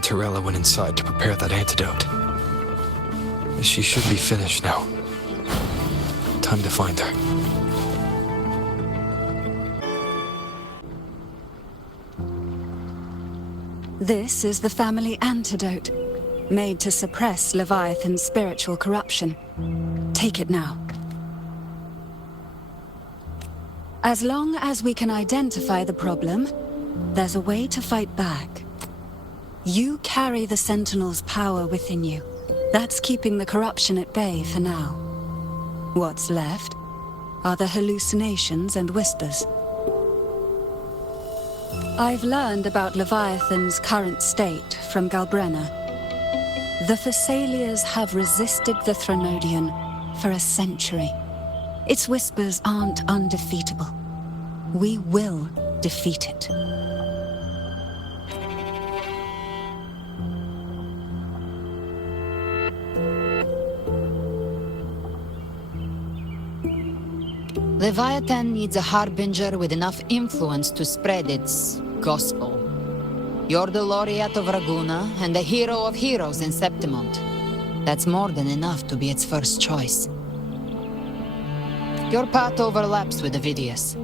and Torella went inside to prepare that antidote. She should be finished now. Time to find her. This is the family antidote, made to suppress Leviathan's spiritual corruption. Take it now. As long as we can identify the problem, there's a way to fight back. You carry the Sentinel's power within you. That's keeping the corruption at bay for now. What's left are the hallucinations and whispers. I've learned about Leviathan's current state from Galbrenna. The Thessalias have resisted the Threnodian for a century. Its whispers aren't undefeatable. We will defeat it. Leviathan needs a harbinger with enough influence to spread its gospel. You're the laureate of Raguna and the hero of heroes in Septimont. That's more than enough to be its first choice. Your path overlaps with Avidius.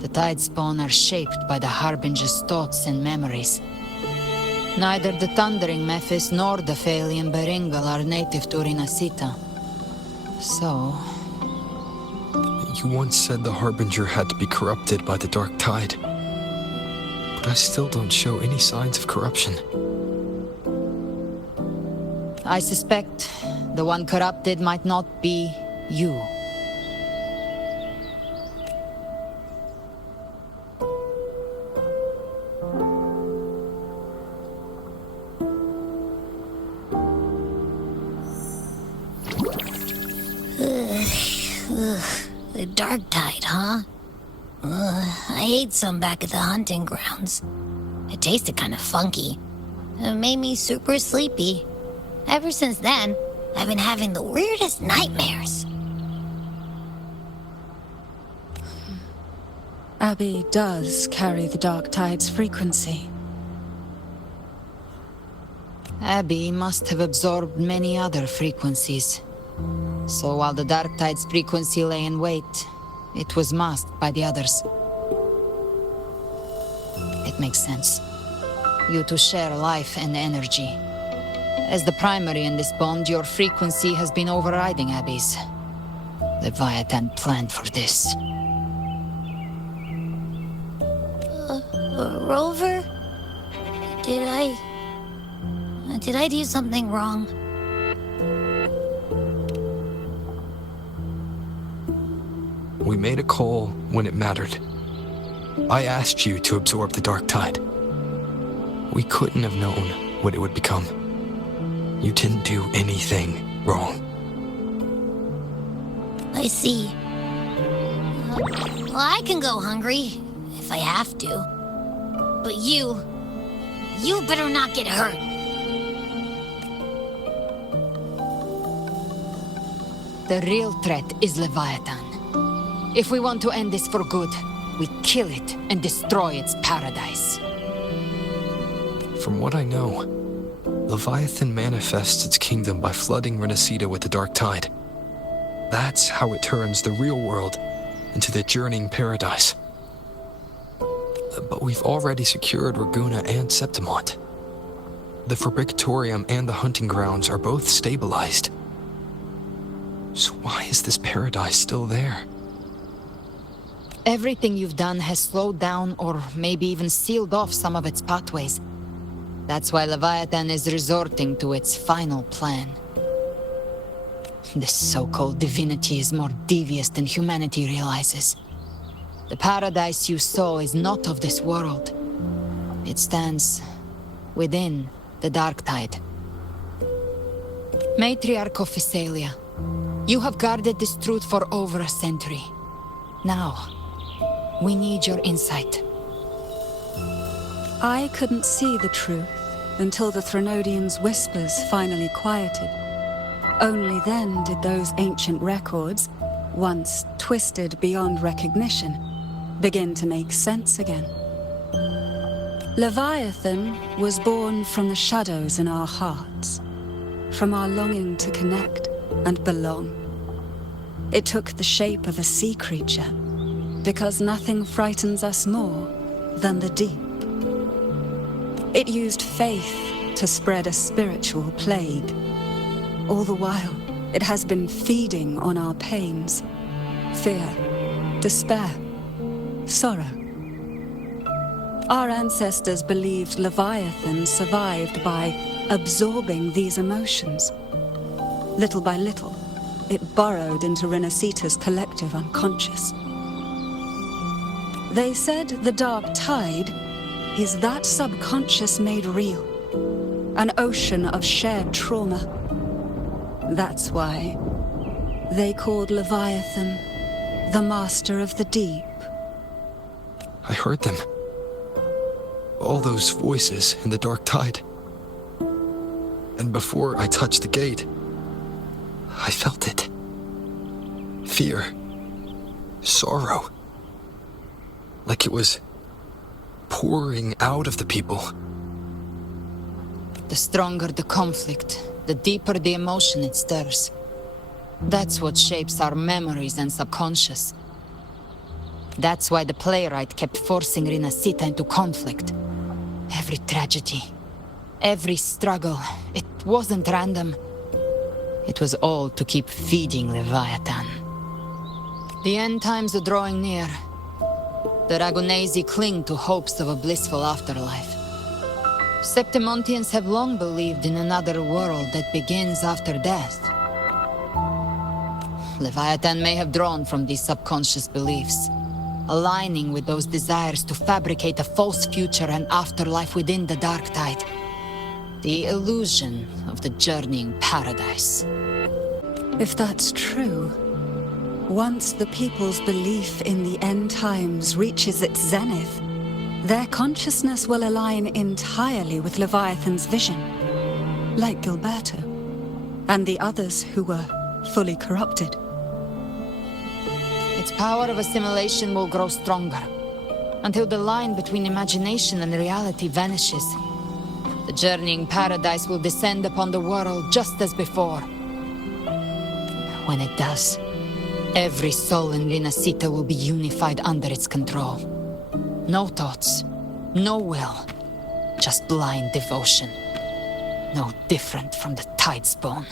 The Tidespawn are shaped by the Harbinger's thoughts and memories. Neither the Thundering Mephis nor the Phalian Beringal are native to Rinasita. So... You once said the Harbinger had to be corrupted by the Dark Tide. But I still don't show any signs of corruption. I suspect the one corrupted might not be you. The Dark Tide, huh? I ate some back at the hunting grounds. It tasted kind of funky. It made me super sleepy. Ever since then, I've been having the weirdest nightmares. Abby does carry the Dark Tide's frequency. Abby must have absorbed many other frequencies. So while the Dark Tide's frequency lay in wait, it was masked by the others. It makes sense. You two share life and energy. As the primary in this bond, your frequency has been overriding Abby's. Leviathan planned for this. Rover? Did I do something wrong? We made a call when it mattered. I asked you to absorb the Dark Tide. We couldn't have known what it would become. You didn't do anything wrong. I see. Well, I can go hungry, if I have to. But you better not get hurt. The real threat is Leviathan. If we want to end this for good, we kill it and destroy its paradise. From what I know, Leviathan manifests its kingdom by flooding Renacida with the Dark Tide. That's how it turns the real world into the journeying paradise. But we've already secured Raguna and Septimont. The Fabricatorium and the hunting grounds are both stabilized. So why is this paradise still there? Everything you've done has slowed down or maybe even sealed off some of its pathways. That's why Leviathan is resorting to its final plan. This so-called divinity is more devious than humanity realizes. The paradise you saw is not of this world. It stands within the Dark Tide. Matriarch of Physalia, you have guarded this truth for over a century. Now, we need your insight. I couldn't see the truth until the Threnodian's whispers finally quieted. Only then did those ancient records, once twisted beyond recognition, begin to make sense again. Leviathan was born from the shadows in our hearts, from our longing to connect and belong. It took the shape of a sea creature, because nothing frightens us more than the deep. It used faith to spread a spiritual plague. All the while, it has been feeding on our pains, fear, despair, sorrow. Our ancestors believed Leviathan survived by absorbing these emotions. Little by little, it burrowed into Renacita's collective unconscious. They said the dark tide is that subconscious made real, an ocean of shared trauma. That's why they called Leviathan the Master of the Deep. I heard them. All those voices in the dark tide. And before I touched the gate, I felt it. Fear. Sorrow. Like it was pouring out of the people. The stronger the conflict, the deeper the emotion it stirs. That's what shapes our memories and subconscious. That's why the playwright kept forcing Renacita into conflict. Every tragedy, every struggle, it wasn't random. It was all to keep feeding Leviathan. The end times are drawing near. The Ragunesi cling to hopes of a blissful afterlife. Septimontians have long believed in another world that begins after death. Leviathan may have drawn from these subconscious beliefs, aligning with those desires to fabricate a false future and afterlife within the dark tide. The illusion of the journeying paradise. If that's true, once the people's belief in the end times reaches its zenith, their consciousness will align entirely with Leviathan's vision, like Gilberto, and the others who were fully corrupted. Its power of assimilation will grow stronger, until the line between imagination and reality vanishes. The journeying paradise will descend upon the world just as before. When it does, every soul in Renacita will be unified under its control. No thoughts, no will, just blind devotion. No different from the Tidespawn.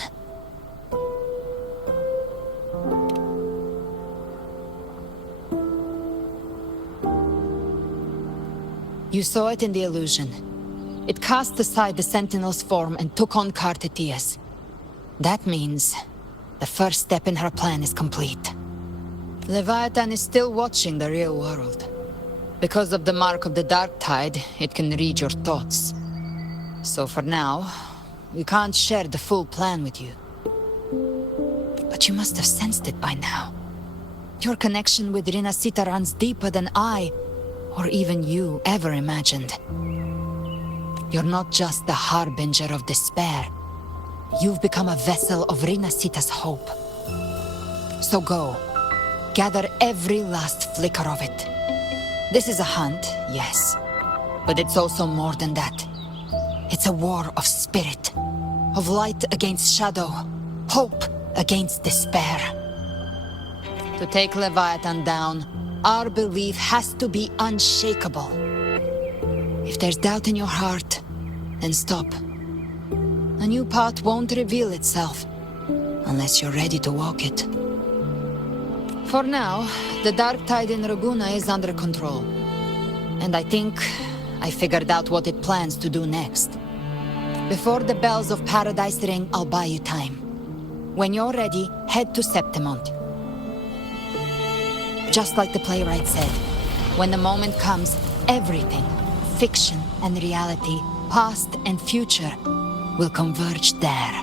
You saw it in the illusion. It cast aside the Sentinel's form and took on Cartetius. That means the first step in her plan is complete. Leviathan is still watching the real world. Because of the mark of the dark tide, it can read your thoughts. So for now, we can't share the full plan with you. But you must have sensed it by now. Your connection with Renacita runs deeper than I, or even you, ever imagined. You're not just the harbinger of despair. You've become a vessel of Renacita's hope. So go, gather every last flicker of it. This is a hunt, yes, but it's also more than that. It's a war of spirit, of light against shadow, hope against despair. To take Leviathan down, our belief has to be unshakable. If there's doubt in your heart, then stop. A new path won't reveal itself, unless you're ready to walk it. For now, the dark tide in Raguna is under control. And I think I figured out what it plans to do next. Before the bells of Paradise ring, I'll buy you time. When you're ready, head to Septimont. Just like the playwright said, when the moment comes, everything, fiction and reality, past and future, will converge there.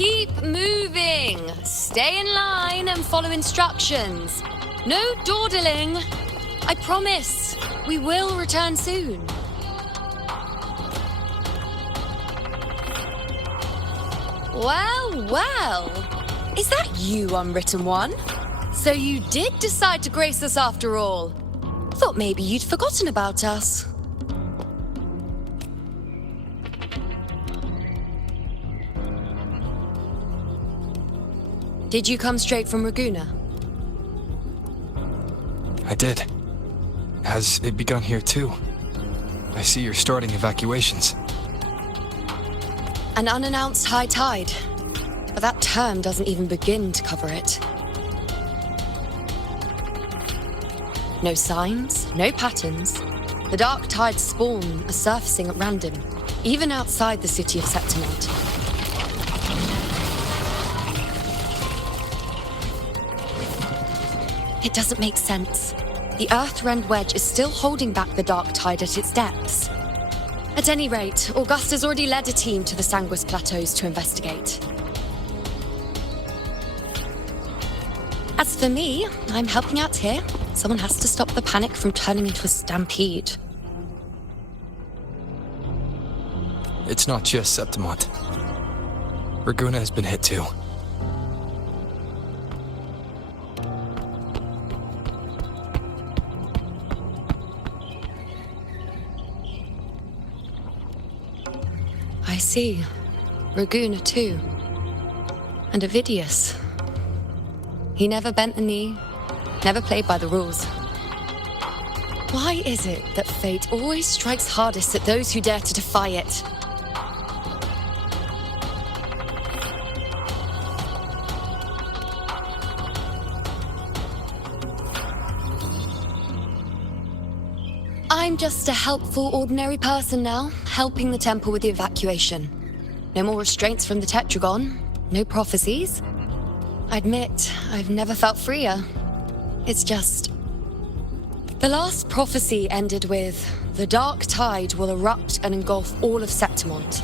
Keep moving. Stay in line and follow instructions. No dawdling. I promise, we will return soon. Well, well. Is that you, Unwritten One? So you did decide to grace us after all. Thought maybe you'd forgotten about us. Did you come straight from Raguna? I did. Has it begun here too? I see you're starting evacuations. An unannounced high tide. But that term doesn't even begin to cover it. No signs, no patterns. The dark tide's spawn are surfacing at random, even outside the city of Septimont. It doesn't make sense. The Earthrend Wedge is still holding back the dark tide at its depths. At any rate, Augusta's already led a team to the Sanguis Plateaus to investigate. As for me, I'm helping out here. Someone has to stop the panic from turning into a stampede. It's not just Septimont. Raguna has been hit too. I see. Raguna too. And Ovidius. He never bent the knee, never played by the rules. Why is it that fate always strikes hardest at those who dare to defy it? I'm just a helpful, ordinary person now, helping the temple with the evacuation. No more restraints from the Tetragon, no prophecies. I admit, I've never felt freer. It's just... The last prophecy ended with, the dark tide will erupt and engulf all of Septimont.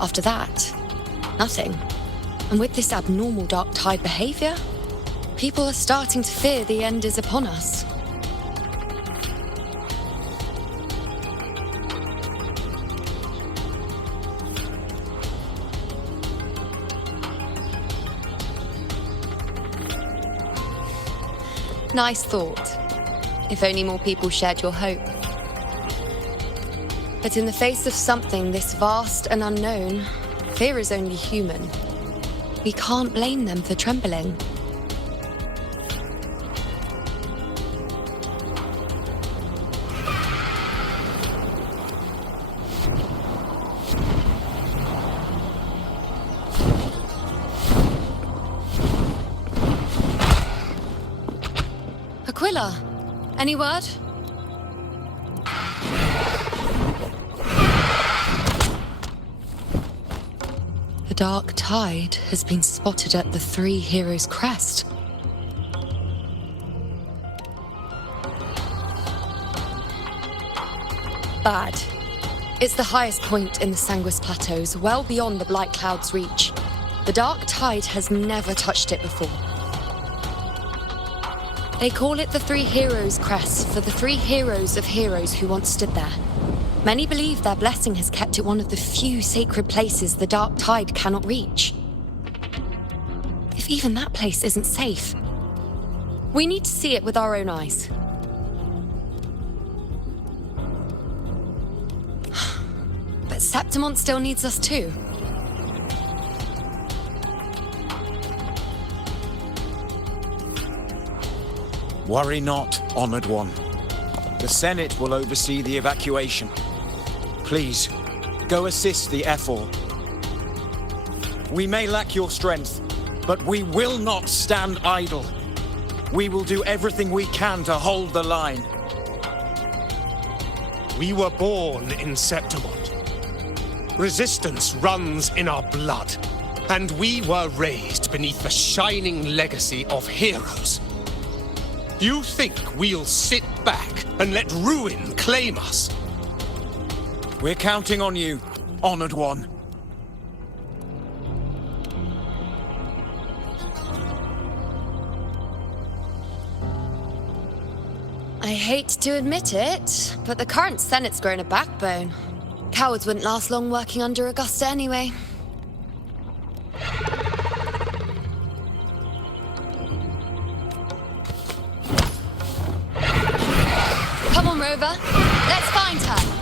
After that, nothing. And with this abnormal dark tide behavior, people are starting to fear the end is upon us. Nice thought. If only more people shared your hope. But in the face of something this vast and unknown, fear is only human. We can't blame them for trembling. Aquila, any word? The dark tide has been spotted at the Three Heroes' Crest. Bad. It's the highest point in the Sanguis Plateaus, well beyond the Blight Cloud's reach. The dark tide has never touched it before. They call it the Three Heroes' Crest for the three heroes of heroes who once stood there. Many believe their blessing has kept it one of the few sacred places the dark tide cannot reach. If even that place isn't safe, we need to see it with our own eyes. But Septimont still needs us too. Worry not, Honored One. The Senate will oversee the evacuation. Please, go assist the Ephor. We may lack your strength, but we will not stand idle. We will do everything we can to hold the line. We were born in Septimont. Resistance runs in our blood, and we were raised beneath the shining legacy of heroes. You think we'll sit back and let ruin claim us? We're counting on you, Honored One. I hate to admit it, but the current Senate's grown a backbone. Cowards wouldn't last long working under Augusta anyway. Come on, Rover. Let's find her.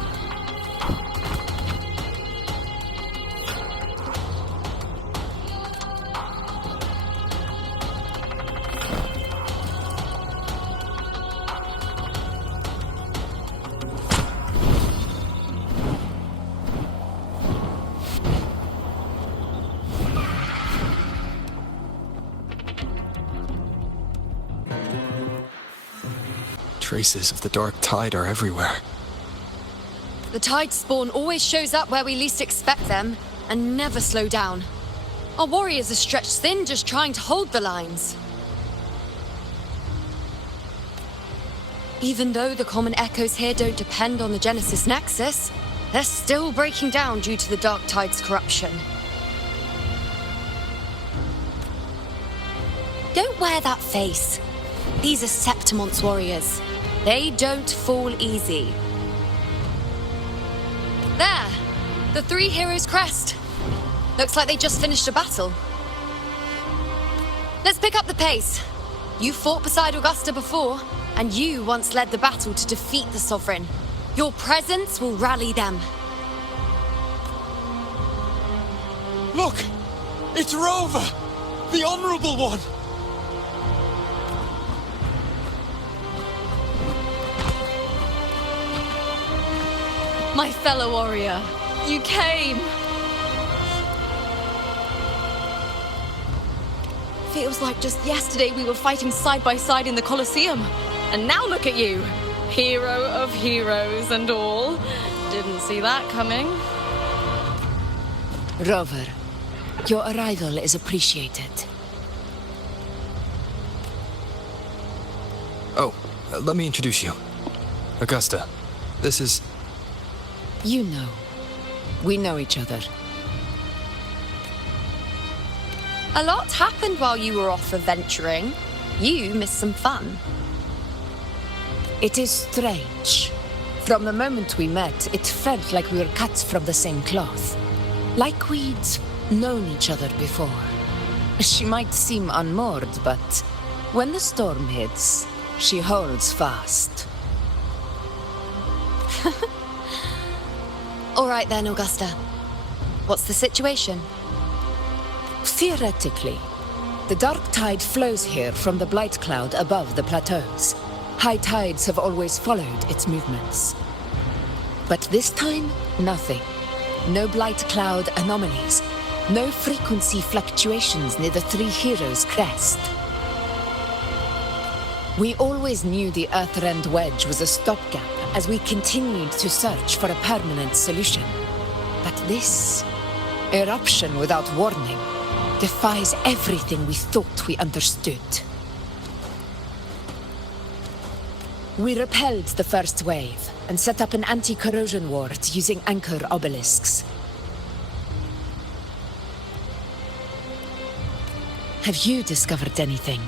Traces of the dark tide are everywhere. The tide spawn always shows up where we least expect them, and never slow down. Our warriors are stretched thin just trying to hold the lines. Even though the common echoes here don't depend on the Genesis Nexus, they're still breaking down due to the dark tide's corruption. Don't wear that face. These are Septimon's warriors. They don't fall easy. There! The three heroes' crest. Looks like they just finished a battle. Let's pick up the pace. You fought beside Augusta before, and you once led the battle to defeat the Sovereign. Your presence will rally them. Look! It's Rover! The Honorable One! My fellow warrior, you came! Feels like just yesterday we were fighting side by side in the Colosseum. And now look at you! Hero of heroes and all. Didn't see that coming. Rover, your arrival is appreciated. Oh, let me introduce you. Augusta, this is... You know. We know each other. A lot happened while you were off adventuring. You missed some fun. It is strange. From the moment we met, it felt like we were cut from the same cloth. Like we'd known each other before. She might seem unmoored, but when the storm hits, she holds fast. All right then, Augusta. What's the situation? Theoretically, the dark tide flows here from the blight cloud above the plateaus. High tides have always followed its movements. But this time, nothing. No blight cloud anomalies. No frequency fluctuations near the Three Heroes' crest. We always knew the Earthrend Wedge was a stopgap as we continued to search for a permanent solution. But this eruption without warning defies everything we thought we understood. We repelled the first wave and set up an anti-corrosion ward using anchor obelisks. Have you discovered anything?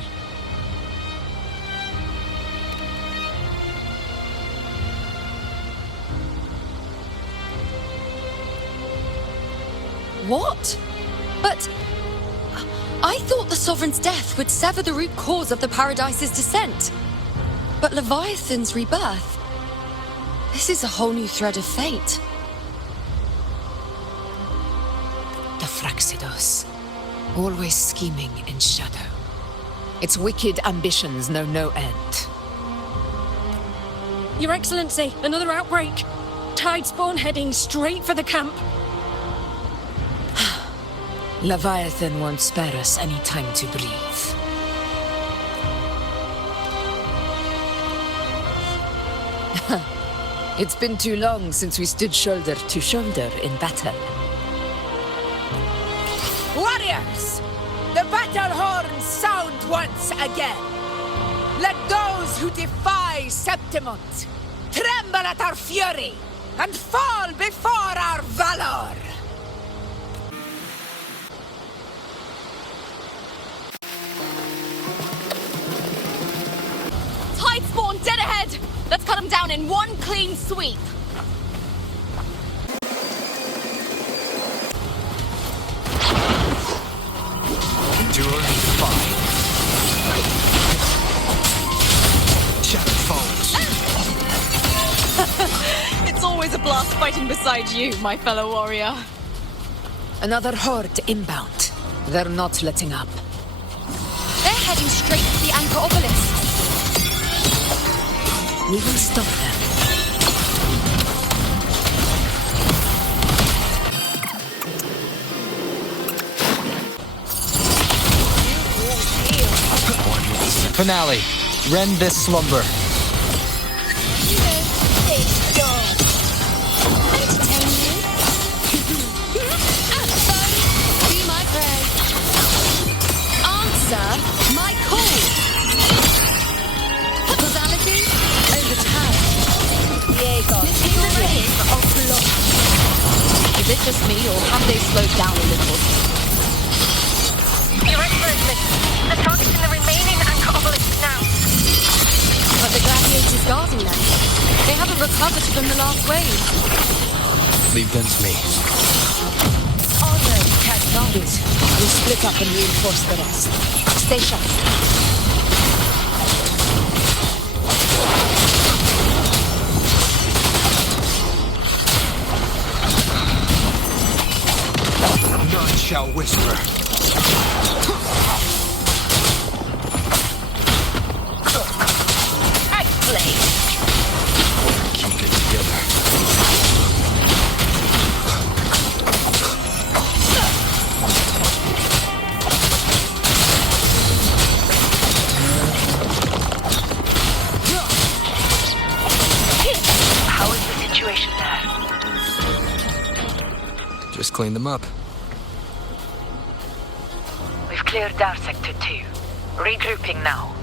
What? But... I thought the Sovereign's death would sever the root cause of the Paradise's descent. But Leviathan's rebirth... This is a whole new thread of fate. The Fraxidos. Always scheming in shadow. Its wicked ambitions know no end. Your Excellency, another outbreak. Tide spawn heading straight for the camp. Leviathan won't spare us any time to breathe. It's been too long since we stood shoulder to shoulder in battle. Warriors! The battle horns sound once again. Let those who defy Septimont tremble at our fury and fall before our valor! Tide spawn dead ahead! them down in one clean sweep. Endure and defy. Shadow falls. It's always a blast fighting beside you, my fellow warrior. Another horde inbound. They're not letting up. They're heading straight for the anchor obelisk. We will stop them. Finale. Rend this slumber. Be my prey. Answer my call. Causality over time. Diego, is it just me, or have they slowed down a little? Your Excellency, the target's in the remaining anchor obelisk now. But the gladiators guarding them, they haven't recovered from the last wave. Leave them to me. All right, cat zombies. We'll split up and reinforce the rest. Stay sharp. None shall whisper. Keep it together. How is the situation there? Just clean them up. We've cleared our sector 2. Regrouping now.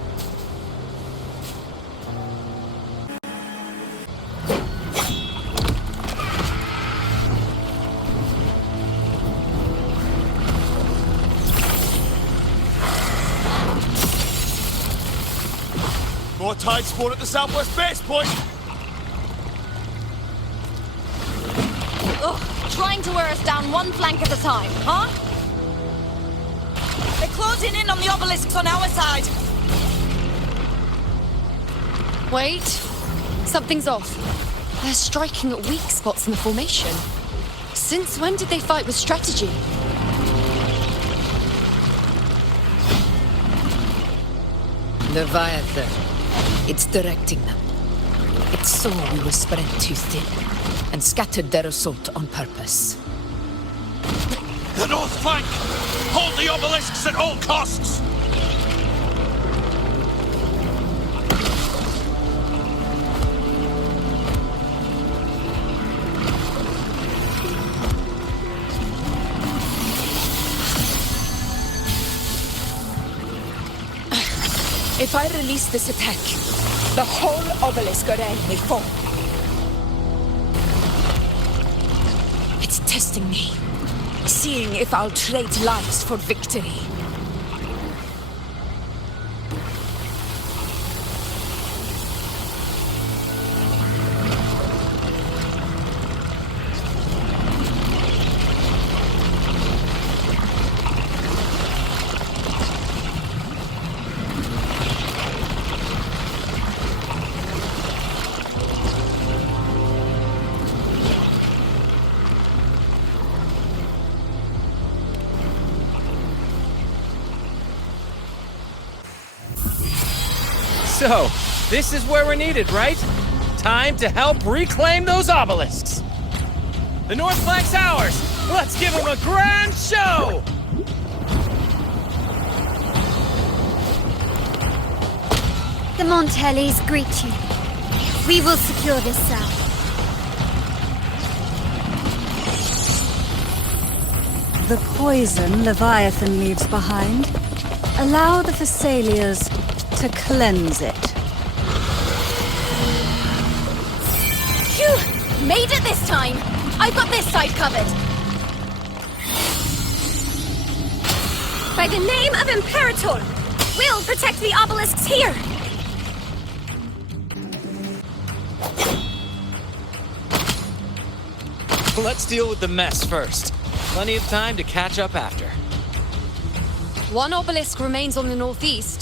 More tide spawn at the southwest base point. Ugh, trying to wear us down one flank at a time, huh? They're closing in on the obelisks on our side. Wait. Something's off. They're striking at weak spots in the formation. Since when did they fight with strategy? Leviathan. It's directing them. It saw we were spread too thin and scattered their assault on purpose. The north flank! Hold the obelisks at all costs! If I release this attack, the whole obelisk array may fall. It's testing me, seeing if I'll trade lives for victory. So, this is where we're needed, right? Time to help reclaim those obelisks. The north flank's ours. Let's give them a grand show! The Montellis greet you. We will secure this cell. The poison Leviathan leaves behind, allow the Thessalians to cleanse it. Phew! Made it this time! I've got this side covered! By the name of Imperator, we'll protect the obelisks here! Let's deal with the mess first. Plenty of time to catch up after. One obelisk remains on the northeast.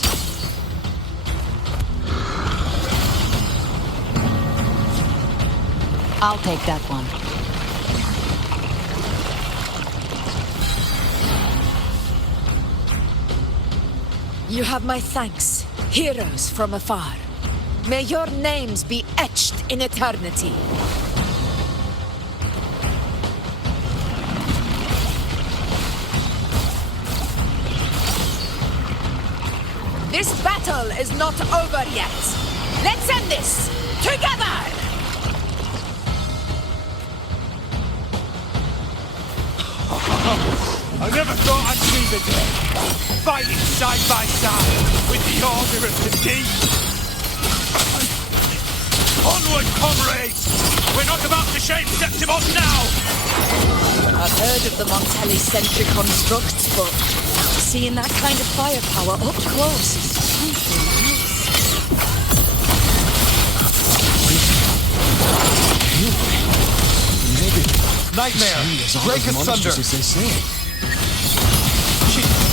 I'll take that one. You have my thanks, heroes from afar. May your names be etched in eternity. This battle is not over yet. Let's end this together! I never thought I'd see the day. Fighting side by side with the Order of the Deep. Onward, comrades! We're not about to shame Septimon now! I've heard of the Montelli-centric constructs, but seeing that kind of firepower up close is something else. Nightmare! Break asunder! As they say.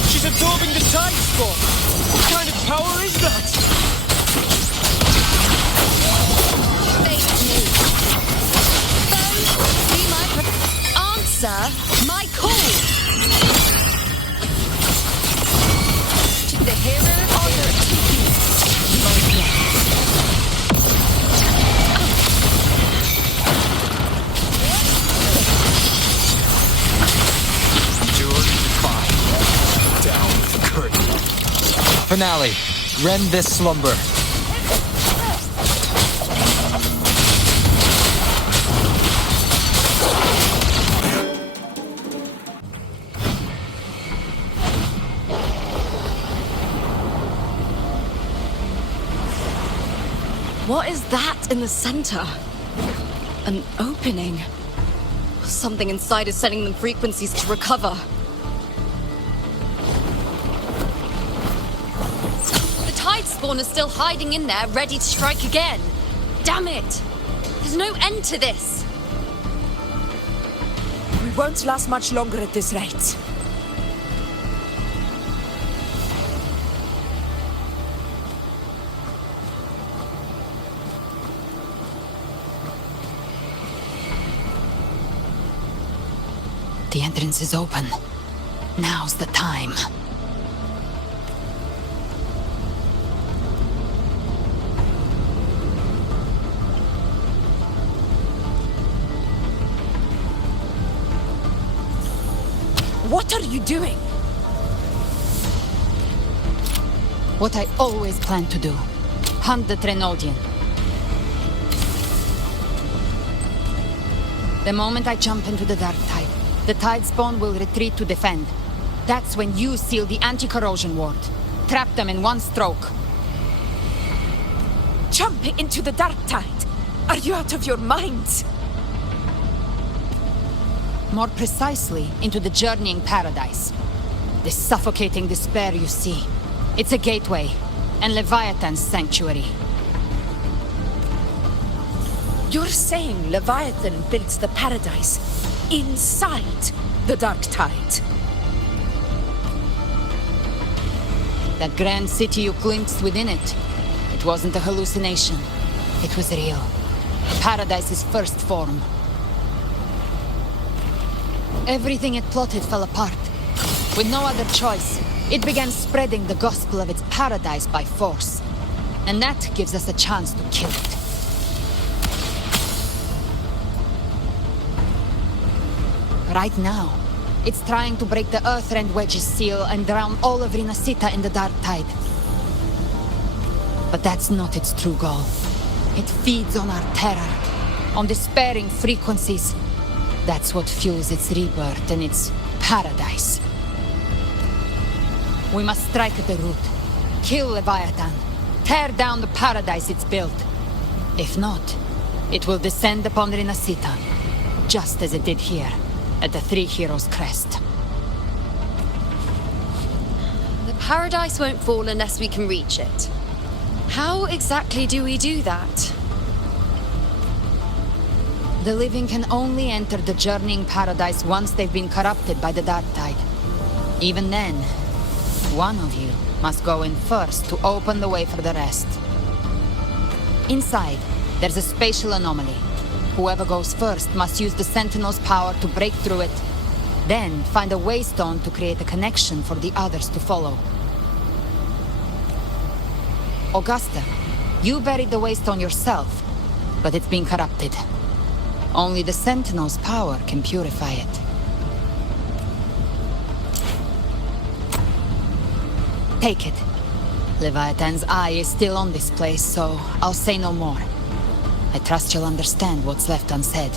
She's absorbing the tide spawn! What kind of power is that? Face me. Foe, be my answer my call. To the hero honor to you, my Down the curtain. Finale. Rend this slumber. What is that in the center? An opening. Something inside is sending them frequencies to recover. The tide spawn is still hiding in there, ready to strike again. Damn it! There's no end to this. We won't last much longer at this rate. The entrance is open. Now's the time. What are you doing? What I always planned to do. Hunt the Trenodian. The moment I jump into the dark tide, the tide spawn will retreat to defend. That's when you seal the anti-corrosion ward. Trap them in one stroke. Jump into the dark tide. Are you out of your mind? More precisely, into the journeying paradise. The suffocating despair you see. It's a gateway, and Leviathan's sanctuary. You're saying Leviathan built the paradise inside the dark tide? That grand city you glimpsed within it, it wasn't a hallucination. It was real. Paradise's first form. Everything it plotted fell apart. With no other choice, it began spreading the gospel of its paradise by force. And that gives us a chance to kill it. Right now, it's trying to break the Earthrend Wedge's seal and drown all of Rinasita in the dark tide. But that's not its true goal. It feeds on our terror, on despairing frequencies. That's what fuels its rebirth and its paradise. We must strike at the root, kill Leviathan, tear down the paradise it's built. If not, it will descend upon Rinasita, just as it did here, at the Three Heroes' Crest. The paradise won't fall unless we can reach it. How exactly do we do that? The living can only enter the journeying paradise once they've been corrupted by the dark tide. Even then, one of you must go in first to open the way for the rest. Inside, there's a spatial anomaly. Whoever goes first must use the Sentinel's power to break through it, then find a waystone to create a connection for the others to follow. Augusta, you buried the waystone yourself, but it's been corrupted. Only the Sentinel's power can purify it. Take it. Leviathan's eye is still on this place, so I'll say no more. I trust you'll understand what's left unsaid.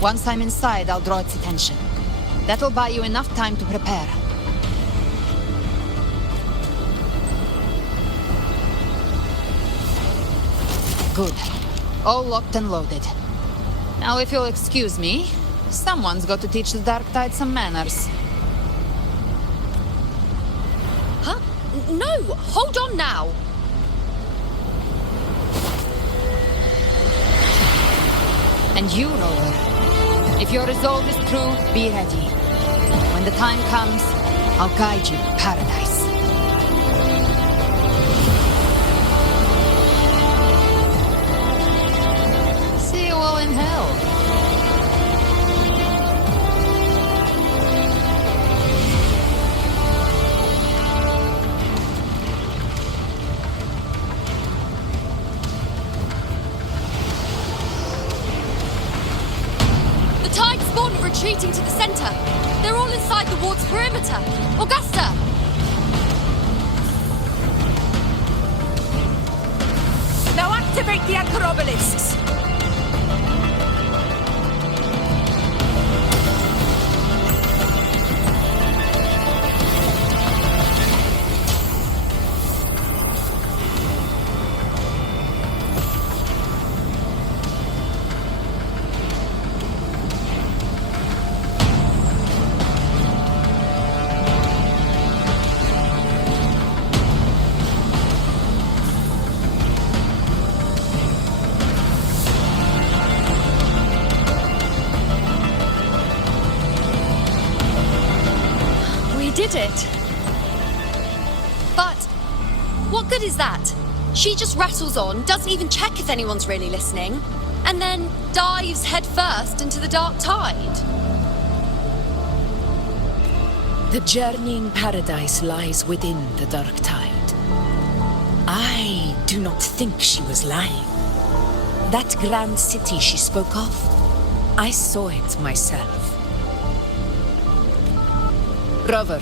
Once I'm inside, I'll draw its attention. That'll buy you enough time to prepare. Good. All locked and loaded. Now, if you'll excuse me, someone's got to teach the Dark Tide some manners. Huh? No! Hold on now! And you, Rover. If your resolve is true, be ready. When the time comes, I'll guide you to paradise. See you all in hell. Retreating to the center. They're all inside the ward's perimeter. Augusta! Now activate the anchor obelisks! Did it. But what good is that? She just rattles on, doesn't even check if anyone's really listening, and then dives headfirst into the dark tide. The journeying paradise lies within the dark tide. I do not think she was lying. That grand city she spoke of, I saw it myself. Rover,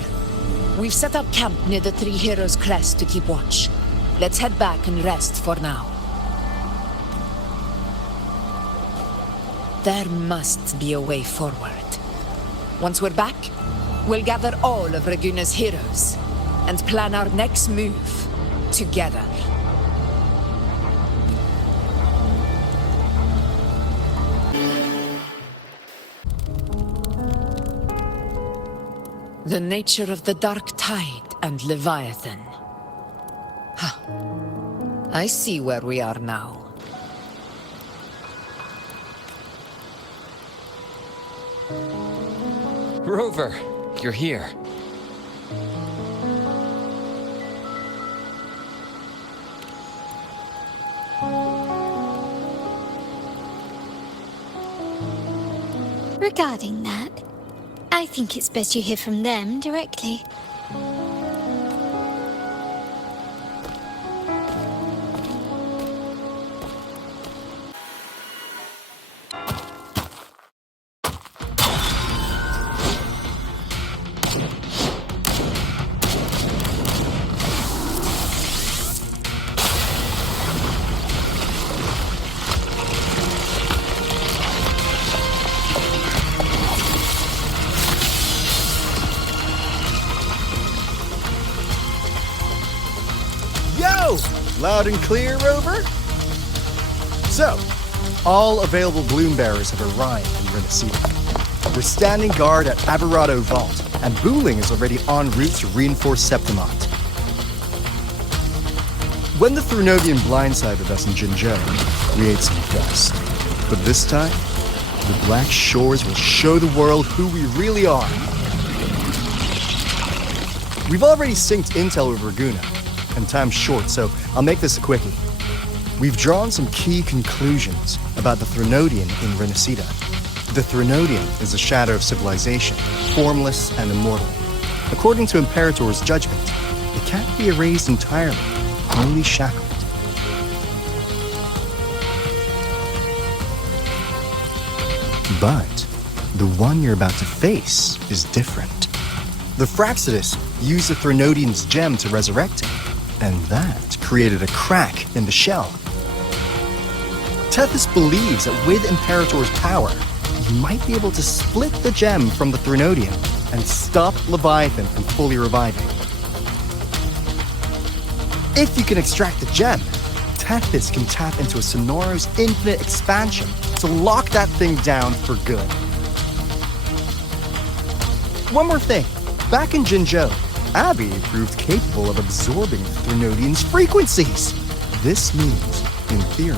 we've set up camp near the Three Heroes crest to keep watch. Let's head back and rest for now. There must be a way forward. Once we're back, we'll gather all of Raguna's heroes and plan our next move together. The nature of the dark tide and Leviathan. Ha! I see where we are now. Rover, you're here. Regarding that, I think it's best you hear from them directly. Loud and clear, Rover? So, all available bloom bearers have arrived in Renacida. We're standing guard at Averado Vault, and Booling is already en route to reinforce Septimont. When the Thrinovian blindsided us in Jinzhou, create some dust. But this time, the Black Shores will show the world who we really are. We've already synced intel with Raguna, and time's short, so I'll make this a quickie. We've drawn some key conclusions about the Threnodian in Renacida. The Threnodian is a shadow of civilization, formless and immortal. According to Imperator's judgment, it can't be erased entirely, only shackled. But the one you're about to face is different. The Fraxidus used the Threnodian's gem to resurrect him, and that created a crack in the shell. Tethys believes that with Imperator's power, he might be able to split the gem from the Threnodian and stop Leviathan from fully reviving. If you can extract the gem, Tethys can tap into a Sonoro's infinite expansion to lock that thing down for good. One more thing. Back in Jinzhou, Abby proved capable of absorbing Threnodian's frequencies. This means, in theory,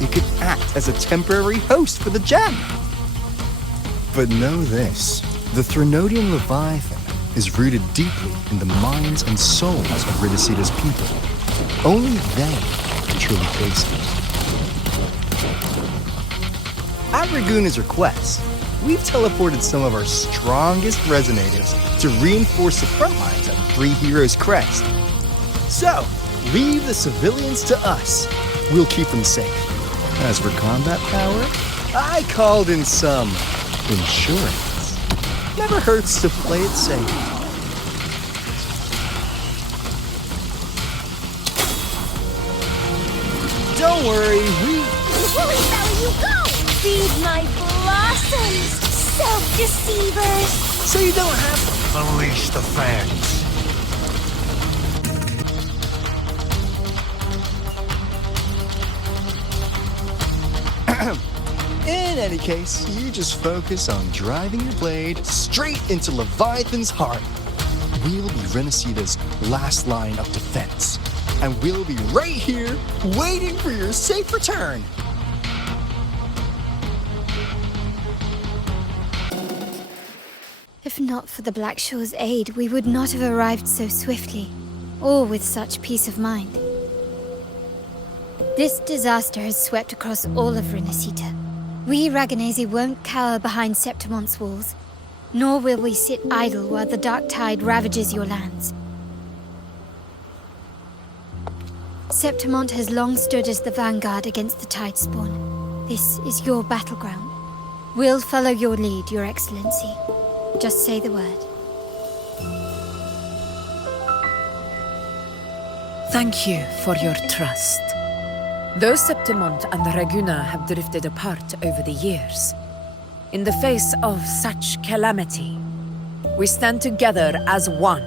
it could act as a temporary host for the gem. But know this, the Threnodian Leviathan is rooted deeply in the minds and souls of Renacida's people. Only they can truly face it. At Raguna's request, we've teleported some of our strongest resonators to reinforce the front lines at Three Heroes Crest. So, leave the civilians to us. We'll keep them safe. As for combat power, I called in some insurance. Never hurts to play it safe. Don't worry, Woolly belly, you go! Feed my blossoms, self-deceivers! So you don't have to unleash the fangs. In any case, you just focus on driving your blade straight into Leviathan's heart. We'll be Renacida's last line of defense, and we'll be right here waiting for your safe return. If not for the Black Shore's aid, we would not have arrived so swiftly, or with such peace of mind. This disaster has swept across all of Renacita. We Raganese won't cower behind Septimon's walls, nor will we sit idle while the dark tide ravages your lands. Septimont has long stood as the vanguard against the Tidespawn. This is your battleground. We'll follow your lead, Your Excellency. Just say the word. Thank you for your trust. Though Septimont and Raguna have drifted apart over the years, in the face of such calamity, we stand together as one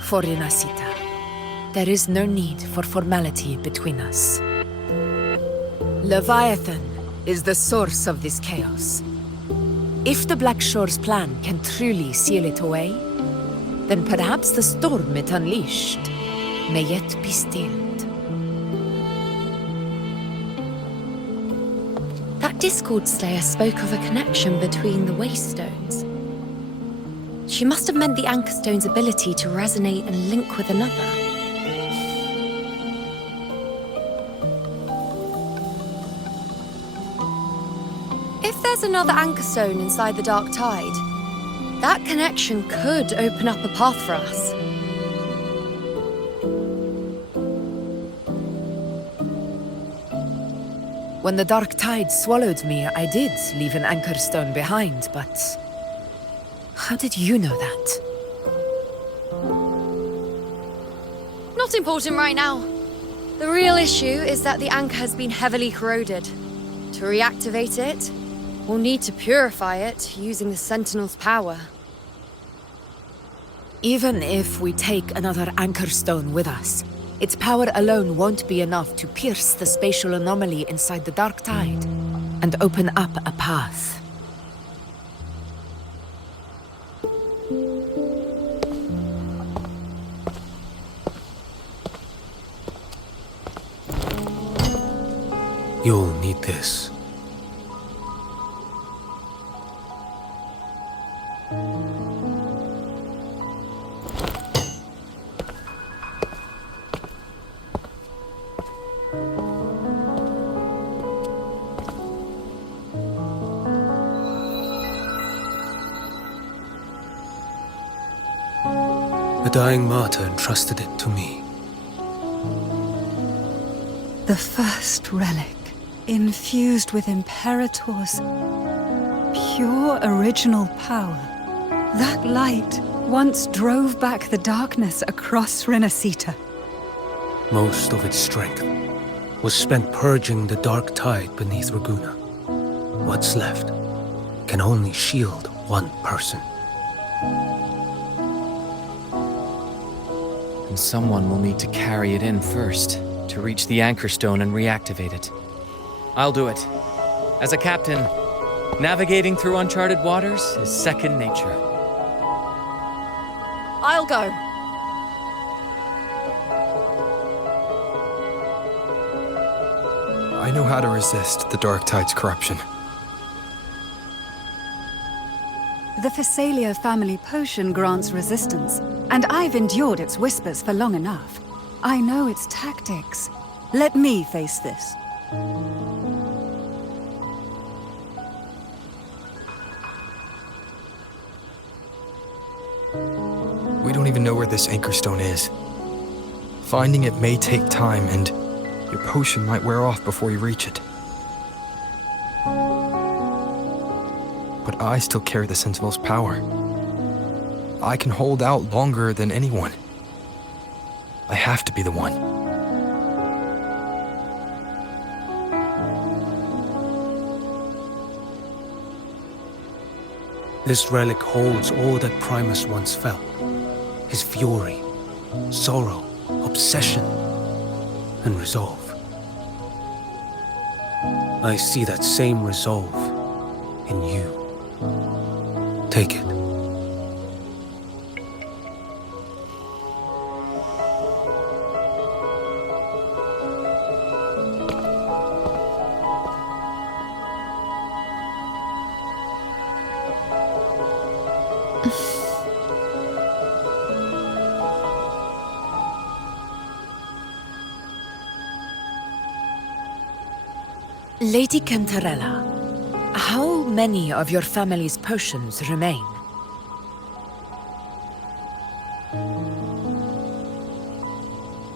for Renacita. There is no need for formality between us. Leviathan is the source of this chaos. If the Black Shore's plan can truly seal it away, then perhaps the storm it unleashed may yet be stilled. That Discord Slayer spoke of a connection between the Waystones. She must have meant the Anchorstone's ability to resonate and link with another. If there's another Anchorstone inside the Dark Tide, that connection could open up a path for us. When the dark tide swallowed me, I did leave an Anchorstone behind, but... how did you know that? Not important right now. The real issue is that the anchor has been heavily corroded. To reactivate it, we'll need to purify it using the Sentinel's power. Even if we take another Anchorstone with us, its power alone won't be enough to pierce the spatial anomaly inside the Dark Tide and open up a path. You'll need this. The dying martyr entrusted it to me. The first relic, infused with Imperator's pure original power. That light once drove back the darkness across Renacita. Most of its strength was spent purging the dark tide beneath Raguna. What's left can only shield one person. And someone will need to carry it in first, to reach the anchor stone and reactivate it. I'll do it. As a captain, navigating through uncharted waters is second nature. I'll go. I know how to resist the Dark Tide's corruption. The Phasalia family potion grants resistance, and I've endured its whispers for long enough. I know its tactics. Let me face this. We don't even know where this anchor stone is. Finding it may take time, and your potion might wear off before you reach it. But I still carry the Sentinel's power. I can hold out longer than anyone. I have to be the one. This relic holds all that Primus once felt. His fury, sorrow, obsession, and resolve. I see that same resolve in you. Take it. Lady Cantarella, how many of your family's potions remain?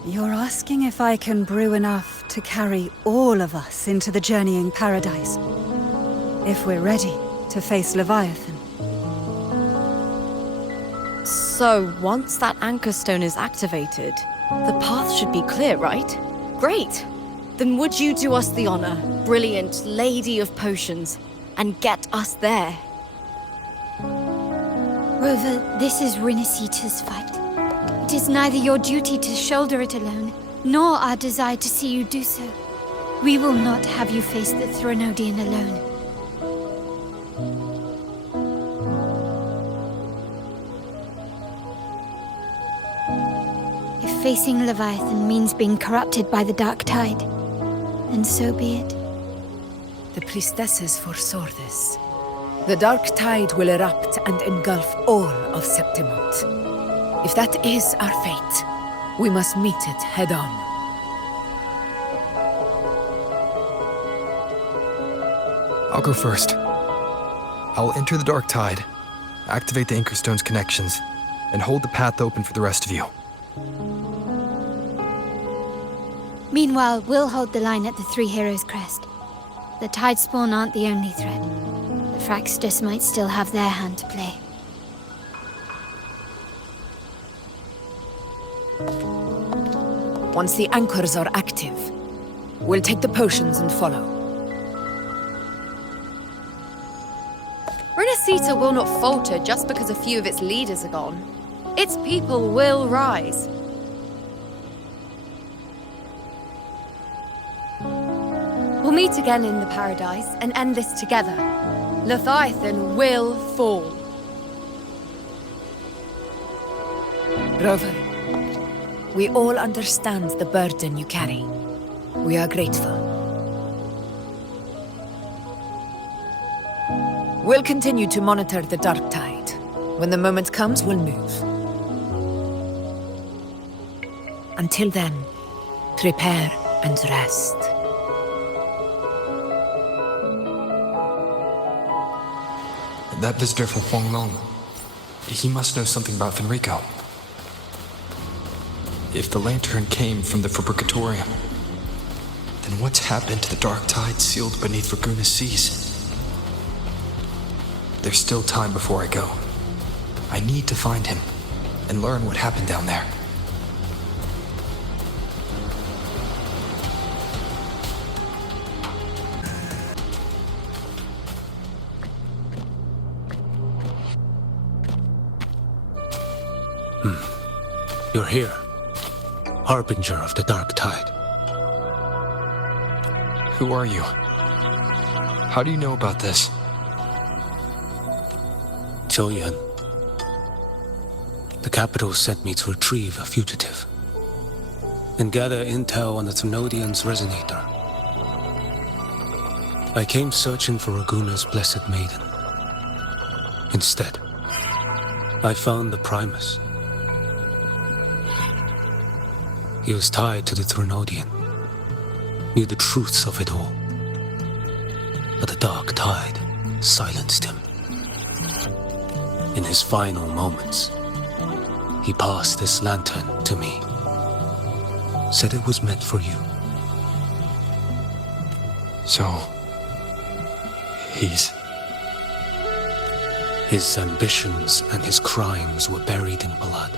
You're asking if I can brew enough to carry all of us into the journeying paradise. If we're ready to face Leviathan. So, once that anchor stone is activated, the path should be clear, right? Great! Then would you do us the honor, brilliant Lady of Potions, and get us there? Rover, this is Renacita's fight. It is neither your duty to shoulder it alone, nor our desire to see you do so. We will not have you face the Threnodian alone. If facing Leviathan means being corrupted by the Dark Tide, then so be it. The priestesses foresaw this. The Dark Tide will erupt and engulf all of Septimont. If that is our fate, we must meet it head-on. I'll go first. I'll enter the Dark Tide, activate the Anchor Stone's connections, and hold the path open for the rest of you. Meanwhile, we'll hold the line at the Three Heroes Crest. The Tidespawn aren't the only threat. The Fraxtus might still have their hand to play. Once the anchors are active, we'll take the potions and follow. Renacita will not falter just because a few of its leaders are gone. Its people will rise. We'll meet again in the paradise and end this together. Leviathan will fall. Rover, we all understand the burden you carry. We are grateful. We'll continue to monitor the dark tide. When the moment comes, we'll move. Until then, prepare and rest. That visitor from Huanglong, he must know something about Fenrico. If the lantern came from the Fabricatorium, then what's happened to the dark tide sealed beneath Raguna's seas? There's still time before I go. I need to find him and learn what happened down there. You're here, harbinger of the dark tide. Who are you? How do you know about this? Choyan. The capital sent me to retrieve a fugitive and gather intel on the Thrunodian's resonator. I came searching for Raguna's blessed maiden. Instead, I found the Primus. He was tied to the Thrunodian, knew the truths of it all. But the dark tide silenced him. In his final moments, he passed this lantern to me. Said it was meant for you. So, he's... His ambitions and his crimes were buried in blood.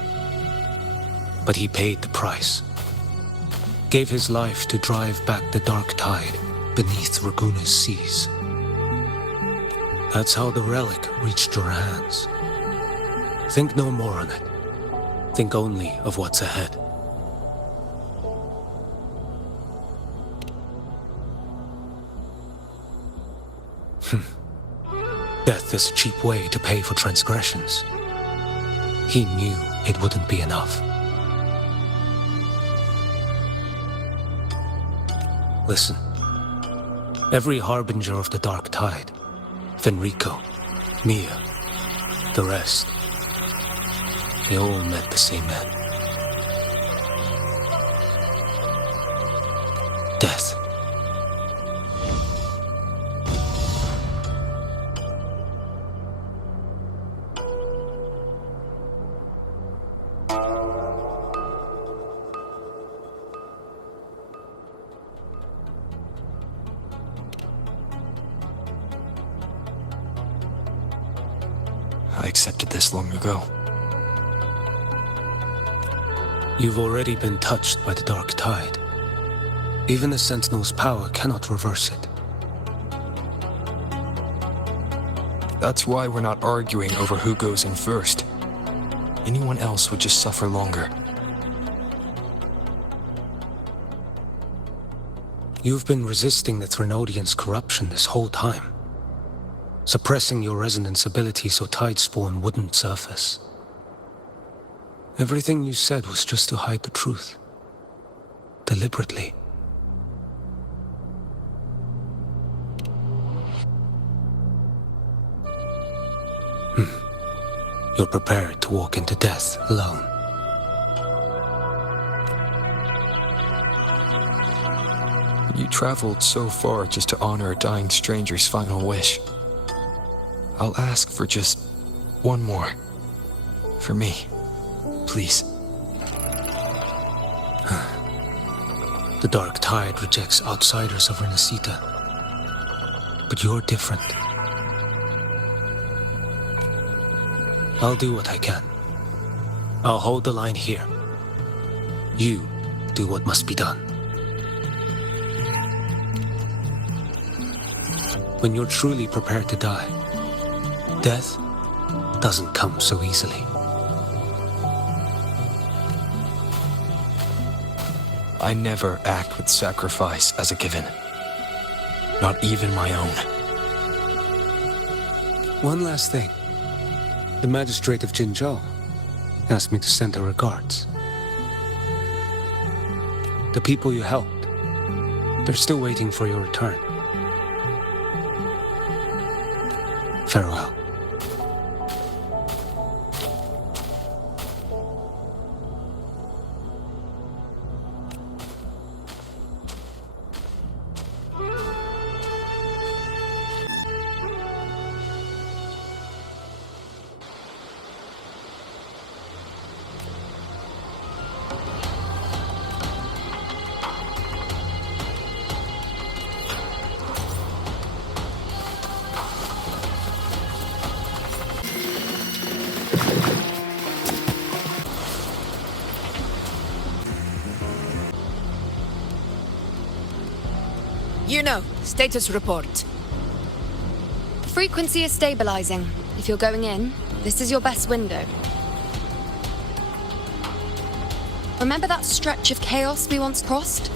But he paid the price. Gave his life to drive back the dark tide beneath Raguna's seas. That's how the relic reached your hands. Think no more on it. Think only of what's ahead. Death is a cheap way to pay for transgressions. He knew it wouldn't be enough. Listen. Every harbinger of the dark tide, Fenrico, Mia, the rest, they all met the same end. Death. I accepted this long ago. You've already been touched by the dark tide. Even the Sentinel's power cannot reverse it. That's why we're not arguing over who goes in first. Anyone else would just suffer longer. You've been resisting the Thrunodian's corruption this whole time. Suppressing your resonance ability so Tidespawn wouldn't surface. Everything you said was just to hide the truth. Deliberately. You're prepared to walk into death alone. You traveled so far just to honor a dying stranger's final wish. I'll ask for just one more. For me. Please. The dark tide rejects outsiders of Renacita. But you're different. I'll do what I can. I'll hold the line here. You do what must be done. When you're truly prepared to die, death doesn't come so easily. I never act with sacrifice as a given. Not even my own. One last thing. The magistrate of Jinzhou asked me to send her regards. The people you helped, they're still waiting for your return. Farewell. You know, status report. Frequency is stabilizing. If you're going in, this is your best window. Remember that stretch of chaos we once crossed?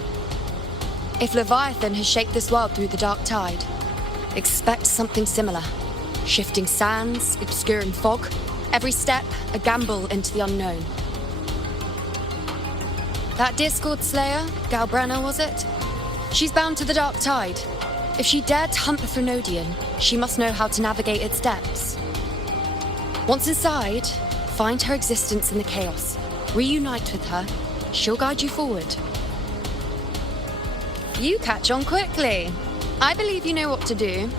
If Leviathan has shaped this world through the dark tide, expect something similar. Shifting sands, obscuring fog, every step a gamble into the unknown. That Discord Slayer, Galbrenna was it? She's bound to the dark tide. If she dared to hunt the Threnodian, she must know how to navigate its depths. Once inside, find her existence in the chaos. Reunite with her. She'll guide you forward. You catch on quickly. I believe you know what to do.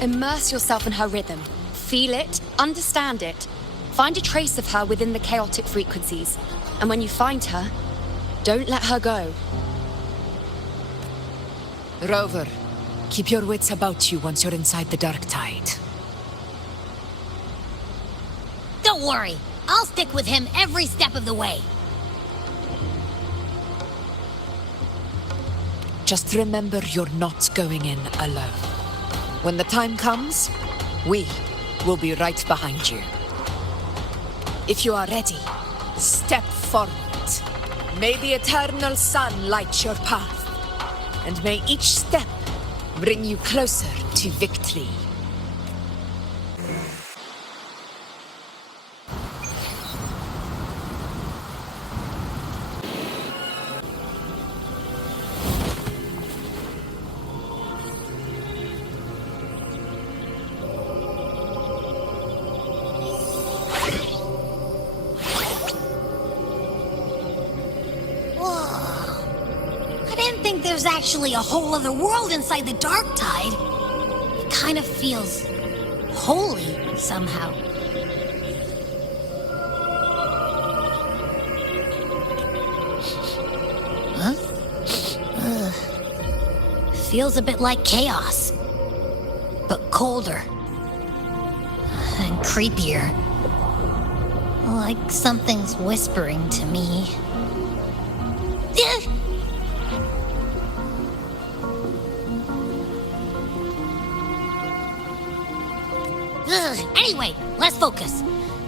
Immerse yourself in her rhythm. Feel it, understand it. Find a trace of her within the chaotic frequencies. And when you find her, don't let her go. Rover, keep your wits about you once you're inside the dark tide. Don't worry. I'll stick with him every step of the way. Just remember you're not going in alone. When the time comes, we will be right behind you. If you are ready, step forward. May the eternal sun light your path, and may each step bring you closer to victory. There's actually a whole other world inside the dark tide. It kind of feels holy somehow. Huh? Feels a bit like chaos, but colder and creepier. Like something's whispering to me. Anyway, let's focus.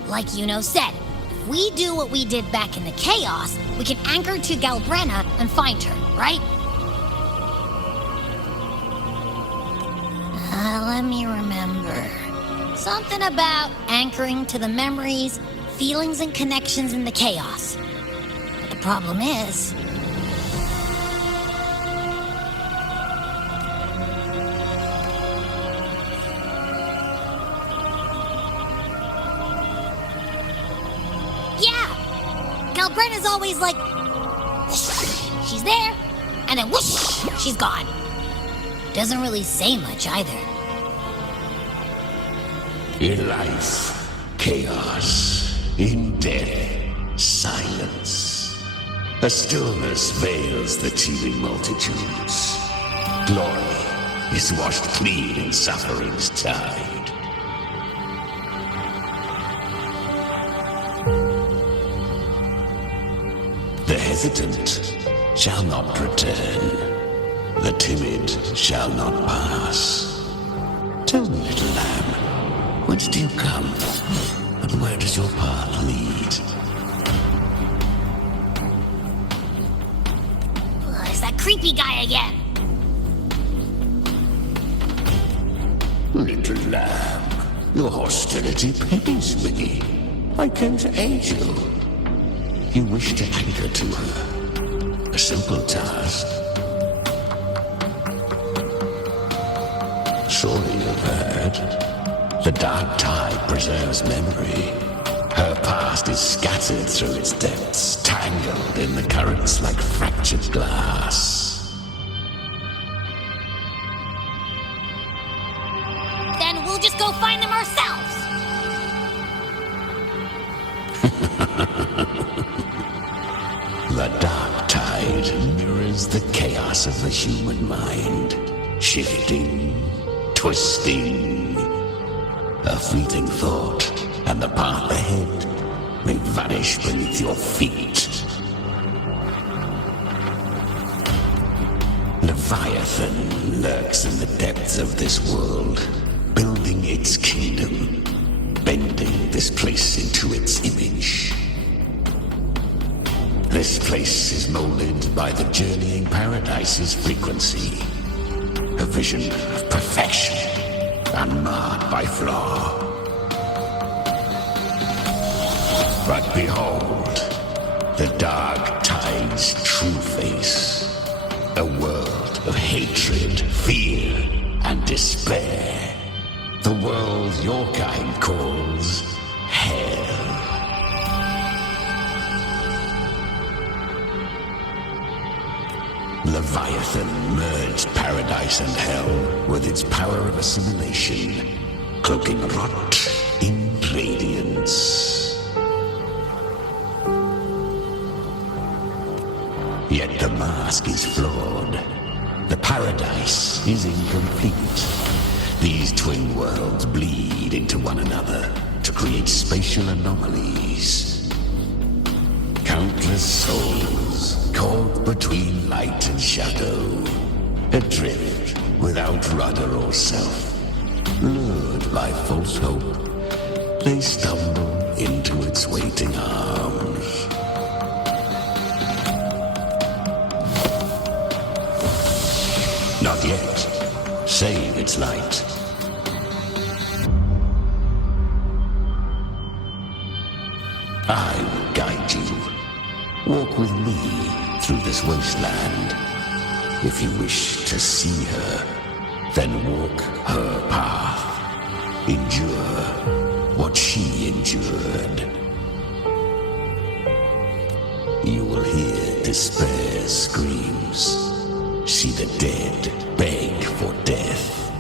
Like Yuno said, if we do what we did back in the chaos, we can anchor to Galbrenna and find her, right? Let me remember. Something about anchoring to the memories, feelings, and connections in the chaos. But the problem is... Galbrenna's always like, whoosh, she's there, and then whoosh, she's gone. Doesn't really say much either. In life, chaos. In death, silence. A stillness veils the teeming multitudes. Glory is washed clean in suffering's tide. The hesitant shall not return. The timid shall not pass. Tell me, little lamb, whence do you come? And where does your path lead? It's that creepy guy again. Little lamb, your hostility pains me. I came to aid you. You wish to anchor to her. A simple task. Surely you've heard. The dark tide preserves memory. Her past is scattered through its depths, tangled in the currents like fractured glass. Then we'll just go find them ourselves. The dark tide mirrors the chaos of the human mind, shifting, twisting. A fleeting thought, and the path ahead may vanish beneath your feet. Leviathan lurks in the depths of this world, building its kingdom, bending this place into its image. This place is molded by the journeying paradise's frequency, a vision of perfection, unmarred by flaw. But behold, the dark tide's true face, a world of hatred, fear, and despair. The world your kind calls hell. Leviathan merged paradise and hell with its power of assimilation, cloaking rot in radiance. Yet the mask is flawed. The paradise is incomplete. These twin worlds bleed into one another to create spatial anomalies. Countless souls caught between light and shadow, adrift without rudder or self, lured by false hope, they stumble into its waiting arms. Not yet, save its light. I will guide you. Walk with me through this wasteland. If you wish to see her, then walk her path. Endure what she endured. You will hear despair's screams. See the dead beg for death.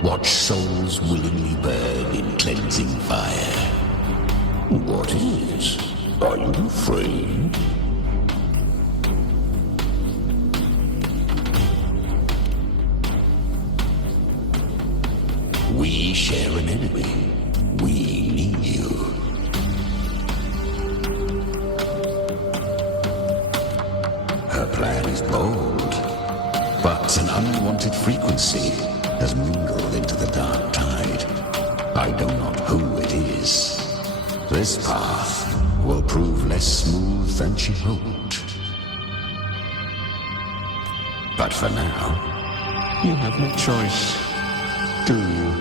Watch souls willingly burn in cleansing fire. What is? Are you afraid? We share an enemy. We need you. Her plan is bold, but an unwanted frequency has mingled into the dark tide. I know not who it is. This path will prove less smooth than she hoped. But for now, you have no choice, do you?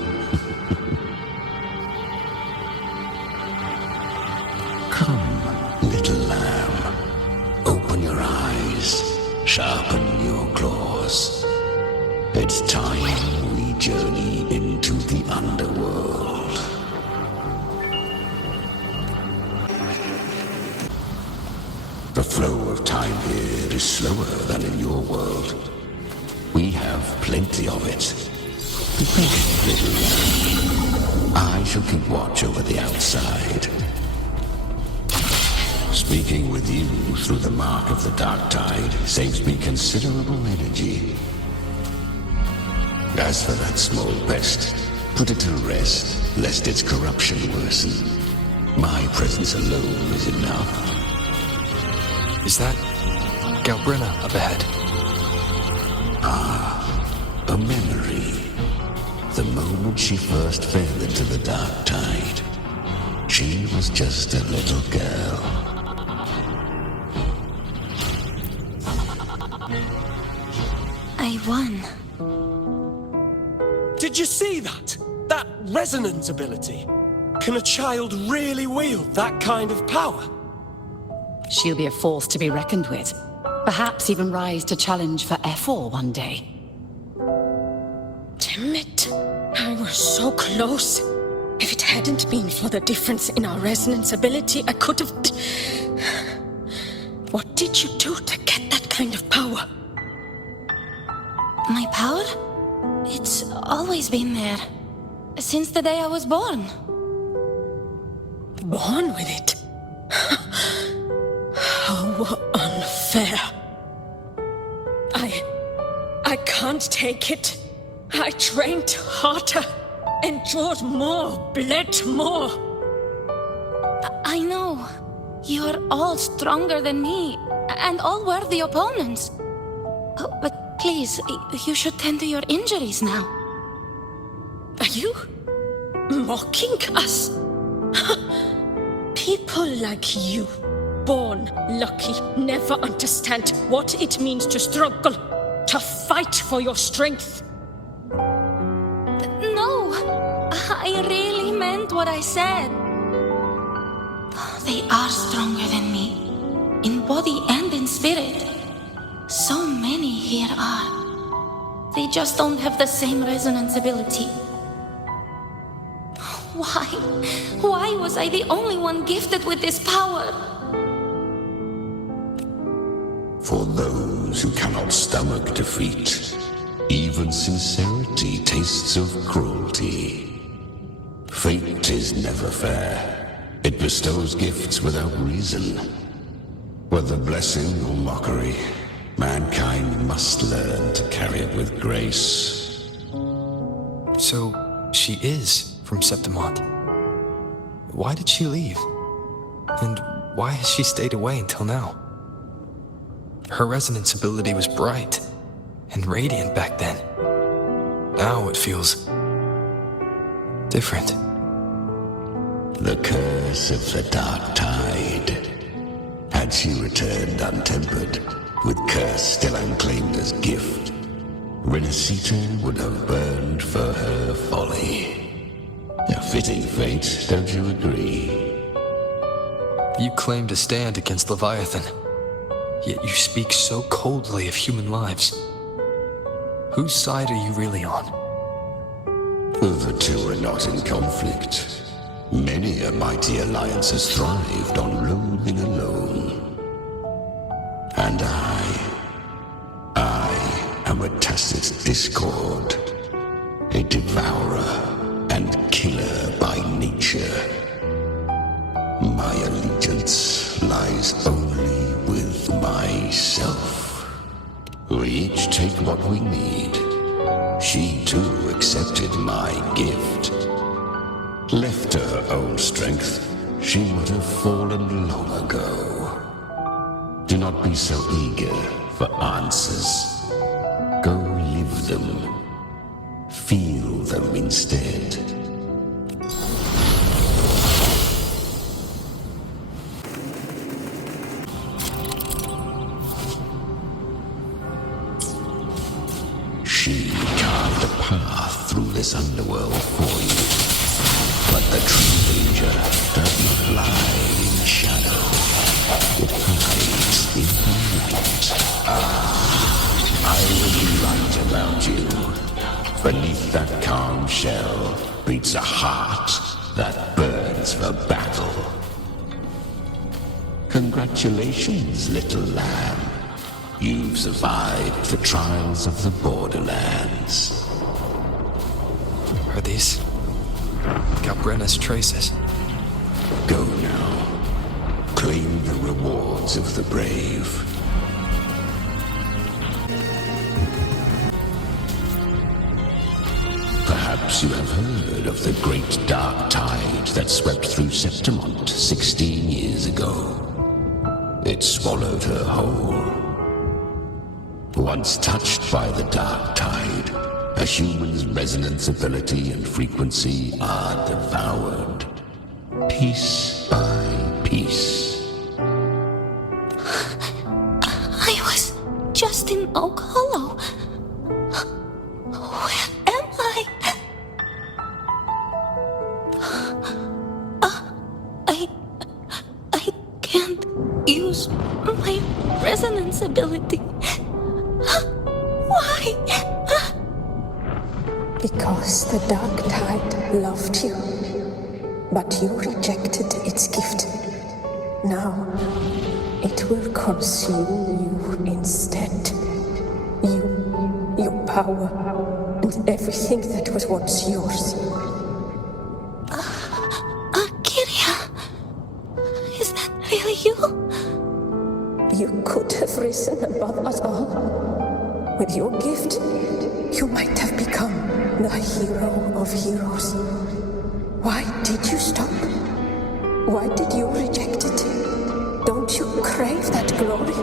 Come, little lamb. Open your eyes, sharpen your claws. It's time we journey into the underworld. The flow of time here is slower than in your world. We have plenty of it. Be patient, little lamb. I shall keep watch over the outside. Speaking with you through the mark of the dark tide saves me considerable energy. As for that small pest, put it to rest, lest its corruption worsen. My presence alone is enough. Is that Galbrina up ahead? Ah, a memory. The moment she first fell into the dark tide, she was just a little girl. I won. Did you see that? That resonance ability? Can a child really wield that kind of power? She'll be a force to be reckoned with. Perhaps even rise to challenge for F4 one day. Damn it. I was so close. If it hadn't been for the difference in our resonance ability, I could have... What did you do to get that kind of power? My power? It's always been there. Since the day I was born. Born with it? How unfair. I can't take it. I trained harder, endured more, bled more. I know. You're all stronger than me, and all worthy opponents. Oh, but please, you should tend to your injuries now. Are you mocking us? People like you, born lucky, never understand what it means to struggle, to fight for your strength. No, I really meant what I said. They are stronger than me, in body and in spirit. So many here are. They just don't have the same resonance ability. Why? Why was I the only one gifted with this power? For those who cannot stomach defeat, even sincerity tastes of cruelty. Fate is never fair. It bestows gifts without reason. Whether blessing or mockery, mankind must learn to carry it with grace. So, she is from Septimont. Why did she leave? And why has she stayed away until now? Her resonance ability was bright and radiant back then. Now it feels different. The curse of the dark tide. Had she returned untempered, with curse still unclaimed as gift, Renacita would have burned for her folly. A fitting fate, don't you agree? You claim to stand against Leviathan, yet you speak so coldly of human lives. Whose side are you really on? The two are not in conflict. Many a mighty alliance has thrived on roaming alone. And I am a tacit discord, a devourer and killer by nature. My allegiance lies only with myself. We each take what we need. She too accepted my gift. Left to her own strength, she would have fallen long ago. Do not be so eager for answers. Go live them. Feel them instead. She carved a path through this underworld for you. But the true danger does not lie in shadow. It hides in the light. I will be right about you. Beneath that calm shell beats a heart that burns for battle. Congratulations, little lamb. You've survived the trials of the borderlands. Are these Calbrenna's traces? Go now. Claim the rewards of the brave. Perhaps you have heard of the great dark tide that swept through Septimont 16 years ago. It swallowed her whole. Once touched by the dark tide, a human's resonance ability and frequency are devoured, piece by piece. I was just in Oak Hollow. Where am I? I can't use my resonance ability. Why? Because the dark tide loved you, but you rejected its gift. Now, it will consume you instead. You, your power, and everything that was once yours. Kiria, is that really you? You could have risen above us all. With your gift, you might have become the hero of heroes. Why did you stop? Why did you reject it? Don't you crave that glory?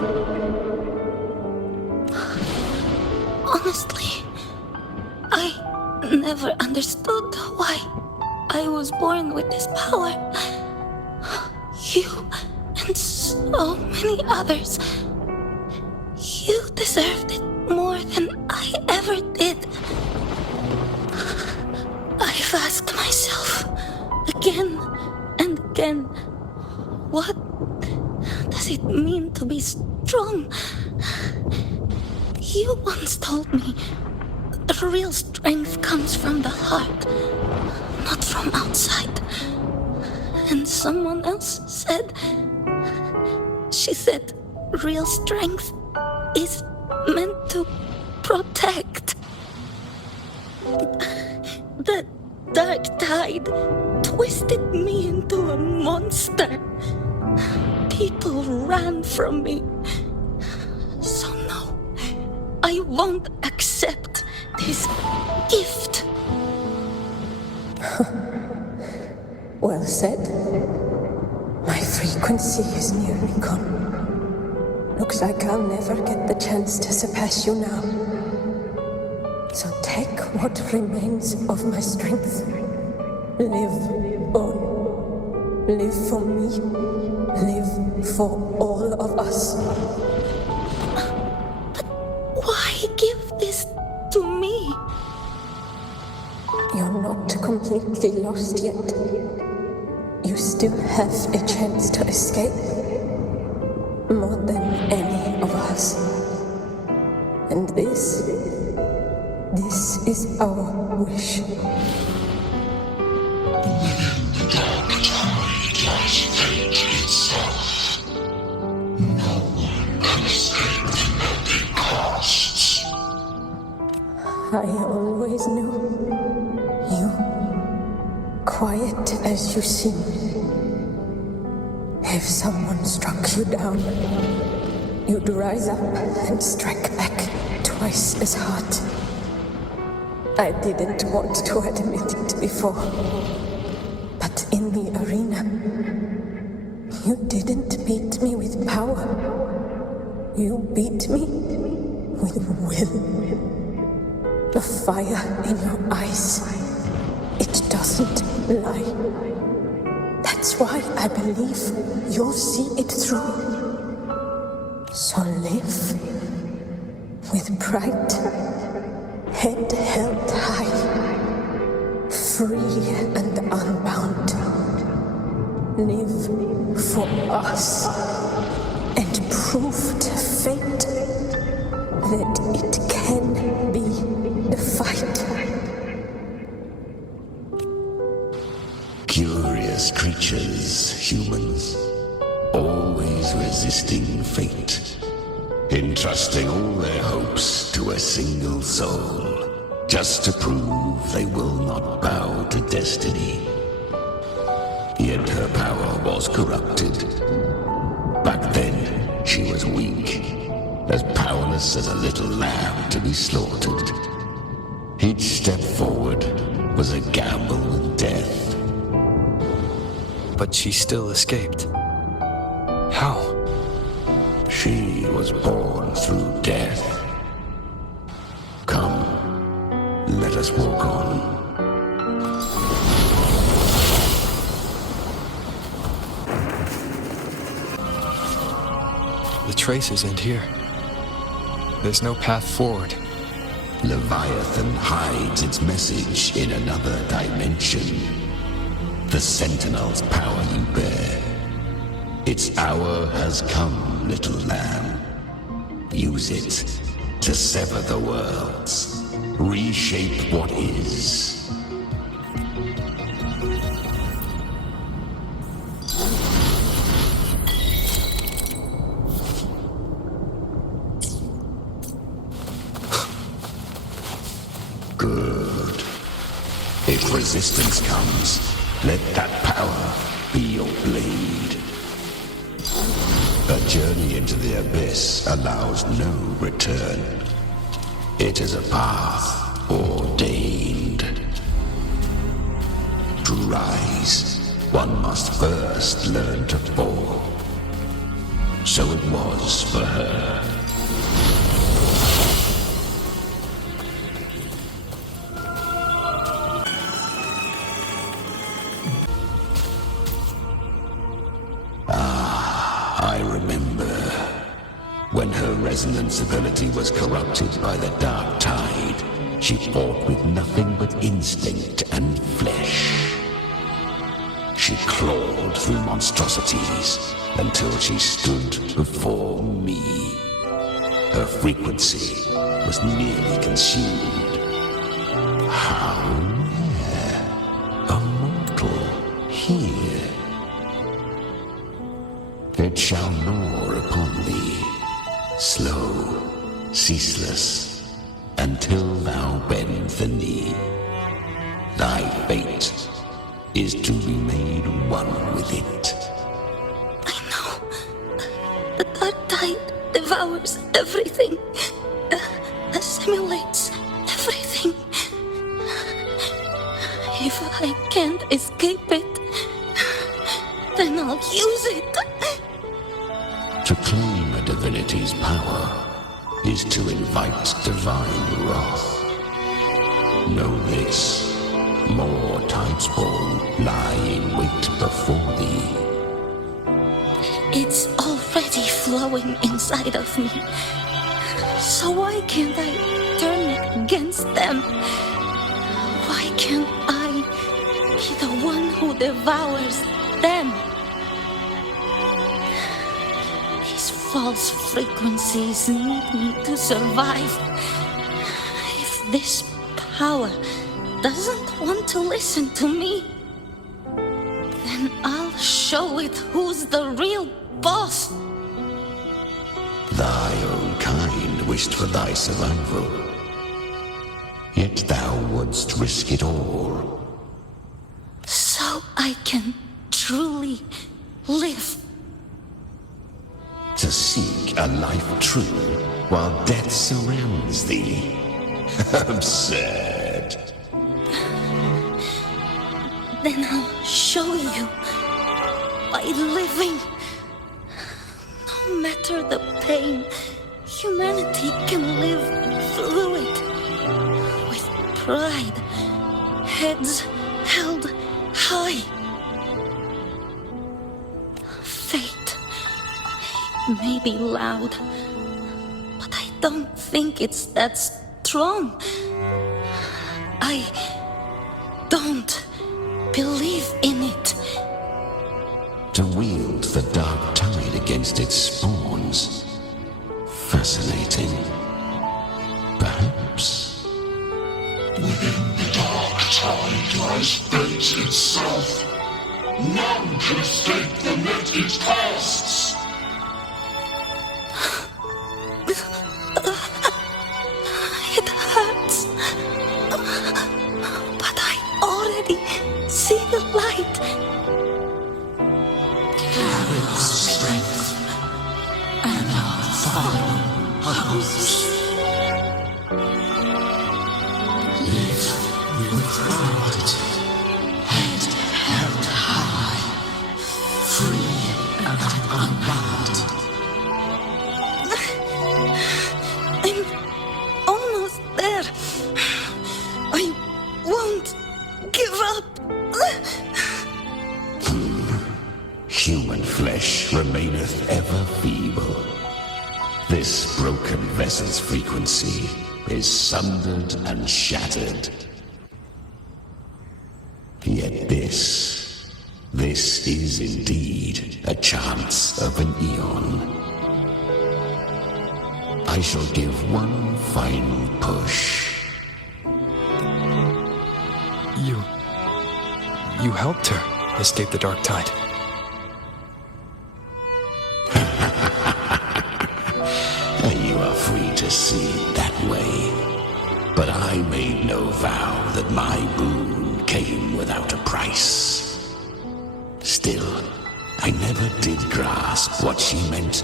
Honestly, I never understood why I was born with this power. You and so many others. You deserved it more than I ever did. I've asked myself again and again, what does it mean to be strong? You once told me the real strength comes from the heart, not from outside. And someone else said, she said, real strength is meant to protect. The dark tide twisted me into a monster. People ran from me. So no, I won't accept this gift. Well said. My frequency is nearly gone. Looks like I'll never get the chance to surpass you now. So take what remains of my strength. Live on. Live for me. Live for all of us. But why give this to me? You're not completely lost yet. You still have a chance to escape. More than any of us. And this is our wish. Within the dark tide lies fate itself. No one can escape the melting costs. I always knew you, quiet as you seem. If someone struck you down, you'd rise up and strike back twice as hard. I didn't want to admit it before, but in the arena, you didn't beat me with power. You beat me with will. The fire in your eyes, it doesn't lie. That's why I believe you'll see it through. So live with pride, head held high, free and unbound. Live for us and prove to fate that it can be the fight. Curious creatures, humans, always resisting fate, entrusting all their hopes to a single soul, just to prove they will not bow to destiny. Yet her power was corrupted. Back then, she was weak, as powerless as a little lamb to be slaughtered. Each step forward was a gamble with death. But she still escaped. How? She was born through death. Come, let us walk on. The traces end here. There's no path forward. Leviathan hides its message in another dimension. The Sentinel's power you bear. Its hour has come, little lamb. Use it to sever the worlds Reshape what is. Good. If resistance comes, let that power be your blade. A journey into the abyss allows no return. It is a path ordained. To rise, one must first learn to fall. So it was for her. I remember when her resonance ability was corrupted by the dark tide. She fought with nothing but instinct and flesh. She clawed through monstrosities until she stood before me. Her frequency was nearly consumed. How rare! A mortal here. It shall gnaw upon thee, slow, ceaseless, until thou bend the knee. Thy fate is to be made one with it. I know. The dark tide devours everything, assimilates everything. If I can't escape it, then I'll use it. To claim a divinity's power is to invite divine wrath. Know this, more tidespawn lie in wait before thee. It's already flowing inside of me. So why can't I turn it against them? Why can't I be the one who devours them? False frequencies need me to survive. If this power doesn't want to listen to me, then I'll show it who's the real boss. Thy own kind wished for thy survival. Yet thou wouldst risk it all. So I can truly live. To seek a life true while death surrounds thee. Absurd. Then I'll show you by living. No matter the pain, humanity can live through it with pride, heads held high. Fate may be loud, but I don't think it's that strong. I don't believe in it. To wield the dark tide against its spawns. Fascinating. Perhaps. Within the dark tide lies fate itself. None can escape the net it casts. It hurts. But I already see the light. Carry our strength, and I'll follow our hopes. Live with pride, head held high, free and unbound. I'm almost there. I won't give up. Human flesh remaineth ever feeble. This broken vessel's frequency is sundered and shattered. Yet this is indeed a chance of an eon. I shall give one final push. You helped her escape the dark tide. You are free to see it that way. But I made no vow that my boon came without a price. Still, I never did grasp what she meant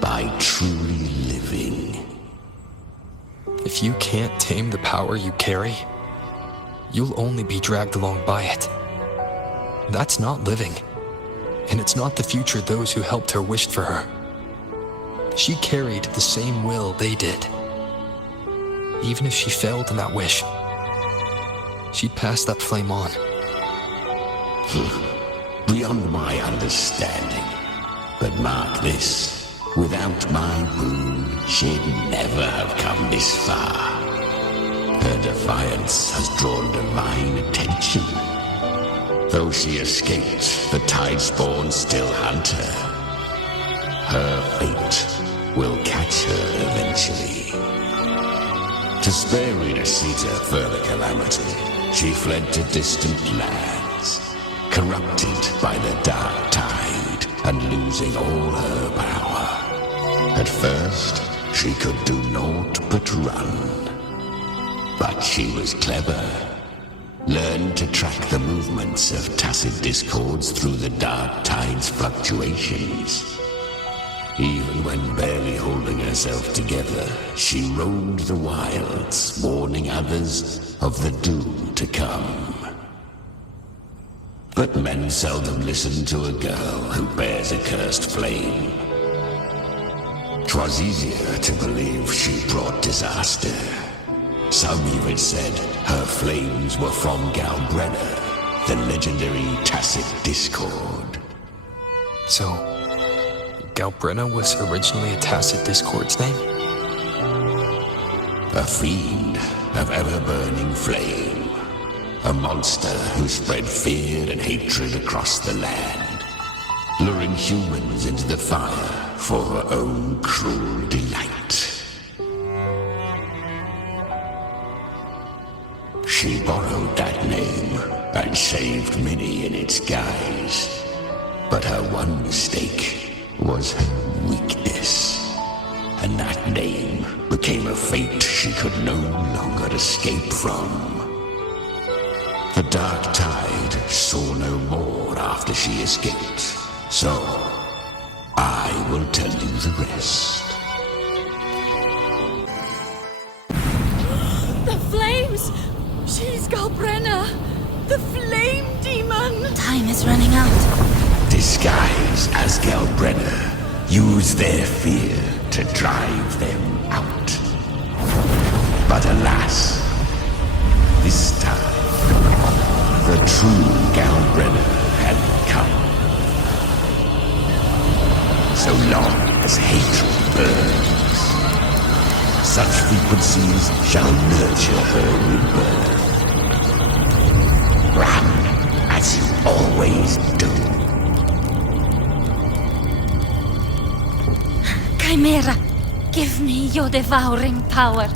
by truly living. If you can't tame the power you carry, you'll only be dragged along by it. That's not living, and it's not the future those who helped her wished for her. She carried the same will they did. Even if she failed in that wish, she'd pass that flame on. Beyond my understanding. But mark this, without my boon, she'd never have come this far. Her defiance has drawn divine attention. Though she escaped, the Tidespawn still hunt her. Her fate will catch her eventually. To spare Renacita further calamity, she fled to distant lands, corrupted by the dark tide and losing all her power. At first, she could do naught but run. But she was clever. Learned to track the movements of tacit discords through the dark tide's fluctuations. Even when barely holding herself together, she roamed the wilds, warning others of the doom to come. But men seldom listen to a girl who bears a cursed flame. 'Twas easier to believe she brought disaster. Some even said her flames were from Galbrenna, the legendary tacit discord. So, Galbrenna was originally a tacit discord's name? A fiend of ever-burning flame. A monster who spread fear and hatred across the land, luring humans into the fire for her own cruel delight. She borrowed that name and saved many in its guise. But her one mistake was her weakness. And that name became a fate she could no longer escape from. The dark tide saw no more after she escaped. So, I will tell you the rest. The flames! She's Galbrenna! The flame demon! Time is running out. Disguised as Galbrenna, use their fear to drive them out. But alas, this time, the true Galbrenna had come. So long as hatred burns, such frequencies shall nurture her rebirth. Run, as you always do. Chimera, give me your devouring power.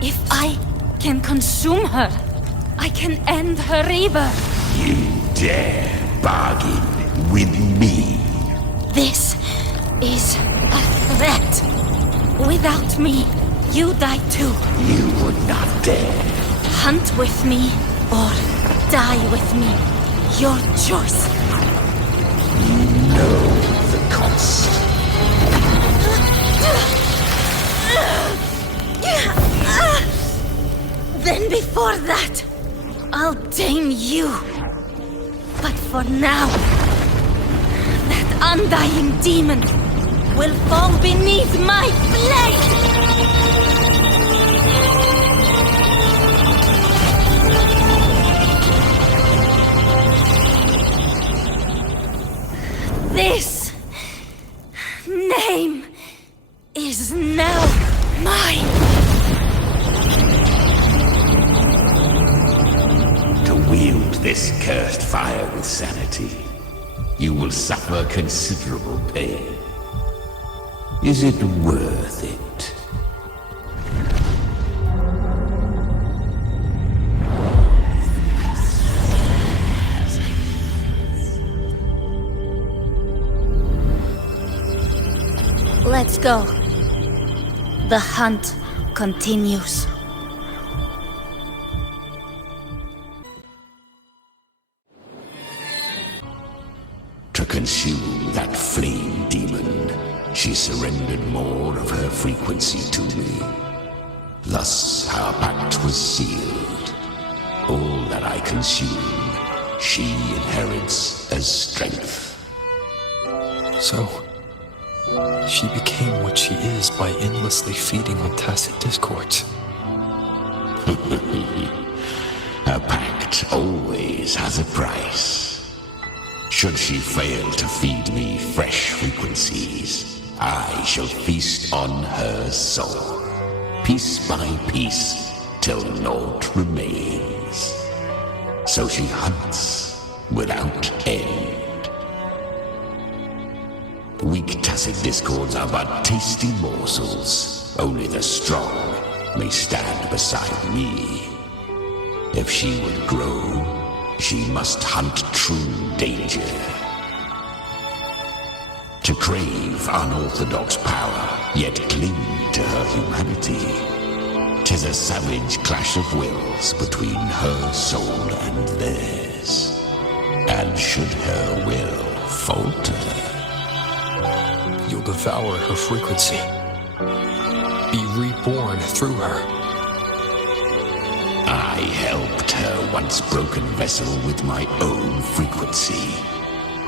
If I can consume her, I can end her rebirth. You dare bargain with me? This is a threat. Without me, you die too. You would not dare. Hunt with me or die with me. Your choice. You know the cost. Then before that, I'll tame you. But for now, that undying demon will fall beneath my blade! This name is now mine. To wield this cursed fire with sanity, you will suffer considerable pain. Is it worth it? Let's go. The hunt continues. To consume that flame demon, she surrendered more of her frequency to me. Thus our pact was sealed. All that I consume, she inherits as strength. So, she became what she is by endlessly feeding on tacit discords. A pact always has a price. Should she fail to feed me fresh frequencies, I shall feast on her soul, piece by piece, till naught remains. So she hunts without end. Weak tacit discords are but tasty morsels. Only the strong may stand beside me. If she would grow, she must hunt true danger. To crave unorthodox power, yet cling to her humanity, 'tis a savage clash of wills between her soul and theirs. And should her will falter, you'll devour her frequency, be reborn through her. I helped her once broken vessel with my own frequency,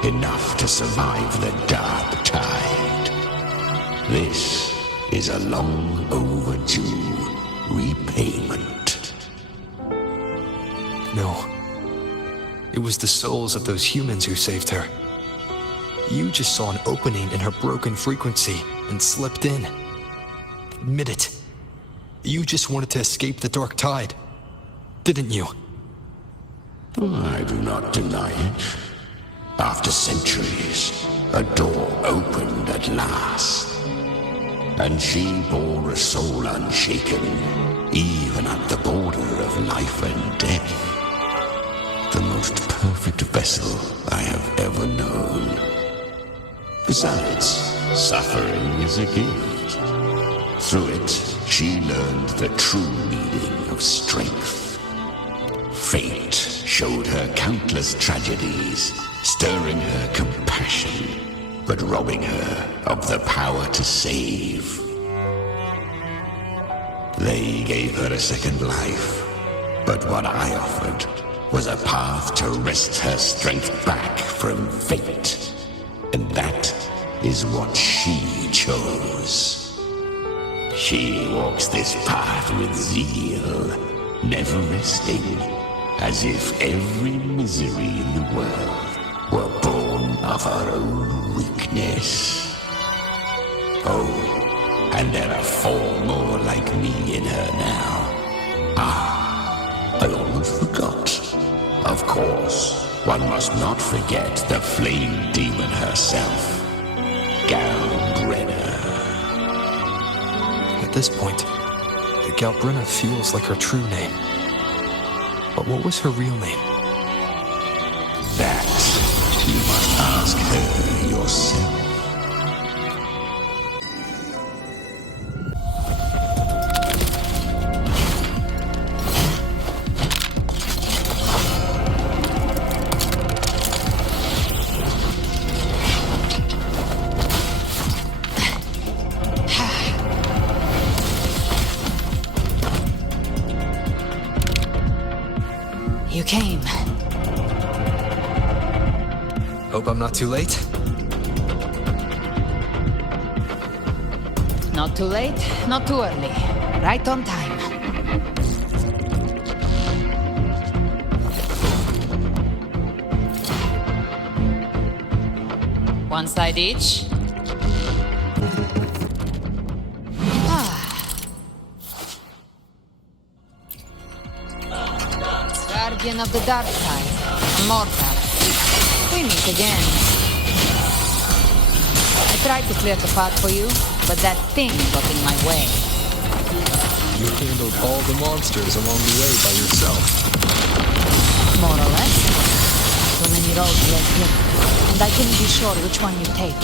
enough to survive the dark tide. This is a long overdue repayment. No, it was the souls of those humans who saved her. You just saw an opening in her broken frequency and slipped in. Admit it. You just wanted to escape the dark tide, didn't you? I do not deny it. After centuries, a door opened at last. And she bore a soul unshaken, even at the border of life and death. The most perfect vessel I have ever known. Besides, suffering is a gift. Through it, she learned the true meaning of strength. Fate showed her countless tragedies, stirring her compassion, but robbing her of the power to save. They gave her a second life, but what I offered was a path to wrest her strength back from fate. And that is what she chose. She walks this path with zeal, never resting, as if every misery in the world were born of her own weakness. Oh, and there are 4 more like me in her now. Ah, I almost forgot. Of course, one must not forget the flame demon herself, Galbrenna. At this point, Galbrenna feels like her true name. But what was her real name? That you must ask her yourself. You came. Hope I'm not too late. Not too late, not too early. Right on time. One side each. Guardian of the dark side, immortal. We meet again. I tried to clear the path for you, but that thing got in my way. You handled all the monsters along the way by yourself. More or less. Too many roads led here, and I couldn't be sure which one you take.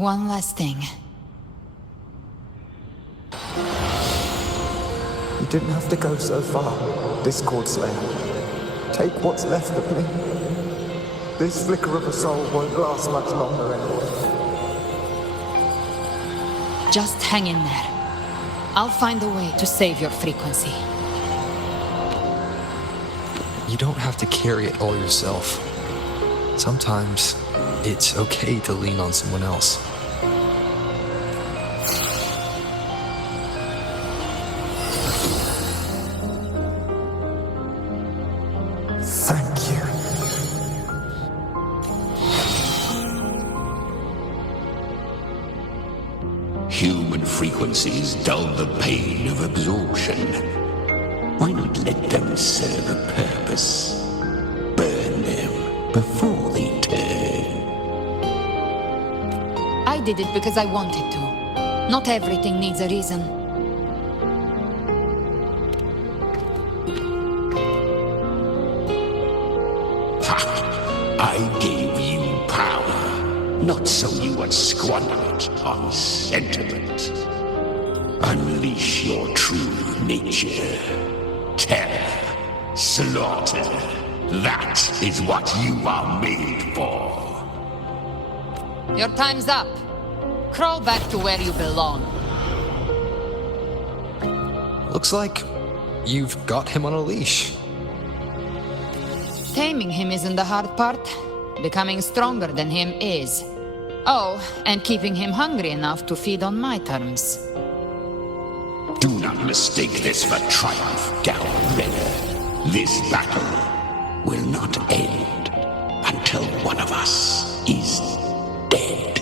One last thing. You didn't have to go so far, Discord Slayer. Take what's left of me. This flicker of a soul won't last much longer anyway. Just hang in there. I'll find a way to save your frequency. You don't have to carry it all yourself. Sometimes it's okay to lean on someone else. Thank you. Human frequencies dull the pain of absorption. Why not let them serve a purpose? Burn them before they turn. I did it because I wanted to. Not everything needs a reason. I gave you power, not so you would squander it on sentiment. Unleash your true nature. Terror, slaughter. That is what you are made for. Your time's up. Crawl back to where you belong. Looks like you've got him on a leash. Taming him isn't the hard part. Becoming stronger than him is. Oh, and keeping him hungry enough to feed on my terms. Do not mistake this for triumph, gallant Renner. This battle will not end until one of us is dead.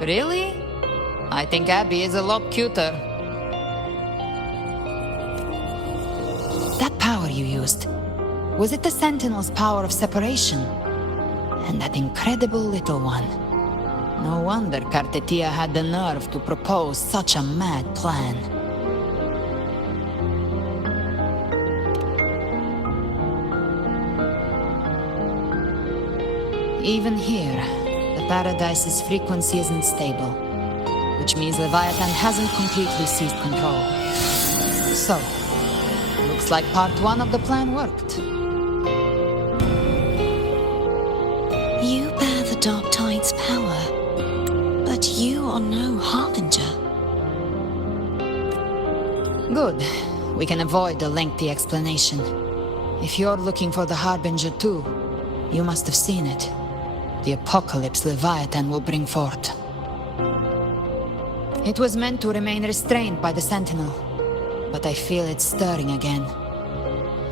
Really? I think Abby is a lot cuter. That power you used, was it the Sentinel's power of separation? And that incredible little one. No wonder Cartetia had the nerve to propose such a mad plan. Even here, the Paradise's frequency isn't stable, which means Leviathan hasn't completely seized control. So, looks like part one of the plan worked. You bear the Dark Tide's power, but you are no Harbinger. Good. We can avoid a lengthy explanation. If you're looking for the Harbinger too, you must have seen it. The apocalypse Leviathan will bring forth. It was meant to remain restrained by the Sentinel, but I feel it stirring again.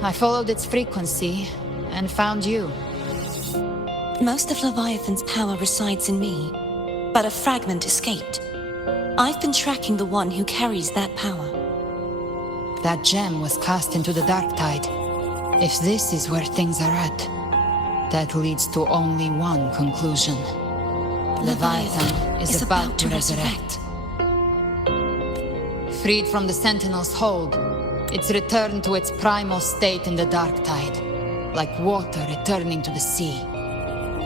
I followed its frequency and found you. Most of Leviathan's power resides in me, but a fragment escaped. I've been tracking the one who carries that power. That gem was cast into the Dark Tide. If this is where things are at, that leads to only one conclusion. Leviathan is about to resurrect. Freed from the Sentinel's hold, it's returned to its primal state in the Dark Tide, like water returning to the sea.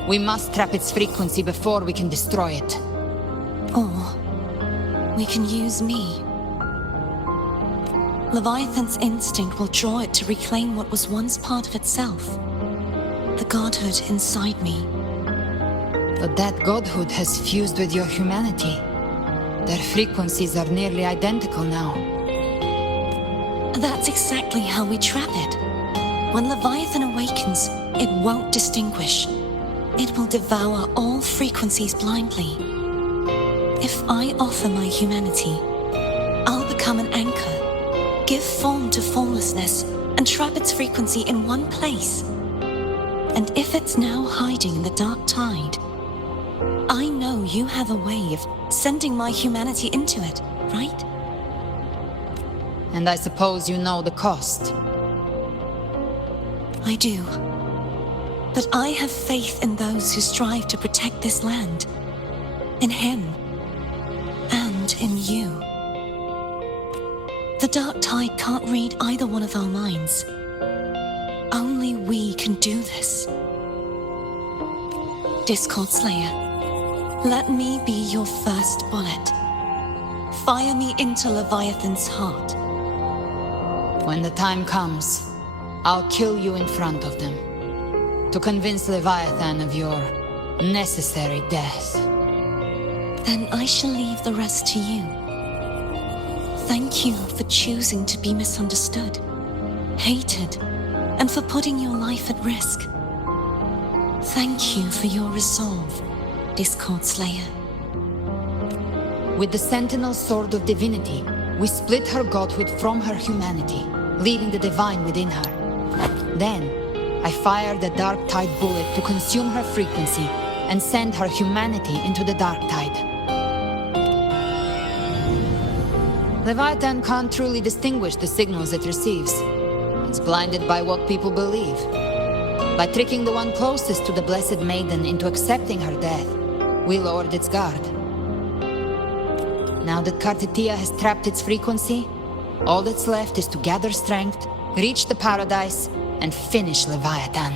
We must trap its frequency before we can destroy it. Or we can use me. Leviathan's instinct will draw it to reclaim what was once part of itself. The godhood inside me. But that godhood has fused with your humanity. Their frequencies are nearly identical now. That's exactly how we trap it. When Leviathan awakens, it won't distinguish. It will devour all frequencies blindly. If I offer my humanity, I'll become an anchor, give form to formlessness, and trap its frequency in one place. And if it's now hiding in the Dark Tide, I know you have a way of sending my humanity into it, right? And I suppose you know the cost. I do. But I have faith in those who strive to protect this land. In him. And in you. The Dark Tide can't read either one of our minds. Only we can do this. Discord Slayer, let me be your first bullet. Fire me into Leviathan's heart. When the time comes, I'll kill you in front of them. To convince Leviathan of your necessary death. Then I shall leave the rest to you. Thank you for choosing to be misunderstood, hated, and for putting your life at risk. Thank you for your resolve, Discord Slayer. With the Sentinel Sword of Divinity, we split her godhood from her humanity, leaving the divine within her. Then, I fired a Dark Tide bullet to consume her frequency and send her humanity into the Dark Tide. Leviathan can't truly distinguish the signals it receives. It's blinded by what people believe. By tricking the one closest to the Blessed Maiden into accepting her death, we lowered its guard. Now that Kartitia has trapped its frequency, all that's left is to gather strength, reach the paradise, and finish Leviathan.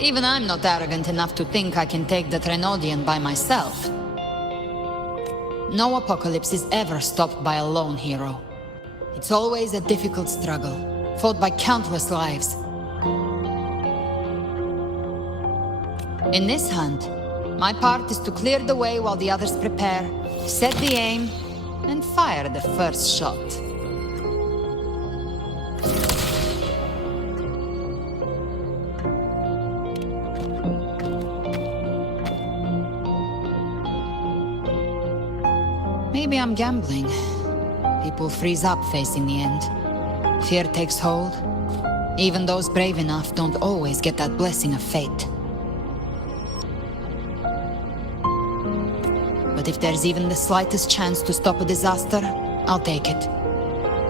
Even I'm not arrogant enough to think I can take the Trenodian by myself. No apocalypse is ever stopped by a lone hero. It's always a difficult struggle, fought by countless lives. In this hunt, my part is to clear the way while the others prepare, set the aim, and fire the first shot. Maybe I'm gambling. People freeze up facing the end. Fear takes hold. Even those brave enough don't always get that blessing of fate. But if there's even the slightest chance to stop a disaster, I'll take it.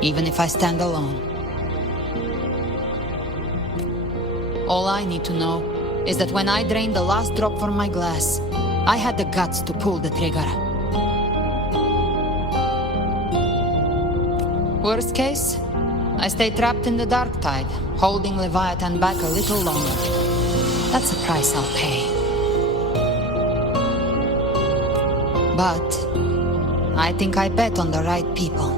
Even if I stand alone. All I need to know is that when I drained the last drop from my glass, I had the guts to pull the trigger. Worst case, I stay trapped in the Dark Tide, holding Leviathan back a little longer. That's the price I'll pay. But I think I bet on the right people.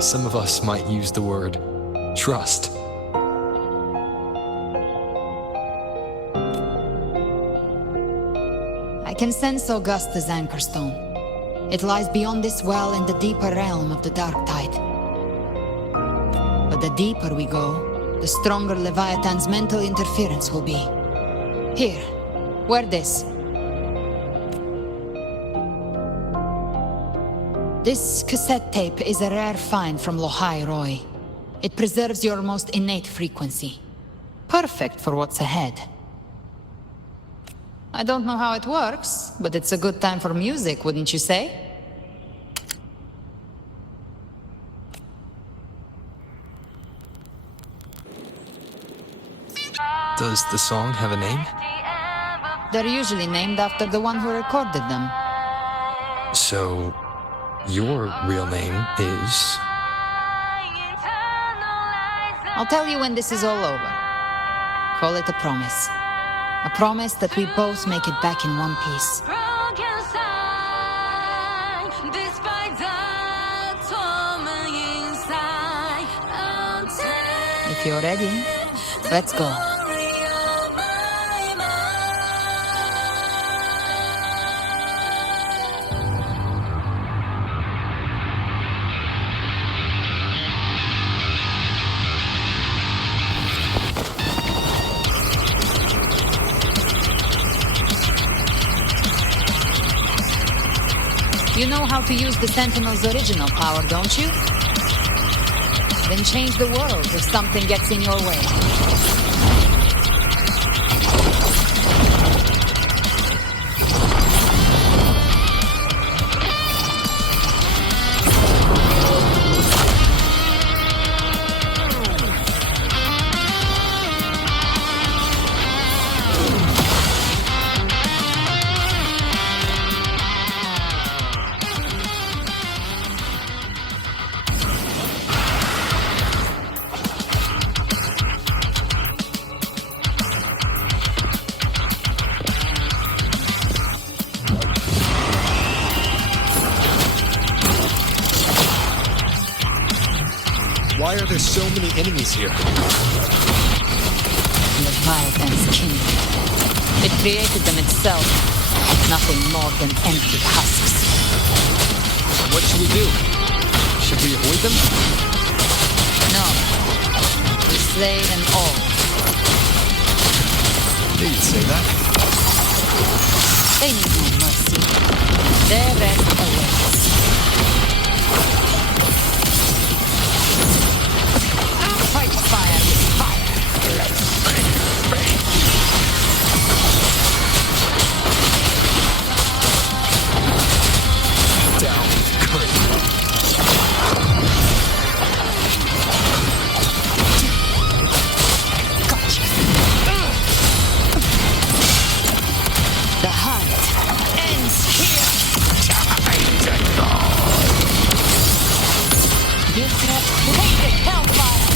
Some of us might use the word trust. I can sense Augusta's Anchorstone. It lies beyond this well in the deeper realm of the Dark Tide. But the deeper we go, the stronger Leviathan's mental interference will be. Here, wear this. This cassette tape is a rare find from Lohai Roy. It preserves your most innate frequency. Perfect for what's ahead. I don't know how it works, but it's a good time for music, wouldn't you say? Does the song have a name? They're usually named after the one who recorded them. So, your real name is... I'll tell you when this is all over. Call it a promise. A promise that we both make it back in one piece. If you're ready, let's go. You know how to use the Sentinel's original power, don't you? Then change the world if something gets in your way. Why are there so many enemies here? Leviathan's kingdom. It created them itself. Nothing more than empty husks. What should we do? Should we avoid them? No. We slay them all. Knew you'd say that. They need no mercy. Their rest awaits. I'll fight fire with fire. Down with courage. The hunt ends here. Give threat, hated hellfire.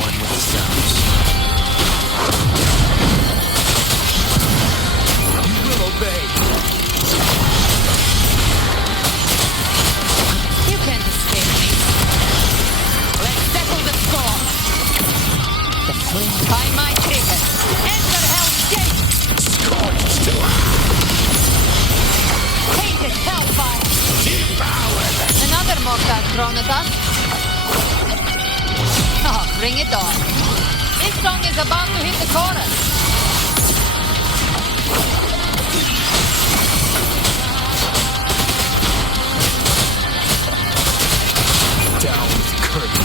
One with the sounds. You will obey. You can't escape me. Let's settle the score. The flame by my trigger. Enter Hell's Gate. Scorched to Hated hellfire. devour them. Another mortar thrown at us. Oh, bring it on. This song is about to hit the chorus. Down with courage.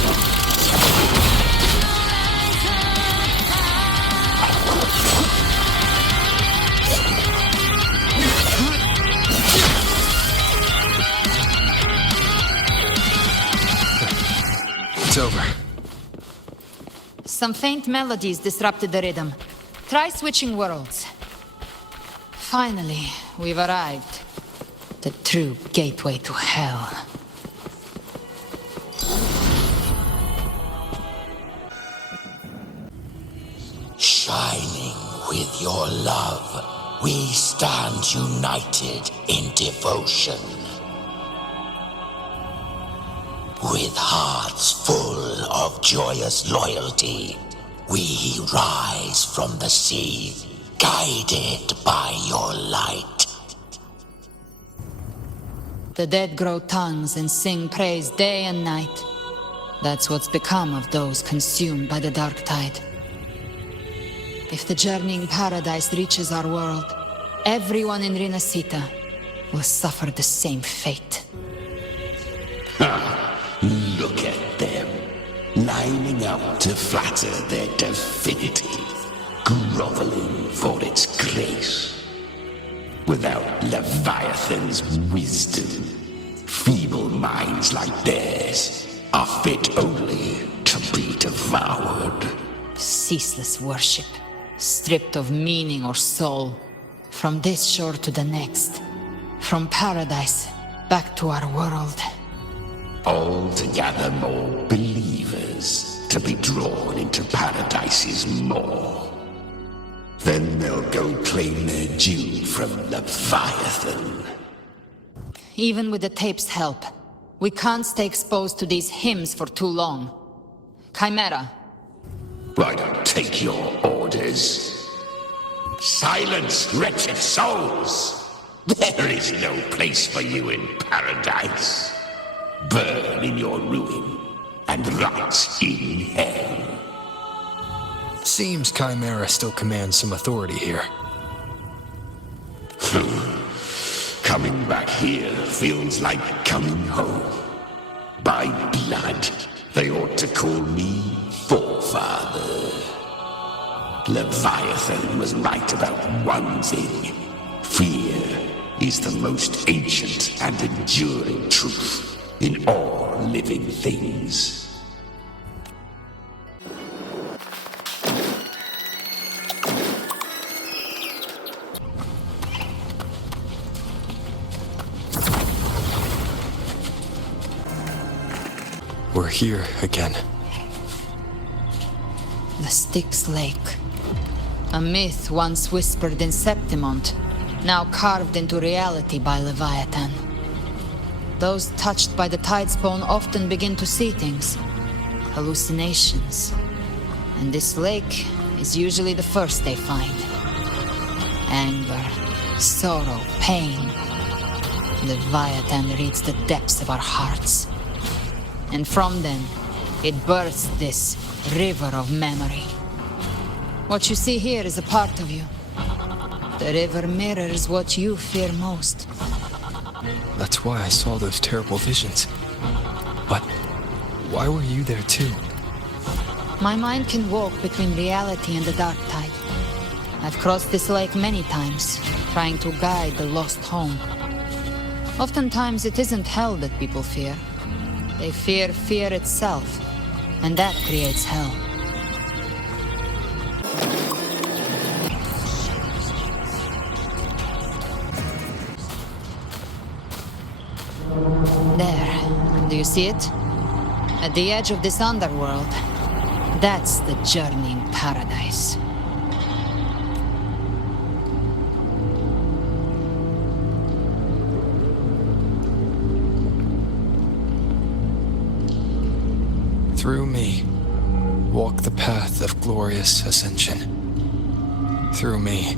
It's over. Some faint melodies disrupted the rhythm. Try switching worlds. Finally, we've arrived. The true gateway to hell. Shining with your love, we stand united in devotion. With hearts full of joyous loyalty, we rise from the sea, guided by your light. The dead grow tongues and sing praise day and night. That's what's become of those consumed by the dark tide. If the journeying paradise reaches our world, everyone in Rinasita will suffer the same fate. Look at them, lining up to flatter their divinity, groveling for its grace. Without Leviathan's wisdom, feeble minds like theirs are fit only to be devoured. Ceaseless worship, stripped of meaning or soul, from this shore to the next, from paradise back to our world. All to gather more believers to be drawn into Paradise's maw. Then they'll go claim their due from Leviathan. Even with the tape's help, we can't stay exposed to these hymns for too long. Chimera. I don't take your orders. Silence, wretched souls! There is no place for you in Paradise. Burn in your ruin, and rot in hell. Seems Chimera still commands some authority here. Coming back here feels like coming home. By blood, they ought to call me Forefather. Leviathan was right about one thing. Fear is the most ancient and enduring truth in all living things. We're here again. The Styx Lake. A myth once whispered in Septimont, now carved into reality by Leviathan. Those touched by the Tidespawn often begin to see things. Hallucinations. And this lake is usually the first they find. Anger, sorrow, pain. Leviathan reads the depths of our hearts. And from them, it births this river of memory. What you see here is a part of you. The river mirrors what you fear most. That's why I saw those terrible visions. But why were you there too? My mind can walk between reality and the dark tide. I've crossed this lake many times, trying to guide the lost home. Oftentimes it isn't hell that people fear. They fear fear itself, and that creates hell. There. Do you see it? At the edge of this underworld, that's the journeying paradise. Through me, walk the path of glorious ascension. Through me,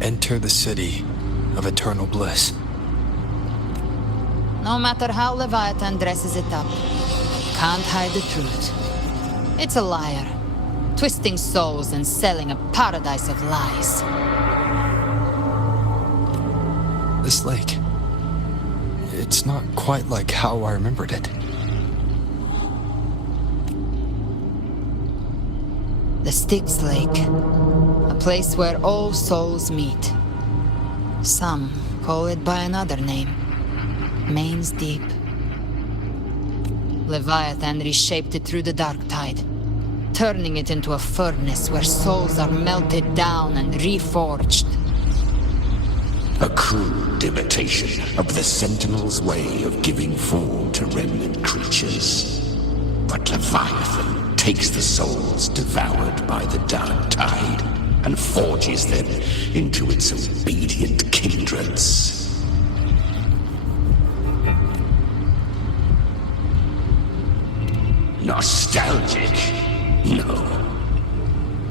enter the city of eternal bliss. No matter how Leviathan dresses it up, can't hide the truth. It's a liar, twisting souls and selling a paradise of lies. This lake, it's not quite like how I remembered it. The Styx Lake, a place where all souls meet. Some call it by another name, Main's Deep. Leviathan reshaped it through the dark tide, turning it into a furnace where souls are melted down and reforged. A crude imitation of the Sentinel's way of giving form to remnant creatures. But Leviathan takes the souls devoured by the dark tide and forges them into its obedient kindreds. Nostalgic? No.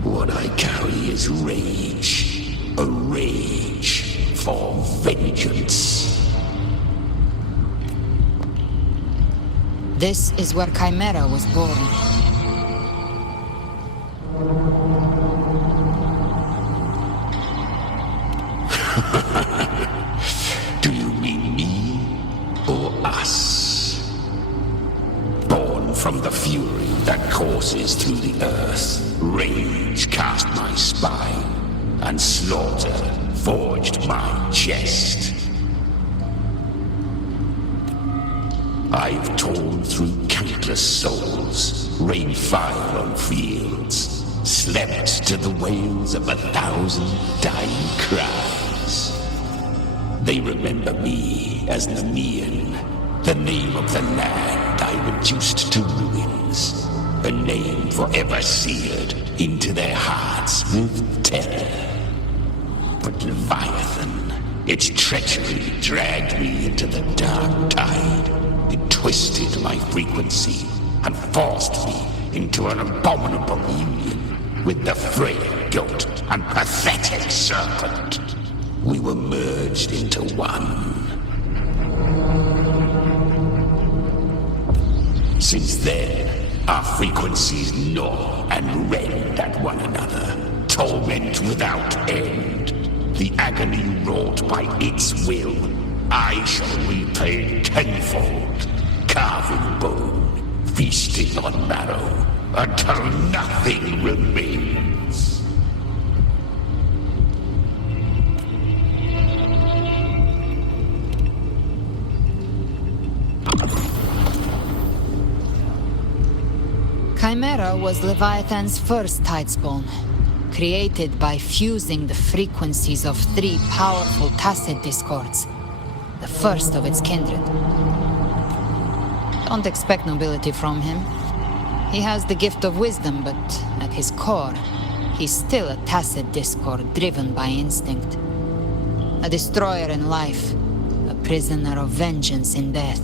What I carry is rage. A rage for vengeance. This is where Chimera was born. Do you mean me or us? Born from the fury that courses through the earth, rage cast my spine, and slaughter forged my chest. I've torn through countless souls, rained fire on fields, slept to the wails of 1,000 dying cries. They remember me as Nemean, the name of the land I reduced to ruins, a name forever seared into their hearts with terror. But Leviathan, its treachery dragged me into the dark tide. It twisted my frequency and forced me into an abominable union with the frail goat and pathetic serpent. We were merged into one. Since then, our frequencies gnaw and rend at one another, torment without end. The agony wrought by its will, I shall repay tenfold, carving bone, feasting on marrow, until nothing remains. Chimera was Leviathan's first Tidespawn, created by fusing the frequencies of 3 powerful tacit discords, the first of its kindred. Don't expect nobility from him. He has the gift of wisdom, but at his core, he's still a tacit discord driven by instinct. A destroyer in life, a prisoner of vengeance in death.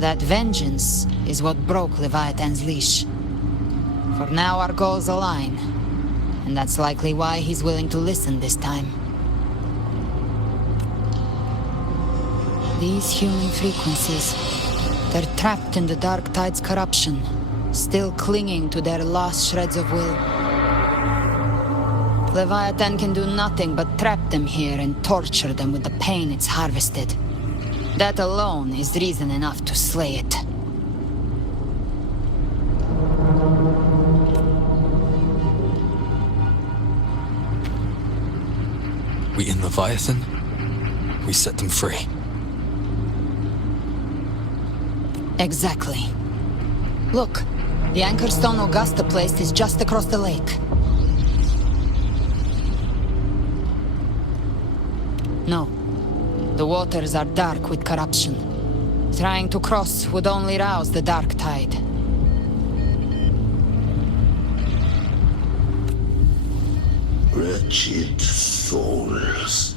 That vengeance is what broke Leviathan's leash. For now our goals align, and that's likely why he's willing to listen this time. These human frequencies, they're trapped in the Dark Tide's corruption, still clinging to their last shreds of will. Leviathan can do nothing but trap them here and torture them with the pain it's harvested. That alone is reason enough to slay it. We in Leviathan, we set them free. Exactly. Look, the Anchorstone Augusta place is just across the lake. No. The waters are dark with corruption. Trying to cross would only rouse the Dark Tide. Wretched souls,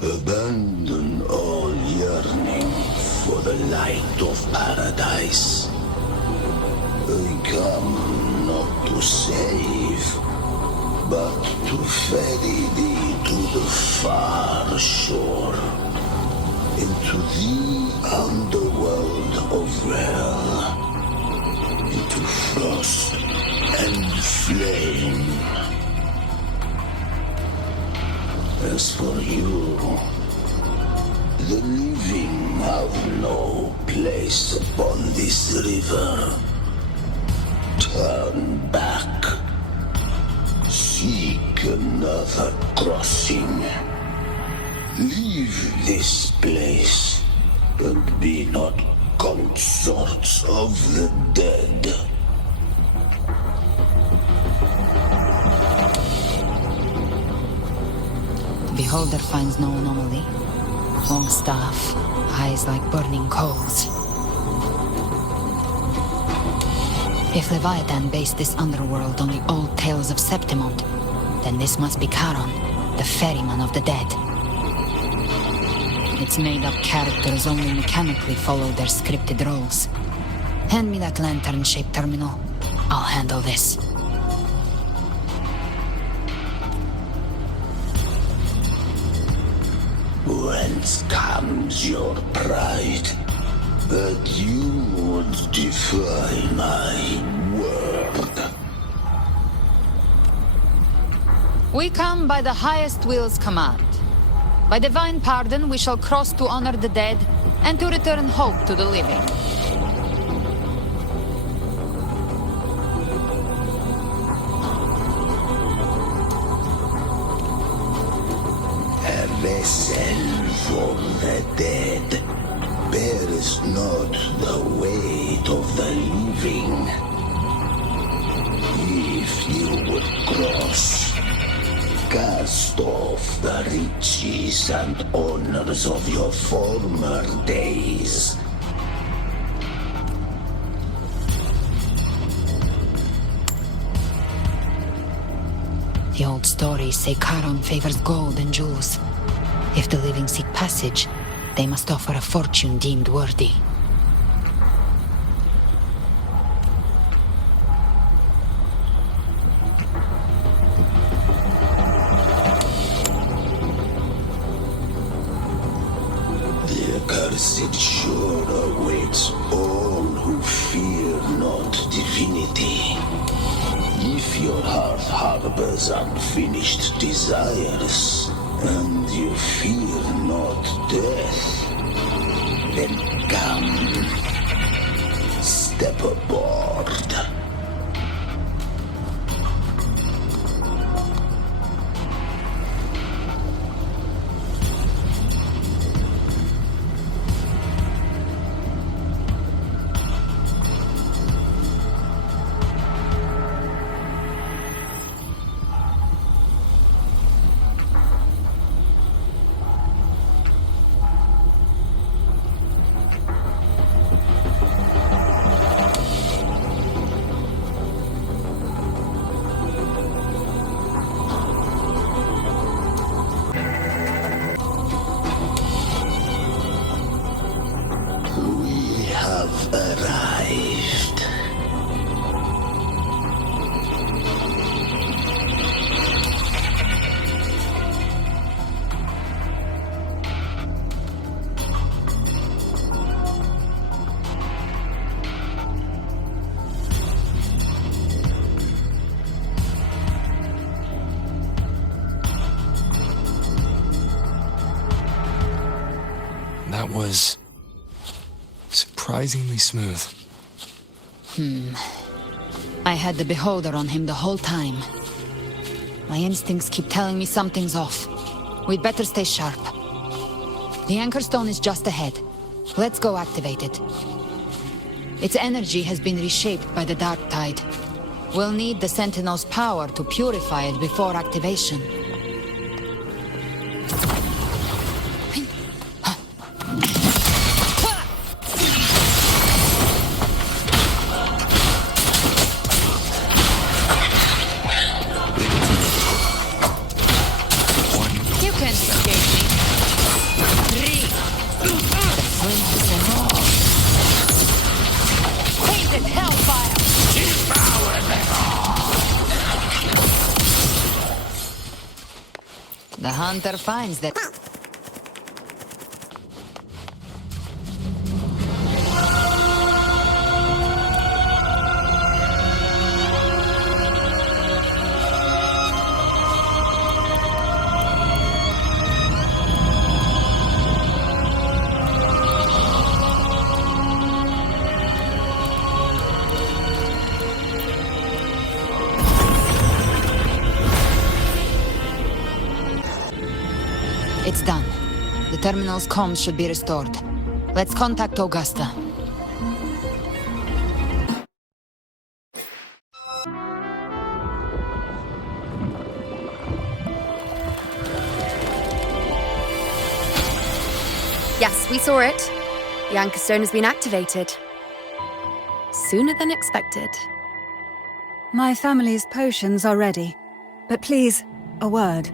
abandon all yearning for the light of paradise. I come not to save, but to ferry thee to the far shore, into the underworld of hell, into frost and flame. As for you, the living have no place upon this river. Turn back. Seek another crossing. Leave this place, and be not consorts of the dead. The beholder finds no anomaly. Long staff, eyes like burning coals. If Leviathan based this underworld on the old tales of Septimond, then this must be Charon, the ferryman of the dead. Its made-up characters only mechanically follow their scripted roles. Hand me that lantern-shaped terminal. I'll handle this. Whence comes your pride? That you would defy my word. We come by the highest will's command. By divine pardon, we shall cross to honor the dead and to return hope to the living. A vessel for the dead bears not the weight of the living. If you would cross, cast off the riches and honors of your former days. The old stories say Charon favors gold and jewels. If the living seek passage, they must offer a fortune deemed worthy. The accursed shore awaits all who fear not divinity. If your heart harbors unfinished desires, and you fear not death, then come, step aboard. have arrived. That was surprisingly smooth. I had the beholder on him the whole time. My instincts keep telling me something's off. We'd better stay sharp. The Anchor Stone is just ahead. Let's go activate it. Its energy has been reshaped by the Dark Tide. We'll need the Sentinel's power to purify it before activation. You can't escape me. Painted hellfire! Devour them all! The hunter finds that... It's done. The terminal's comms should be restored. Let's contact Augusta. Yes, we saw it. The Anchor Stone has been activated. Sooner than expected. My family's potions are ready. But please, a word.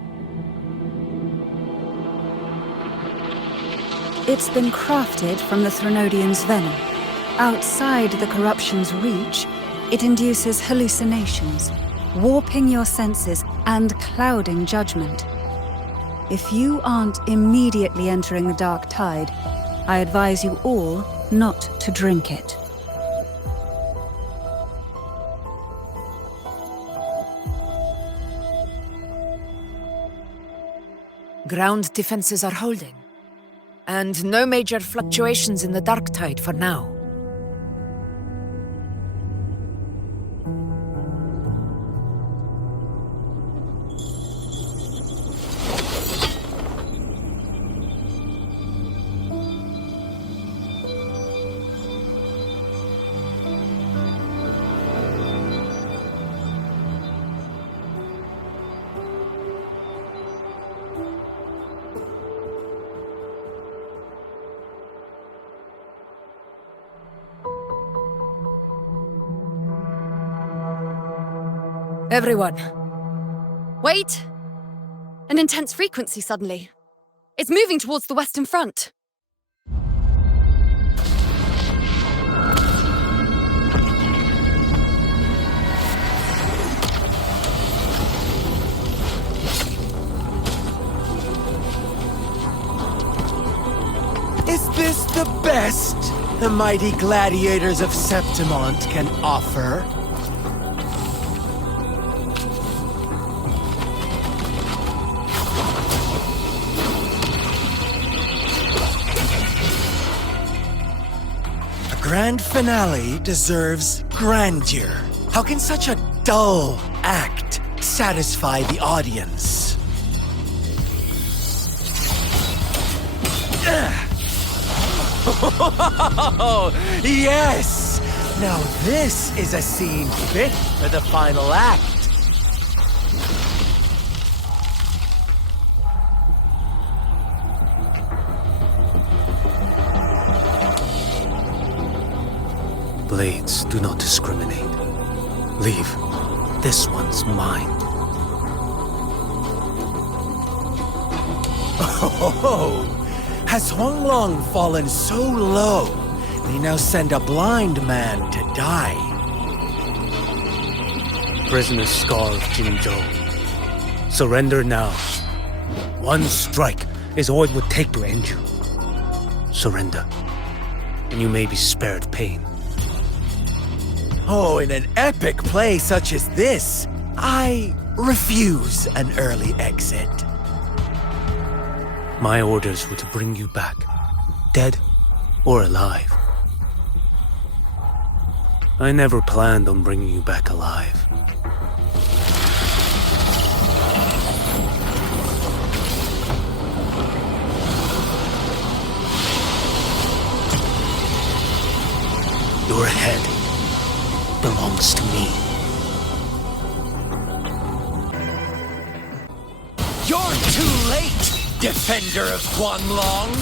It's been crafted from the Threnodian's venom. Outside the corruption's reach, it induces hallucinations, warping your senses and clouding judgment. If you aren't immediately entering the Dark Tide, I advise you all not to drink it. Ground defenses are holding. And no major fluctuations in the Dark Tide for now. Everyone. Wait! An intense frequency suddenly. It's moving towards the Western Front. Is this the best the mighty gladiators of Septimont can offer? A grand finale deserves grandeur. How can such a dull act satisfy the audience? Oh, yes! Now this is a scene fit for the final act. Blades do not discriminate. Leave. This one's mine. Oh, has Huanglong fallen so low They now send a blind man to die. Prisoner Scar of Jinzhou. Surrender now. One strike is all it would take to end you. Surrender, and you may be spared pain. Oh, in an epic play such as this, I refuse an early exit. My orders were to bring you back, dead or alive. I never planned on bringing you back alive. Your head belongs to me. You're too late, defender of Guanlong!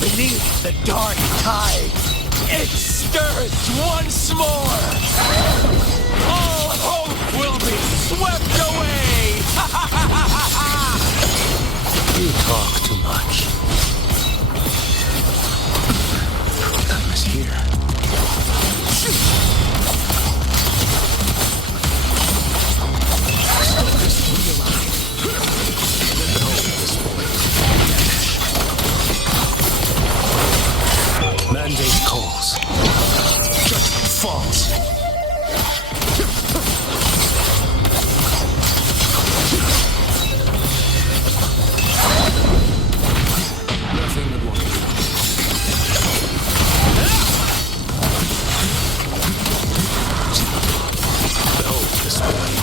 Beneath the dark tide, it stirs once more! All hope will be swept away! You talk too much. Time is here. Mandate calls. Judgment falls. Nothing would want you. Behold this blade.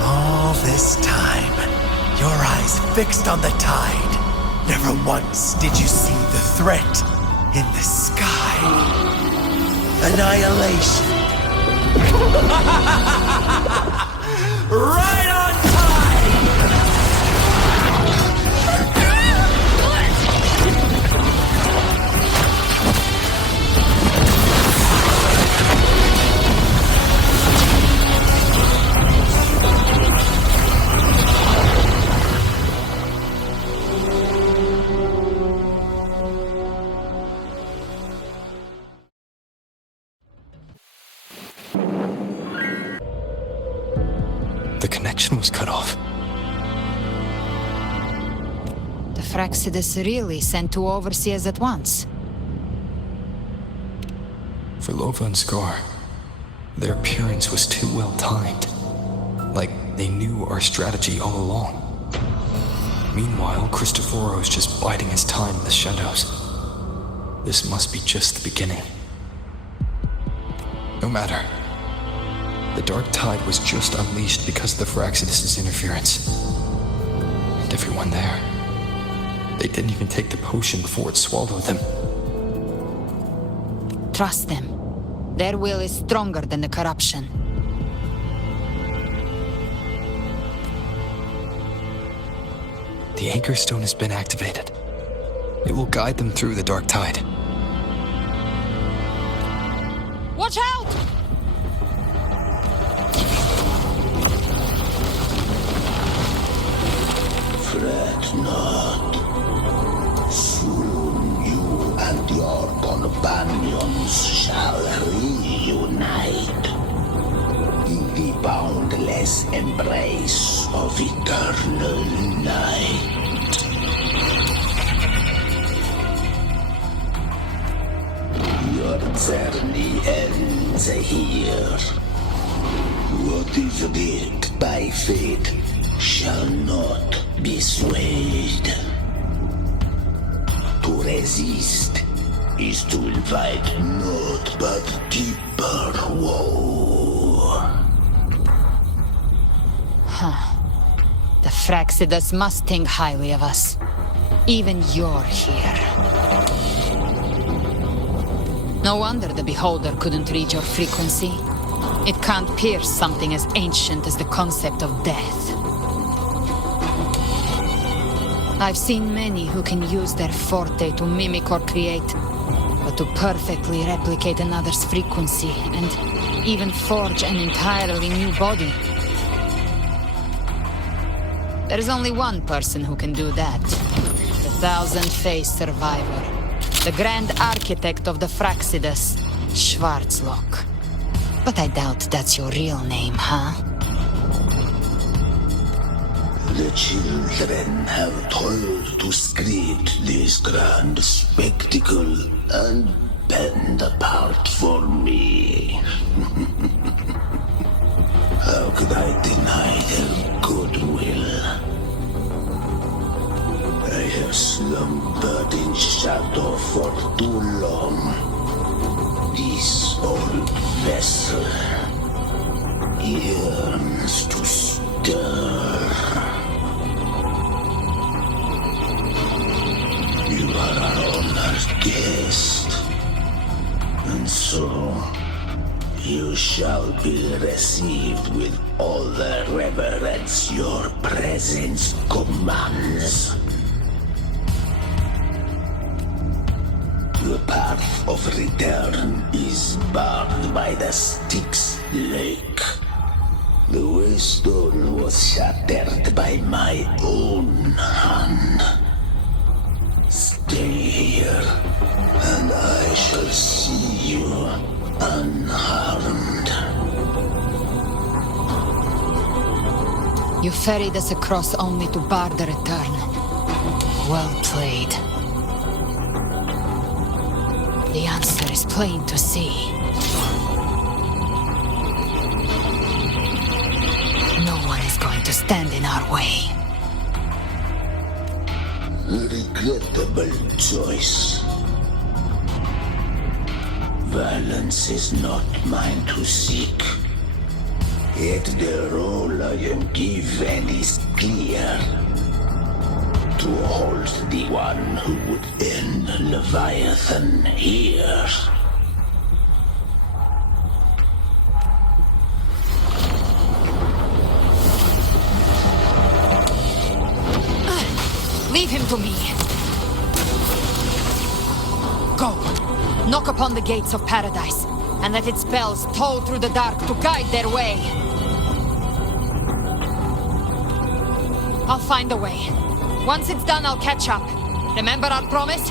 All this time, your eyes fixed on the tide. Never once did you see the threat in the sky. Annihilation. Right on time! The connection was cut off. The Fraxidus really sent two overseers at once. For Lova and Scar, their appearance was too well timed. Like they knew our strategy all along. Meanwhile, Cristoforo's just biding his time in the shadows. This must be just the beginning. No matter. The dark tide was just unleashed because of the Fraxidus' interference. And everyone there, they didn't even take the potion before it swallowed them. Trust them. Their will is stronger than the corruption. The Anchor Stone has been activated. It will guide them through the dark tide. Watch out! Fret not. Soon you and your companions shall reunite in the boundless embrace of eternal night. Your journey ends here. What is built by fate shall not be swayed. To resist is to invite naught but deeper woe. Huh. The Fraxidus must think highly of us. Even you're here. No wonder the Beholder couldn't reach your frequency. It can't pierce something as ancient as the concept of death. I've seen many who can use their forte to mimic or create, but to perfectly replicate another's frequency and even forge an entirely new body. There's only one person who can do that. The thousand-faced survivor. The grand architect of the Fraxidus, Schwarzlock. But I doubt that's your real name, huh? The children have toiled to script this grand spectacle and bend apart for me. How could I deny their goodwill? I have slumbered in shadow for too long. This old vessel yearns to stir. You are our honored guest, and so you shall be received with all the reverence your presence commands. The path of return is barred by the Styx Lake. The waystone was shattered by my own hand. Stay here, and I shall see you unharmed. You ferried us across only to bar the return. Well played. The answer is plain to see. No one is going to stand in our way. Regrettable choice. Violence is not mine to seek. Yet the role I am given is clear. To hold the one who would end Leviathan here. Leave him to me. Go. Knock upon the gates of paradise, and let its bells toll through the dark to guide their way. I'll find a way. Once it's done, I'll catch up. Remember our promise?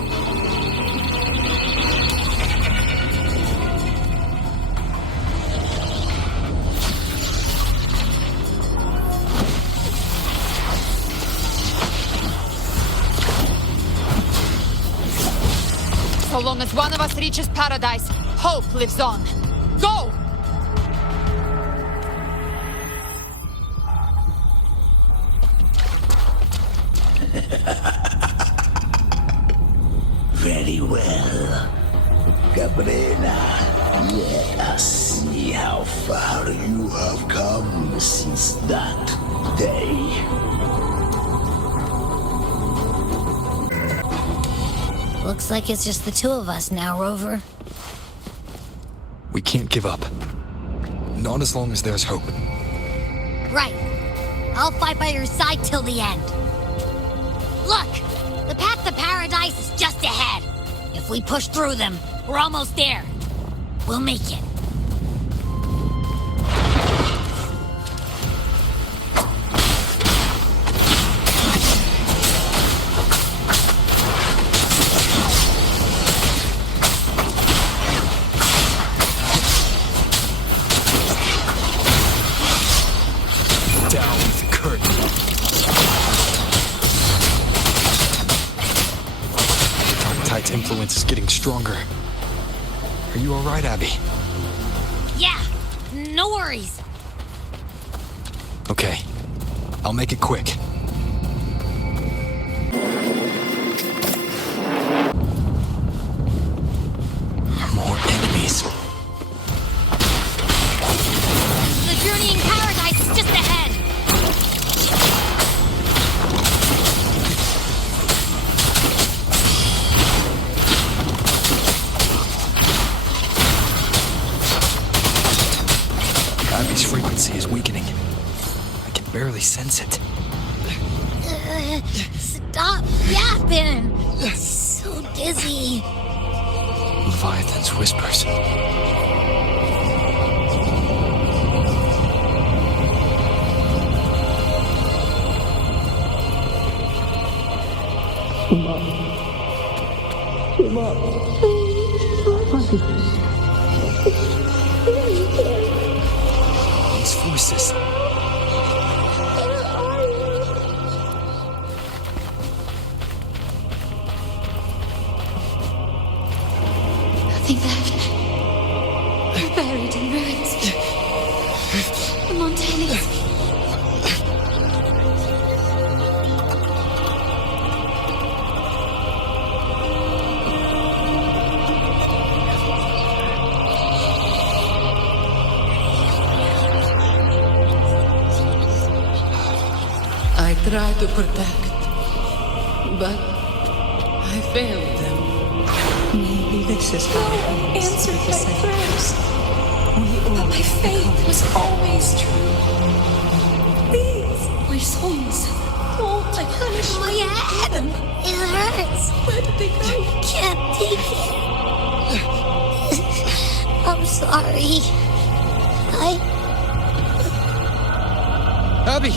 So long as one of us reaches paradise, hope lives on. Go! Very well. Cabrera, let us see how far you have come since that day. Looks like it's just the two of us now, Rover. We can't give up. Not as long as there's hope. Right. I'll fight by your side till the end. Look! The path to paradise is just ahead. If we push through them, we're almost there. We'll make it. Down with the curtain. Tide's influence is getting stronger. Are you alright, Abby? Yeah, no worries. Okay. I'll make it quick. More enemies. The journey in paradise is just ahead. Abby's frequency is weakening. I can barely sense it. Stop yapping. So dizzy. Leviathan's whispers. These voices. Nothing left. We're buried in ruins. The Montanis. I tried to protect, but I failed them. Maybe this is how it Answered my prayers. But my faith was always true. These, my sons, all I punished. My head! It hurts! Where did they go? Can't take it. I'm sorry. Abby!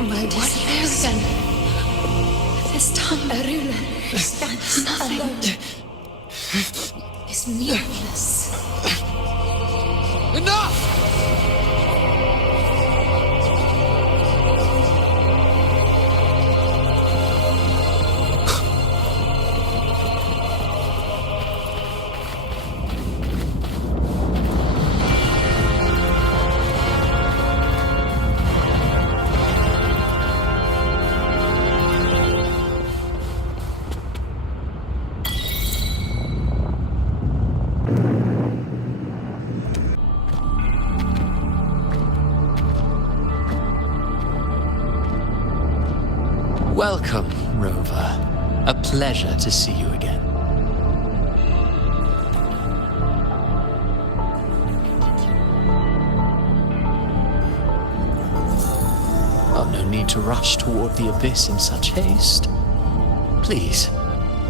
My disappearance. This time, Arula stands alone. Is meaningless. Enough! Welcome, Rover. A pleasure to see you again. Oh, no need to rush toward the abyss in such haste. Please,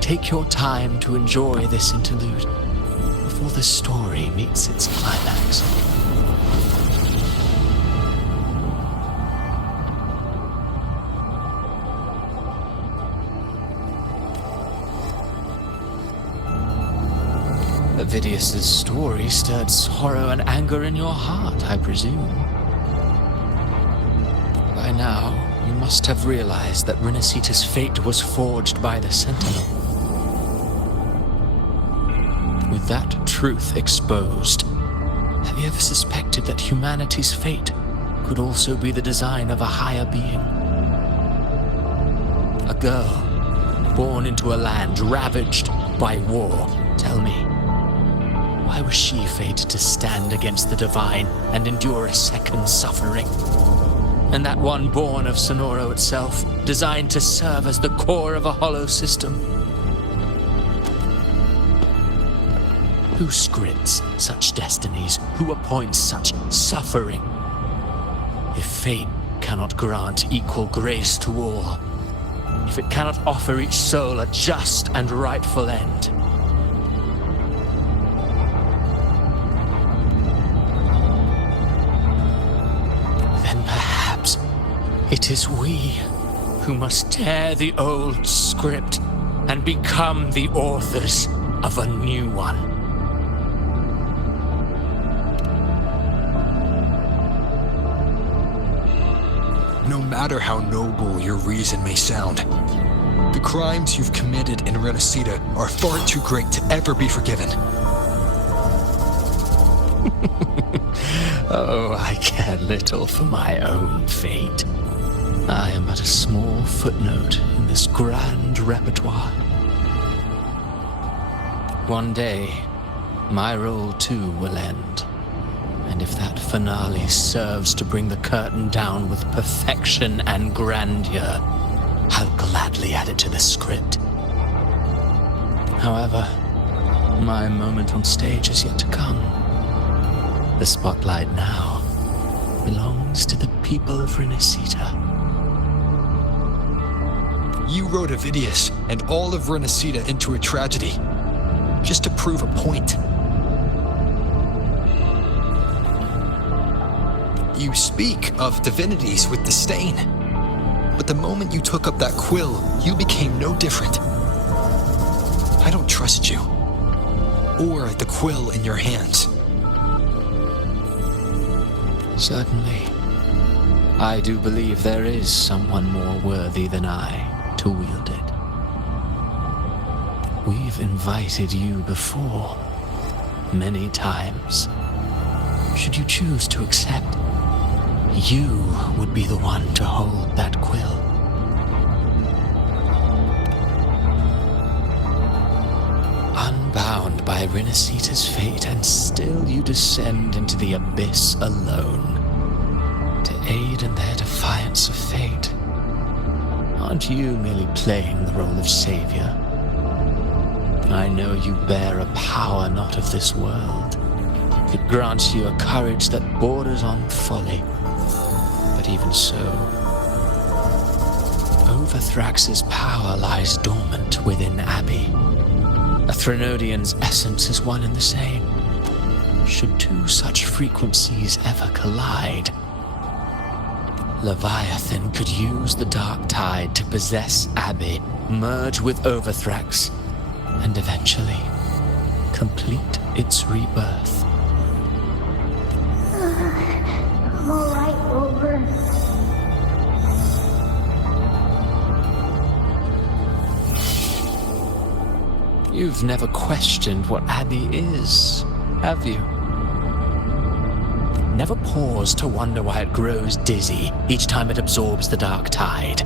take your time to enjoy this interlude before the story meets its climax. Avidius's story stirred sorrow and anger in your heart, I presume. By now, you must have realized that Renacita's fate was forged by the Sentinel. With that truth exposed, have you ever suspected that humanity's fate could also be the design of a higher being? A girl, born into a land ravaged by war. Tell me, why was she fated to stand against the divine and endure a second suffering? And that one born of Sonoro itself, designed to serve as the core of a hollow system? Who scripts such destinies? Who appoints such suffering? If fate cannot grant equal grace to all, if it cannot offer each soul a just and rightful end, it is we who must tear the old script and become the authors of a new one. No matter how noble your reason may sound, the crimes you've committed in Renacita are far too great to ever be forgiven. Oh, I care little for my own fate. I am but a small footnote in this grand repertoire. One day, my role too will end. And if that finale serves to bring the curtain down with perfection and grandeur, I'll gladly add it to the script. However, my moment on stage is yet to come. The spotlight now belongs to the people of Renacita. You rode Avidius and all of Renacida into a tragedy, just to prove a point. You speak of divinities with disdain, but the moment you took up that quill, you became no different. I don't trust you, or the quill in your hands. Certainly. I do believe there is someone more worthy than I to wield it. We've invited you before, many times. Should you choose to accept, you would be the one to hold that quill. Unbound by Renacita's fate, and still you descend into the abyss alone, to aid in their defiance of fate. Aren't you merely playing the role of savior? I know you bear a power not of this world. It grants you a courage that borders on folly. But even so, Overthrax's power lies dormant within Abbey. A Threnodian's essence is one and the same. Should two such frequencies ever collide, Leviathan could use the dark tide to possess Abbey, merge with Overthrax, and eventually complete its rebirth. I'm alright, Over. You've never questioned what Abbey is, have you? Never paused to wonder why it grows dizzy each time it absorbs the dark tide.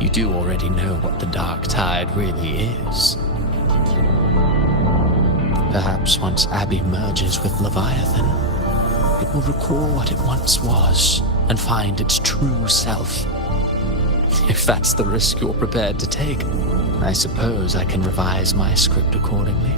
You do already know what the dark tide really is. Perhaps once Abbey merges with Leviathan, it will recall what it once was and find its true self. If that's the risk you're prepared to take, I suppose I can revise my script accordingly.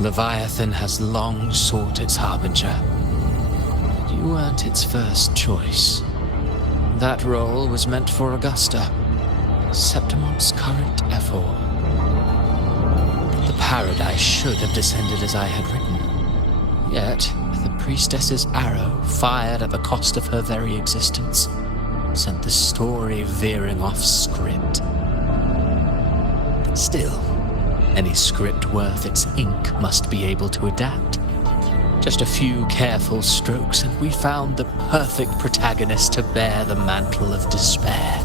Leviathan has long sought its harbinger. You weren't its first choice. That role was meant for Augusta, Septimont's current Ephor. The paradise should have descended as I had written. Yet, the priestess's arrow, fired at the cost of her very existence, sent the story veering off script. Still, any script worth its ink must be able to adapt. Just a few careful strokes, and we found the perfect protagonist to bear the mantle of despair.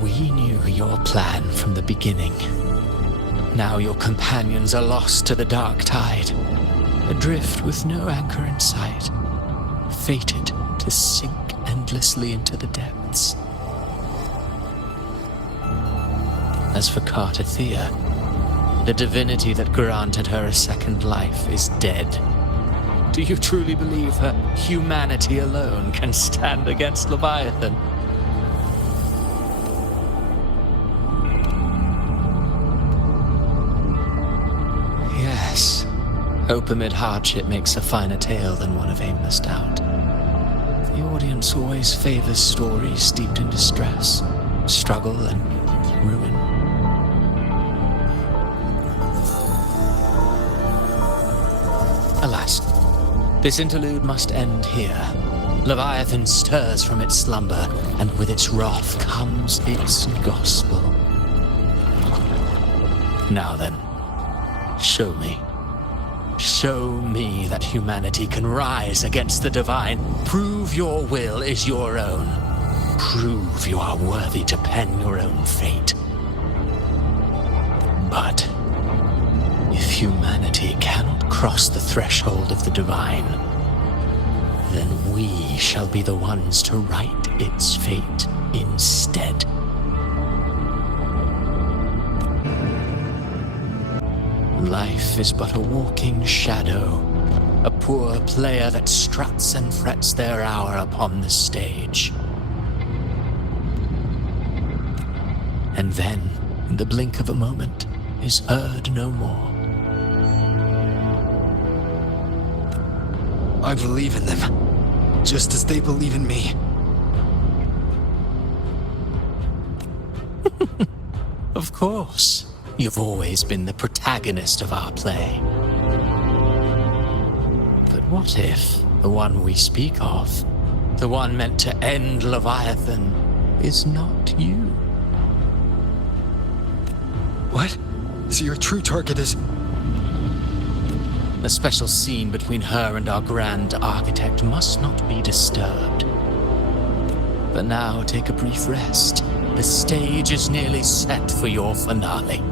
We knew your plan from the beginning. Now your companions are lost to the dark tide, adrift with no anchor in sight, fated to sink endlessly into the depths. As for Cartathea, the divinity that granted her a second life is dead. Do you truly believe her humanity alone can stand against Leviathan? Yes, hope amid hardship makes a finer tale than one of aimless doubt. The audience always favors stories steeped in distress, struggle, and ruin. Alas, this interlude must end here. Leviathan stirs from its slumber, and with its wrath comes its gospel. Now then, show me. Show me that humanity can rise against the divine. Prove your will is your own. Prove you are worthy to pen your own fate. But if humanity cannot cross the threshold of the divine, then we shall be the ones to write its fate instead. Life is but a walking shadow, a poor player that struts and frets their hour upon the stage. And then, in the blink of a moment, is heard no more. I believe in them, just as they believe in me. Of course. You've always been the protagonist of our play. But what if the one we speak of, the one meant to end Leviathan, is not you? What? So your true target is... The special scene between her and our Grand Architect must not be disturbed. But now take a brief rest. The stage is nearly set for your finale.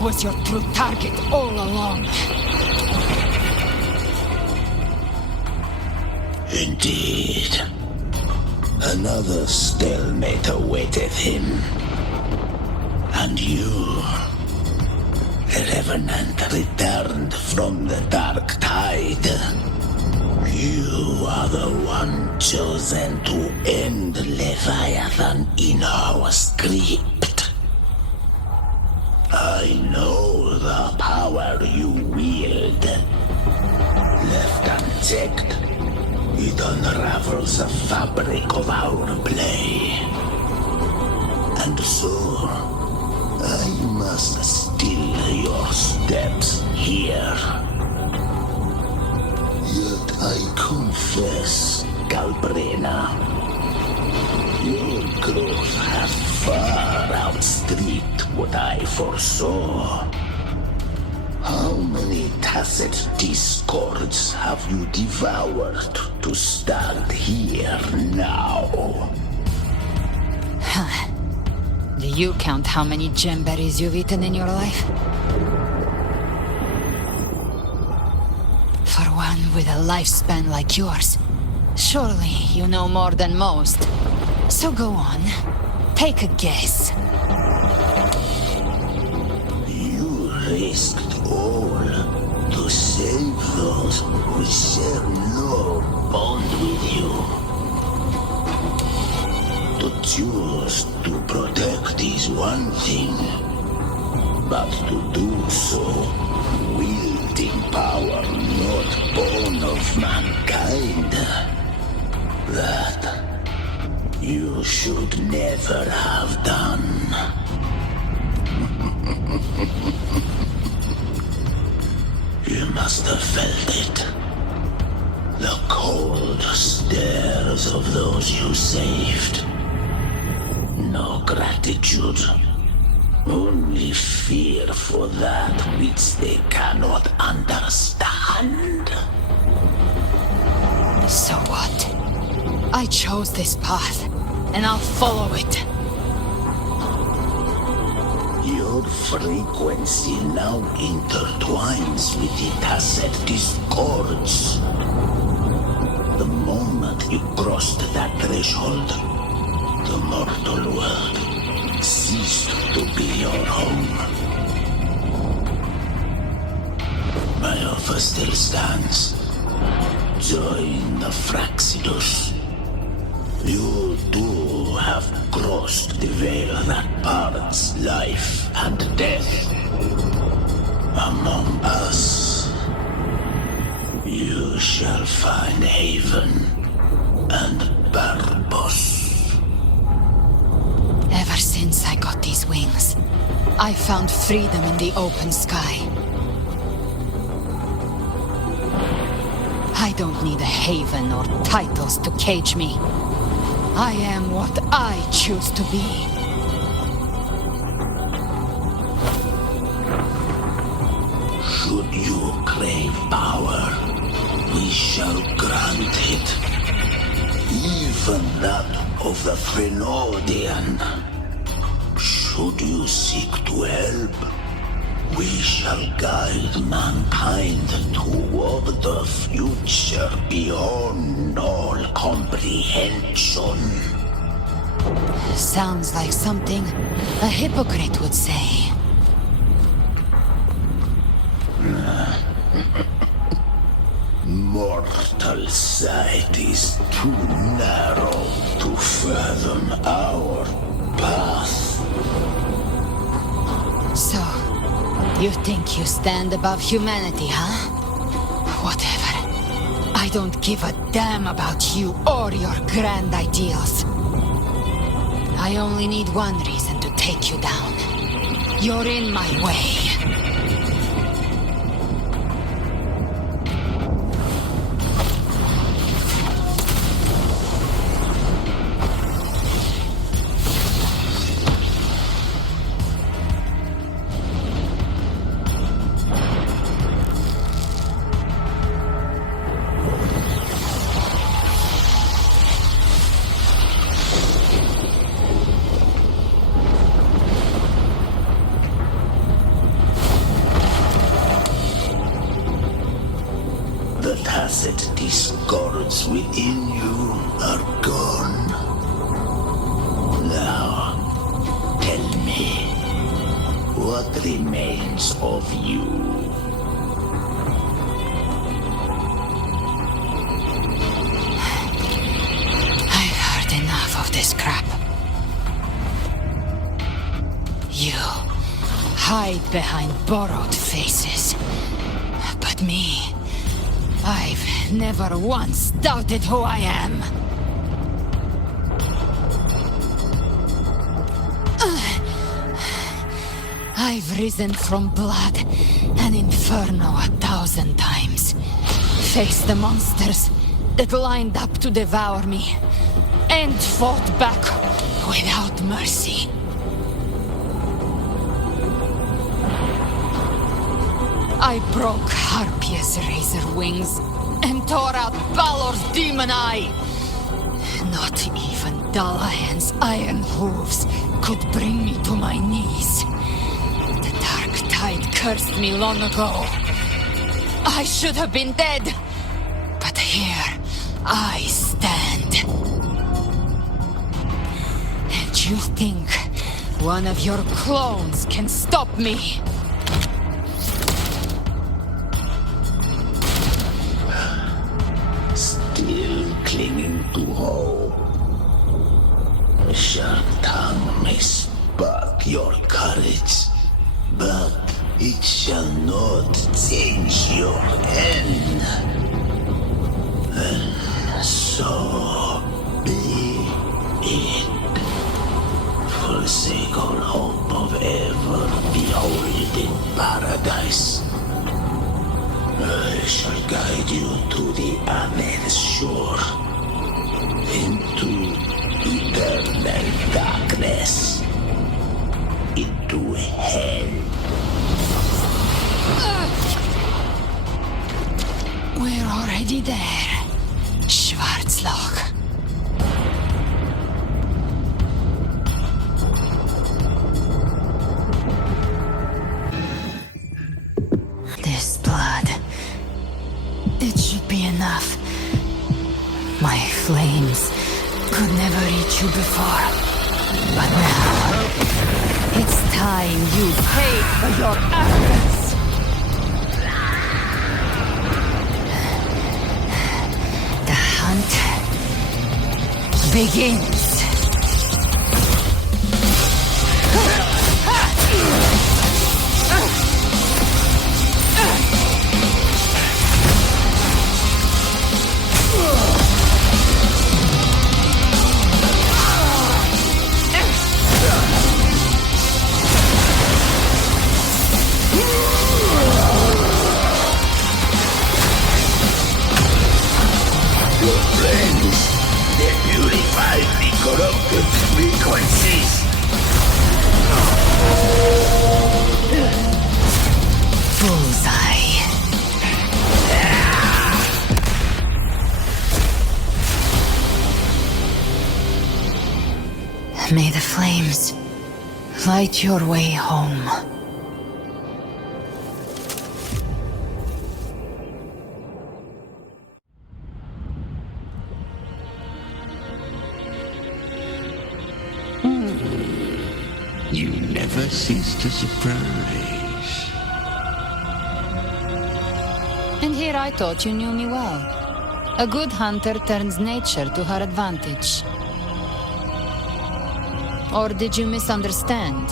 Was your true target all along. Indeed. Another stalemate awaited him. And you, the Revenant, returned from the Dark Tide. You are the one chosen to end Leviathan in our script. I know the power you wield. Left unchecked, it unravels the fabric of our play. And so, I must still your steps here. Yet I confess, Galbrina, your growth has far outstripped what I foresaw. How many tacit discords have you devoured to stand here now? Do you count how many gemberries you've eaten in your life? For one with a lifespan like yours, surely you know more than most. So go on, take a guess. You risked all to save those who share no bond with you. To choose to protect is one thing, but to do so wielding power not born of mankind, that you should never have done. You must have felt it. The cold stares of those you saved. No gratitude. Only fear for that which they cannot understand. So what? I chose this path, and I'll follow it. Your frequency now intertwines with the tacit discords. The moment you crossed that threshold, the mortal world ceased to be your home. My offer still stands. Join the Fraxidus. You too have crossed the veil that parts life and death. Among us, you shall find haven and purpose. Ever since I got these wings, I found freedom in the open sky. I don't need a haven or titles to cage me. I am what I choose to be. Should you crave power, we shall grant it. Even that of the Frenodian. Should you seek to help, we shall guide mankind toward the future beyond all comprehension. Sounds like something a hypocrite would say. Mortal sight is too narrow to fathom our path. So, you think you stand above humanity, huh? Whatever. I don't give a damn about you or your grand ideals. I only need one reason to take you down. You're in my way. The tacit discords within you are gone. Now, tell me, what remains of you? I've heard enough of this crap. You hide behind borrowed faces. But me, I've never once doubted who I am. I've risen from blood and inferno 1,000 times. Faced the monsters that lined up to devour me, and fought back without mercy. I broke Harpia's razor wings and tore out Balor's demon eye. Not even Dalahan's iron hooves could bring me to my knees. The dark tide cursed me long ago. I should have been dead, but here I stand. And you think one of your clones can stop me? Still clinging to hope. A sharp tongue may spark your courage, but it shall not change your end. And so be it. Forsake all hope of ever beholding paradise. I shall guide you to the other shore, into eternal darkness, into hell. We're already there, Schwarzloch. This blood, it should be enough. My flames could never reach you before, but now it's time you paid for your arrogance. The hunt begins. Your friends, they purified the May the flames light your way home. You never cease to surprise. And here I thought you knew me well. A good hunter turns nature to her advantage. Or did you misunderstand?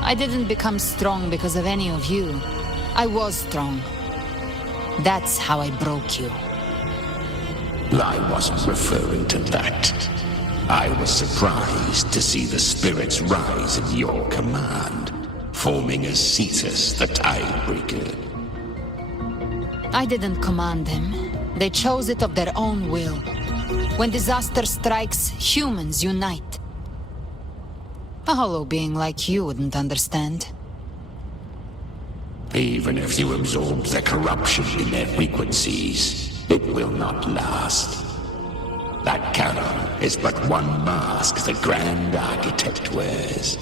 I didn't become strong because of any of you. I was strong. That's how I broke you. I wasn't referring to that. I was surprised to see the spirits rise at your command, forming a Cetus, the Tidebreaker. I didn't command them. They chose it of their own will. When disaster strikes, humans unite. A hollow being like you wouldn't understand. Even if you absorb the corruption in their frequencies, it will not last. That Charon is but one mask the Grand Architect wears.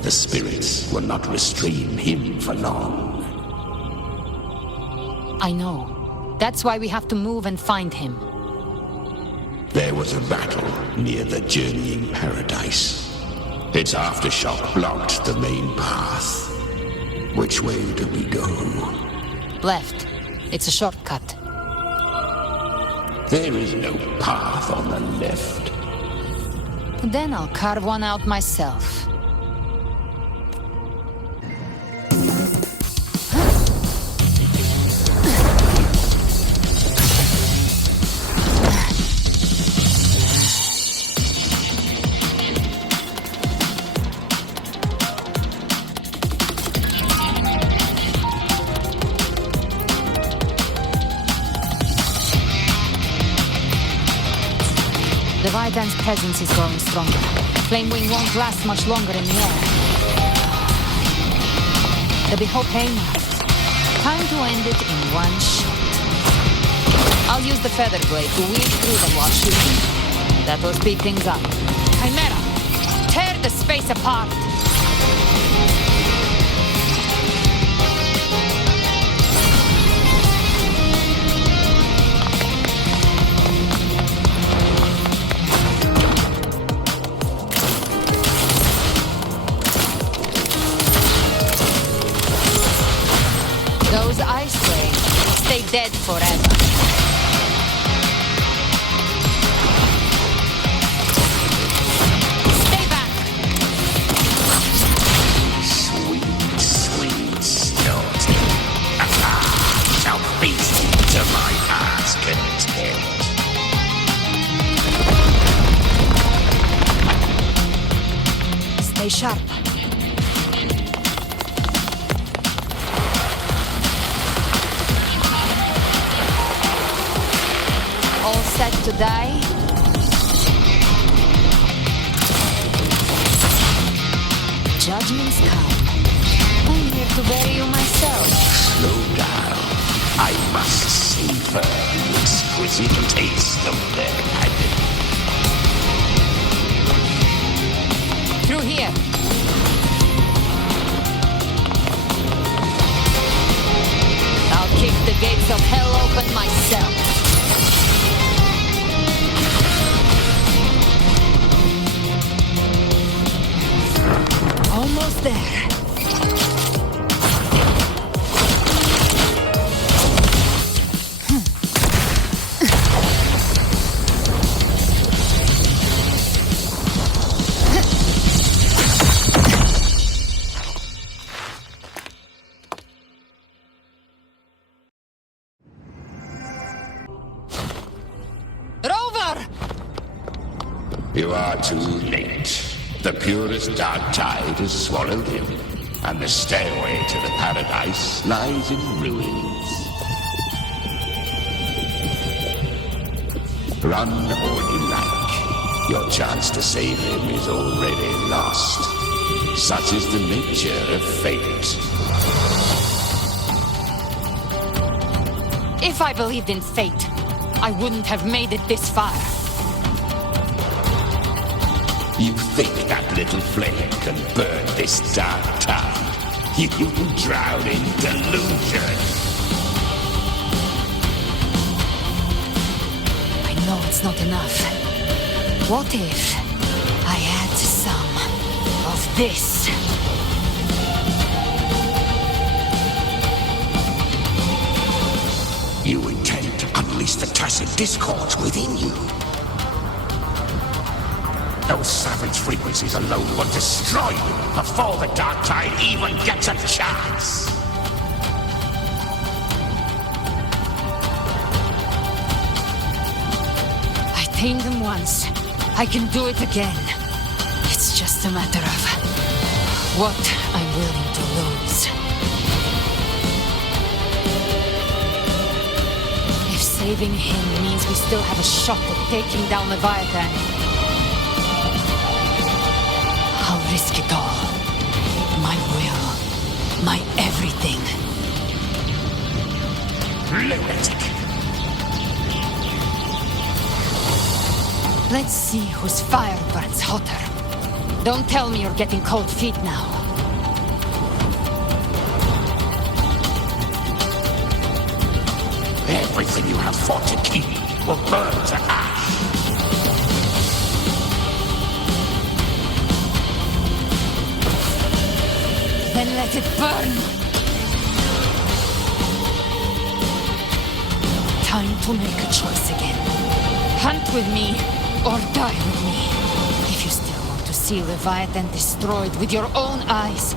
The spirits will not restrain him for long. I know. That's why we have to move and find him. There was a battle near the Journeying Paradise. Its aftershock blocked the main path. Which way do we go? Left. It's a shortcut. There is no path on the left. Then I'll carve one out myself. Leviathan's presence is growing stronger. Flamewing won't last much longer in the air. The Behopain. Time to end it in one shot. I'll use the feather blade to weave through them while shooting. That will speed things up. Chimera! Tear the space apart! Those ice rays stay dead forever. Stay back! Sweet, sweet skeleton. Shall feast to my heart's content. Stay sharp. All set to die? Judgment's come. I'm here to bury you myself. Slow down. I must savor the exquisite taste of their agony. Through here. I'll kick the gates of hell open myself. Almost there. Rover! You are too late. The purest dark tide has swallowed him, and the stairway to the paradise lies in ruins. Run all you like. Your chance to save him is already lost. Such is the nature of fate. If I believed in fate, I wouldn't have made it this far. You think that little flame can burn this dark town? You drown in delusion. I know it's not enough. What if I add some of this? You intend to unleash the tacit discords within you. Those savage frequencies alone will destroy you before the Dark Tide even gets a chance. I tamed them once. I can do it again. It's just a matter of what I'm willing to lose. If saving him means we still have a shot at taking down Leviathan, I'll risk it all. My will. My everything. Lunatic. Let's see whose fire burns hotter. Don't tell me you're getting cold feet now. Everything you have fought to keep will burn to ash. Then let it burn! Time to make a choice again. Hunt with me, or die with me. If you still want to see Leviathan destroyed with your own eyes,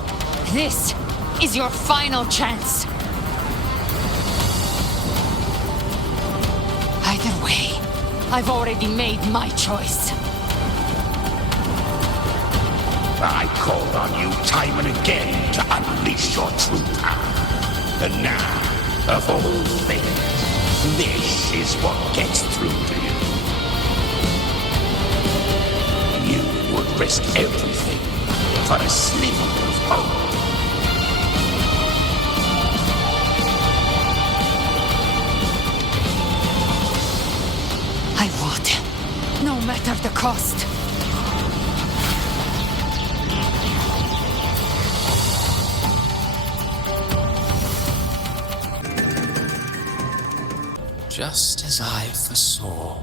this is your final chance. Either way, I've already made my choice. I called on you time and again to unleash your true power. And now, of all things, this is what gets through to you. You would risk everything for a sliver of hope. I would, no matter the cost. Just as I foresaw,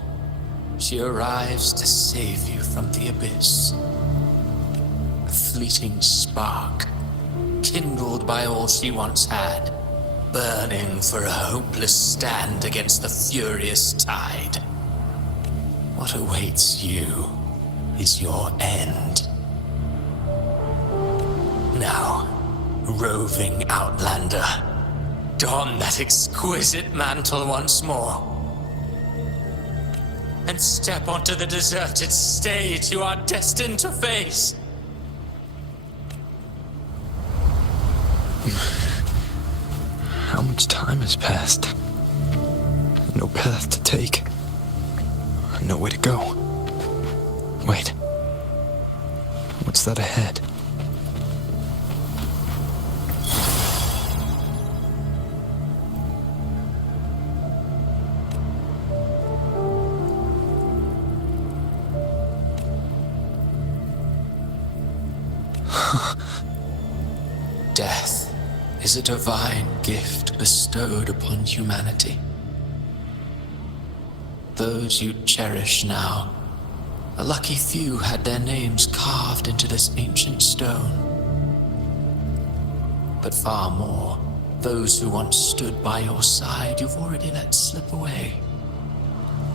she arrives to save you from the abyss. A fleeting spark, kindled by all she once had, burning for a hopeless stand against the furious tide. What awaits you is your end. Now, roving outlander, don that exquisite mantle once more. And step onto the deserted stage you are destined to face. How much time has passed? No path to take. No way to go. Wait. What's that ahead? Death is a divine gift bestowed upon humanity. Those you cherish now, a lucky few had their names carved into this ancient stone. But far more, those who once stood by your side you've already let slip away,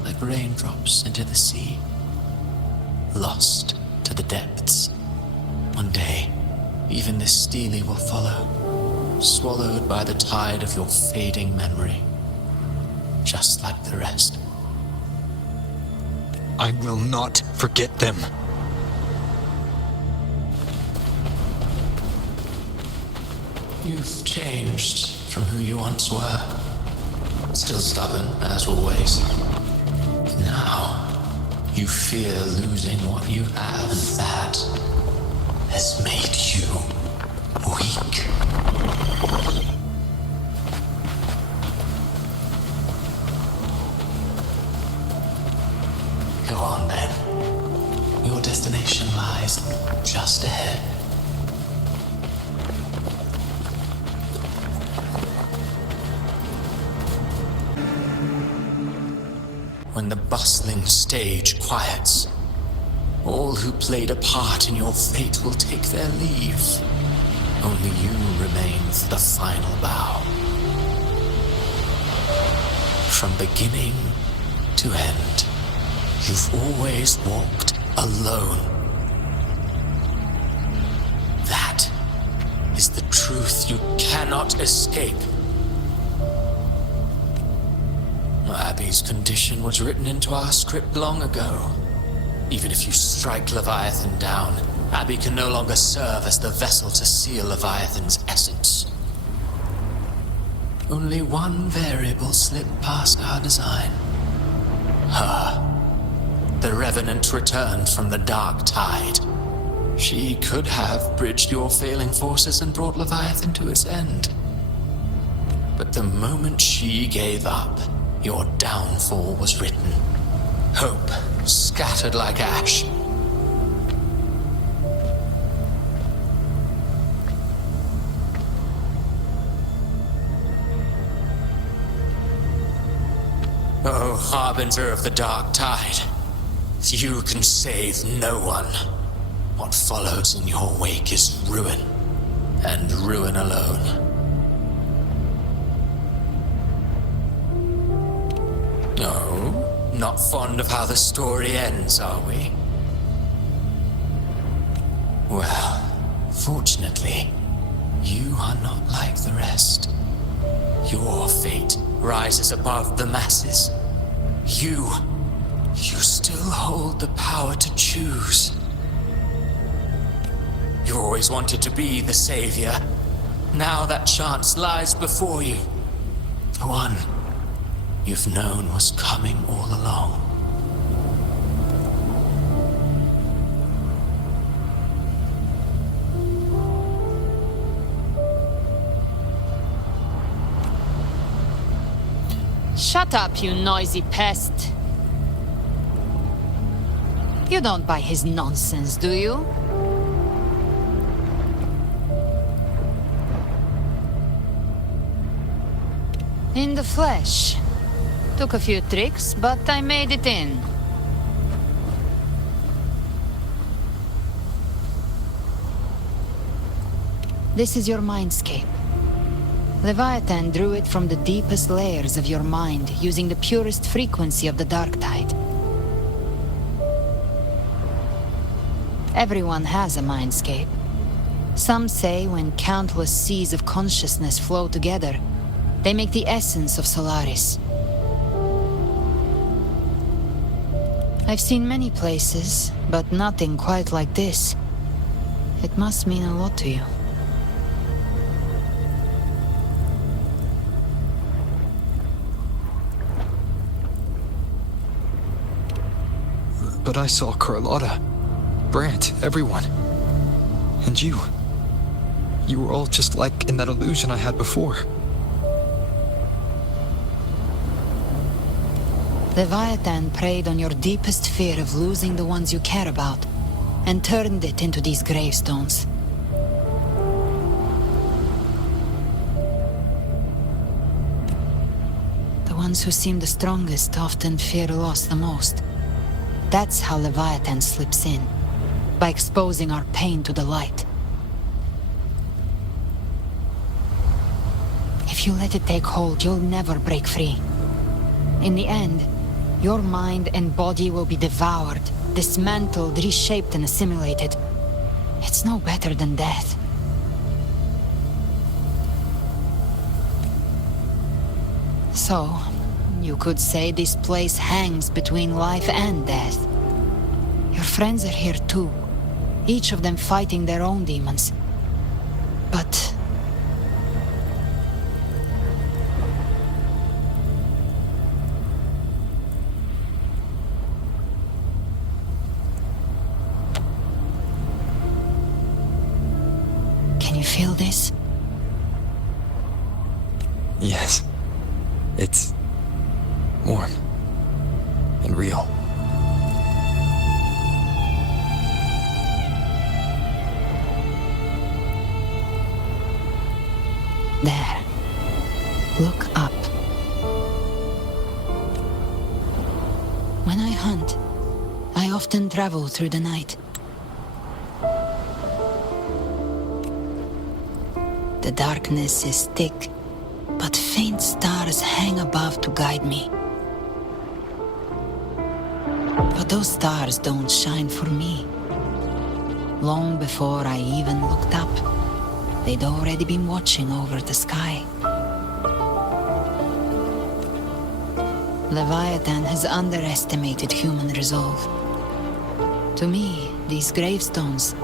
like raindrops into the sea, lost to the depths. One day, even this stele will follow, swallowed by the tide of your fading memory, just like the rest. I will not forget them. You've changed from who you once were. Still stubborn, as always. Now, you fear losing what you have, and that has made you weak. Go on then. Your destination lies just ahead. When the bustling stage quiets, all who played a part in your fate will take their leave. Only you remain for the final bow. From beginning to end, you've always walked alone. That is the truth you cannot escape. Abby's condition was written into our script long ago. Even if you strike Leviathan down, Abby can no longer serve as the vessel to seal Leviathan's essence. Only one variable slipped past our design. Her. The Revenant returned from the dark tide. She could have bridged your failing forces and brought Leviathan to its end. But the moment she gave up, your downfall was written. Hope scattered like ash. Oh, harbinger of the dark tide, you can save no one. What follows in your wake is ruin, and ruin alone. No, not fond of how the story ends, are we? Well, fortunately, you are not like the rest. Your fate rises above the masses. You still hold the power to choose. You always wanted to be the savior. Now that chance lies before you. The one you've known was coming all along. Shut up, you noisy pest. You don't buy his nonsense, do you? In the flesh. Took a few tricks, but I made it in. This is your mindscape. Leviathan drew it from the deepest layers of your mind, using the purest frequency of the dark tide. Everyone has a mindscape. Some say when countless seas of consciousness flow together, they make the essence of Solaris. I've seen many places, but nothing quite like this. It must mean a lot to you. But I saw Carlotta, Brant, everyone. And you. You were all just like in that illusion I had before. Leviathan preyed on your deepest fear of losing the ones you care about, and turned it into these gravestones. The ones who seem the strongest often fear loss the most. That's how Leviathan slips in, by exposing our pain to the light. If you let it take hold, you'll never break free. In the end, your mind and body will be devoured, dismantled, reshaped and assimilated. It's no better than death. So, you could say this place hangs between life and death. Your friends are here too, each of them fighting their own demons. But can you feel this? Yes. It's warm and real. There. Look up. When I hunt, I often travel through the night. The darkness is thick, but faint stars hang above to guide me. But those stars don't shine for me. Long before I even looked up, they'd already been watching over the sky. Leviathan has underestimated human resolve. To me, these gravestones,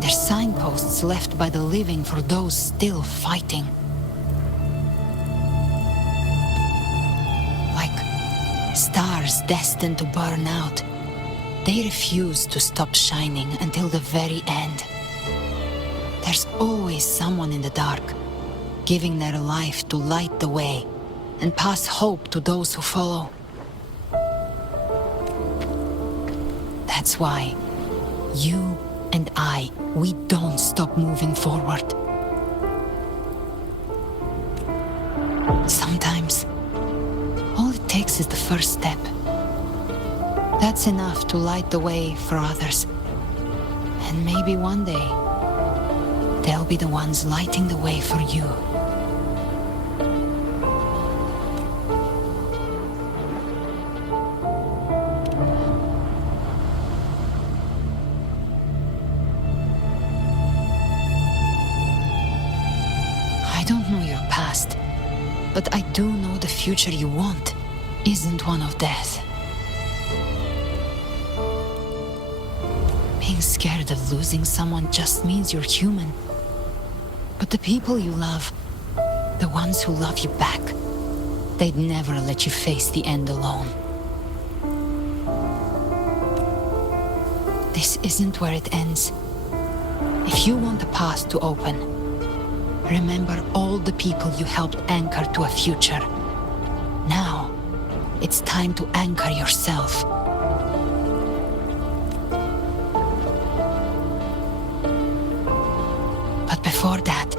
they're signposts left by the living for those still fighting. Like stars destined to burn out, they refuse to stop shining until the very end. There's always someone in the dark, giving their life to light the way and pass hope to those who follow. That's why you and I, we don't stop moving forward. Sometimes, all it takes is the first step. That's enough to light the way for others. And maybe one day, they'll be the ones lighting the way for you. I don't know your past, but I do know the future you want isn't one of death. Being scared of losing someone just means you're human. But the people you love, the ones who love you back, they'd never let you face the end alone. This isn't where it ends. If you want the path to open, remember all the people you helped anchor to a future. Now, it's time to anchor yourself. But before that,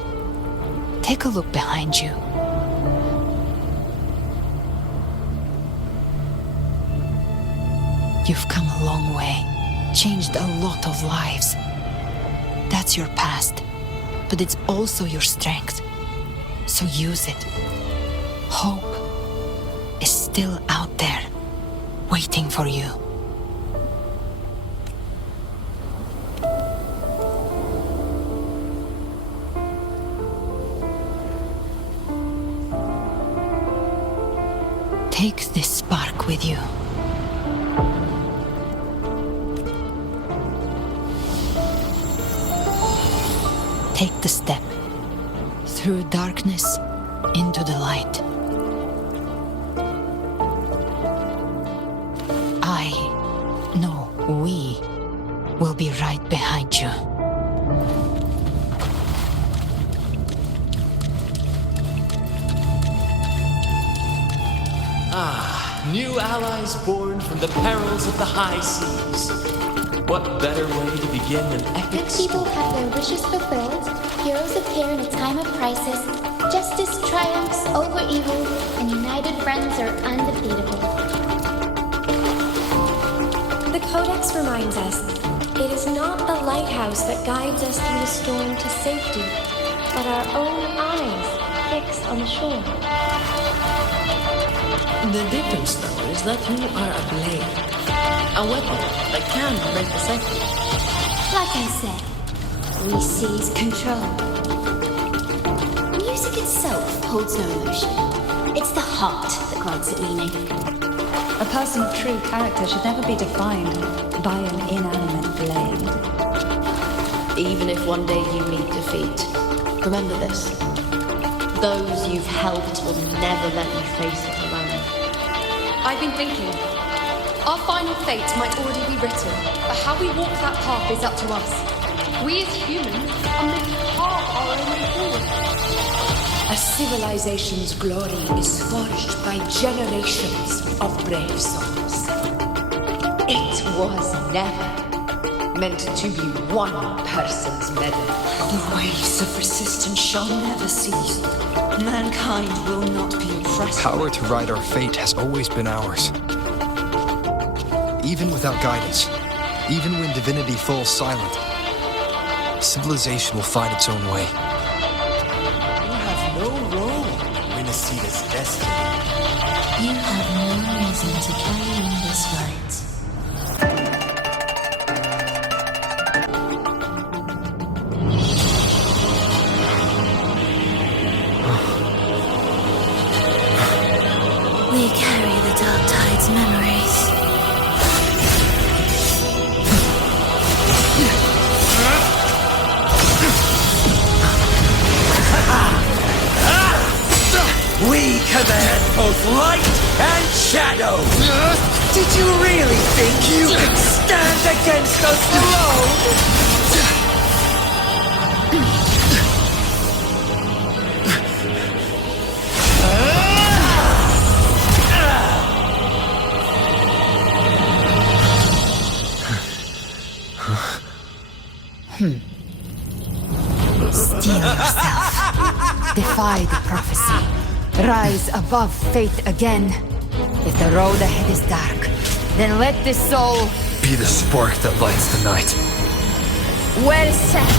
take a look behind you. You've come a long way, changed a lot of lives. That's your past, but it's also your strength. So use it. Hope is still out there, waiting for you. Take this spark with you. Take the step through darkness into the light. We will be right behind you. New allies born from the perils of the high seas. What better way to begin an epic Good people have their wishes fulfilled, heroes appear in a time of crisis, justice triumphs over evil, and united friends are undefeatable. The Codex reminds us, it is not the lighthouse that guides us through the storm to safety, but our own eyes fixed on the shore. The difference, though, is that you are a blade. A weapon that can break the cycle. Like I said, we seize control. Music itself holds no emotion. It's the heart that grants it meaning. A person of true character should never be defined by an inanimate blade. Even if one day you meet defeat, remember this. Those you've helped will never let you face it alone. I've been thinking. Our final fate might already be written, but how we walk that path is up to us. We as humans are meant to carve our own way forward. A civilization's glory is forged by generations of brave souls. It was never meant to be one person's medal. The waves of resistance shall never cease. Mankind will not be oppressed. Power to ride our fate has always been ours. Even without guidance, even when divinity falls silent, civilization will find its own way. You have no role in Renacita's destiny. You have no reason to carry on this fight. We carry the Dark Tide's memories. We command both light and shadow! Did you really think you could stand against us alone? Steel yourself. Defy the prophecy. Rise above fate again. If the road ahead is dark, then let this soul be the spark that lights the night. Well said.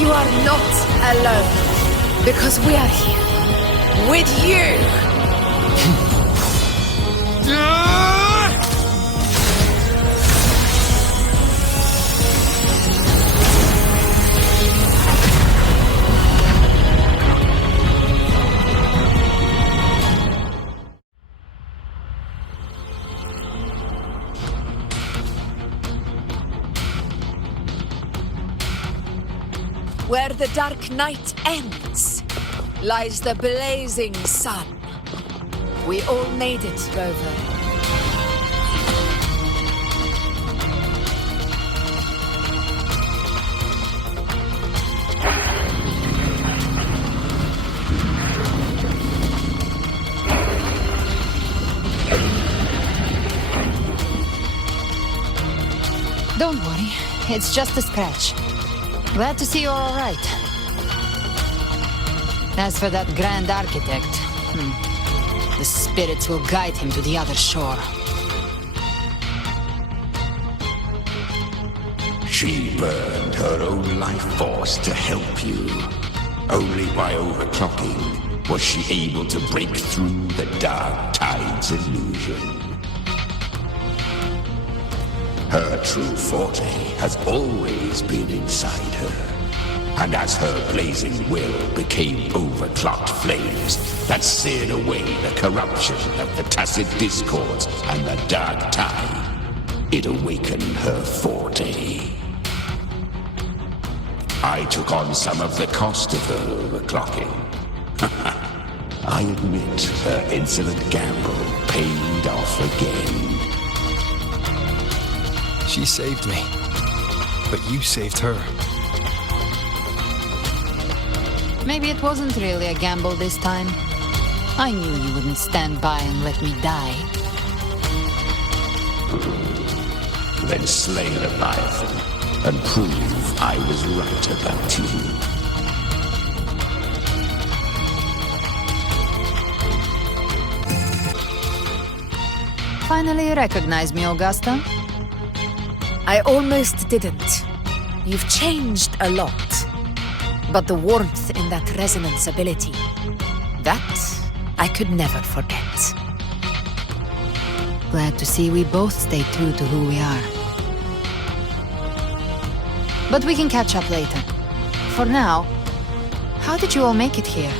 You are not alone, because we are here with you. Where the dark night ends, lies the blazing sun. We all made it, Rover. Don't worry, it's just a scratch. Glad to see you're all right. As for that Grand Architect, the spirits will guide him to the other shore. She burned her own life force to help you. Only by overclocking was she able to break through the Dark Tide's illusion. Her true forte has always been inside her. And as her blazing will became overclocked flames that seared away the corruption of the tacit discords and the Dark Tide, it awakened her forte. I took on some of the cost of her overclocking. I admit her insolent gamble paid off again. She saved me, but you saved her. Maybe it wasn't really a gamble this time. I knew you wouldn't stand by and let me die. Then slay Leviathan and prove I was right about you. Finally recognize me, Augusta? I almost didn't. You've changed a lot. But the warmth in that resonance ability, that I could never forget. Glad to see we both stay true to who we are. But we can catch up later. For now, how did you all make it here?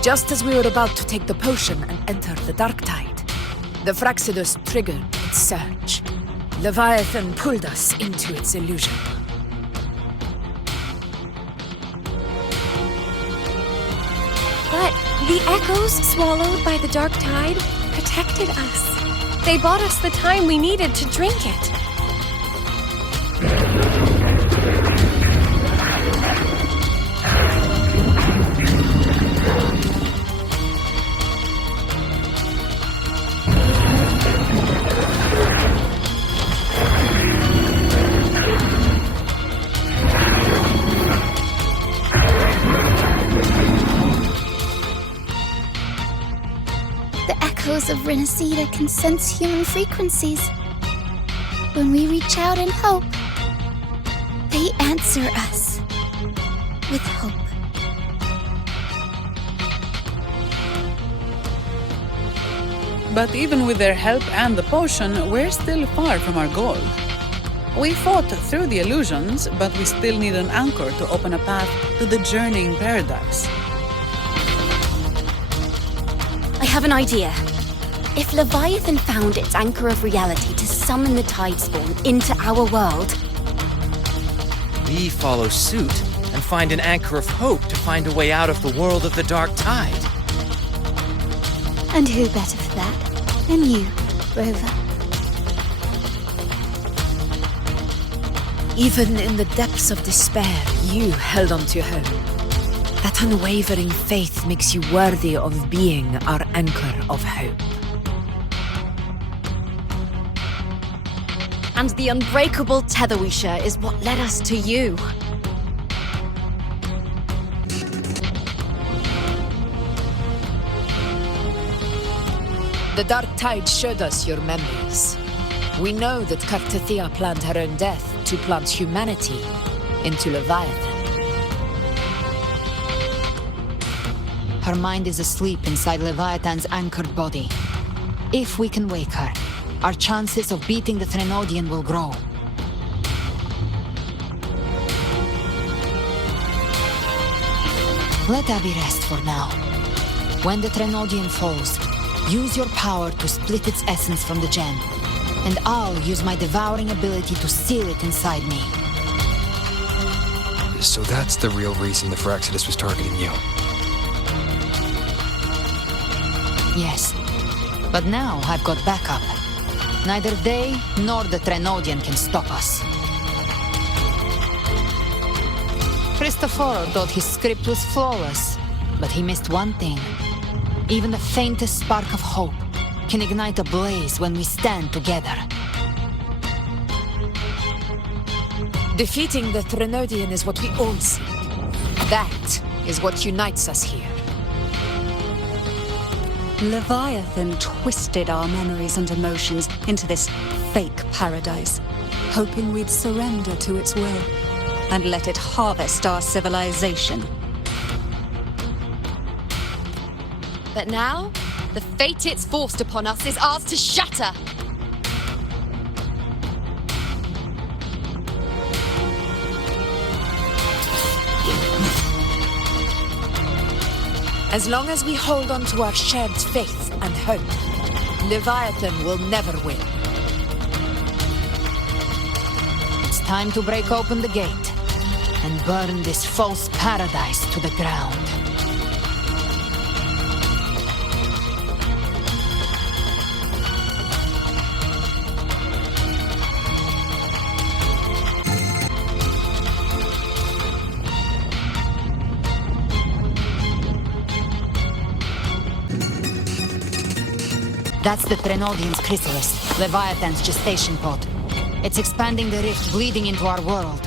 Just as we were about to take the potion and enter the Dark Tide, the Fraxidus triggered its surge. Leviathan pulled us into its illusion. But the echoes swallowed by the Dark Tide protected us. They bought us the time we needed to drink it. echoes of Renacida can sense human frequencies. When we reach out in hope, they answer us with hope. But even with their help and the potion, we're still far from our goal. We fought through the illusions, but we still need an anchor to open a path to the journeying paradise. I have an idea. If Leviathan found its anchor of reality to summon the Tidespawn into our world, We follow suit and find an anchor of hope to find a way out of the world of the dark tide. And who better for that than you, Rover? Even in the depths of despair, you held on to hope. That unwavering faith makes you worthy of being our anchor of hope. and the unbreakable tether we share is what led us to you. The dark tide showed us your memories. We know that Kartathea planned her own death to plant humanity into Leviathan. Her mind is asleep inside Leviathan's anchored body. If we can wake her, our chances of beating the Threnodian will grow. Let Abby rest for now. When the Threnodian falls, use your power to split its essence from the gem, and I'll use my devouring ability to seal it inside me. So that's the real reason the Phyrexidus was targeting you. Yes, but now I've got backup. Neither they nor the Threnodian can stop us. Cristoforo thought his script was flawless, but he missed one thing. Even the faintest spark of hope can ignite a blaze when we stand together. Defeating the Threnodian is what we all seek. That is what unites us here. Leviathan twisted our memories and emotions into this fake paradise, hoping we'd surrender to its will and let it harvest our civilization. But now, the fate it's forced upon us is ours to shatter. As long as we hold on to our shared faith and hope, Leviathan will never win. It's time to break open the gate and burn this false paradise to the ground. That's the Threnodian's chrysalis, Leviathan's gestation pod. It's expanding the rift, bleeding into our world.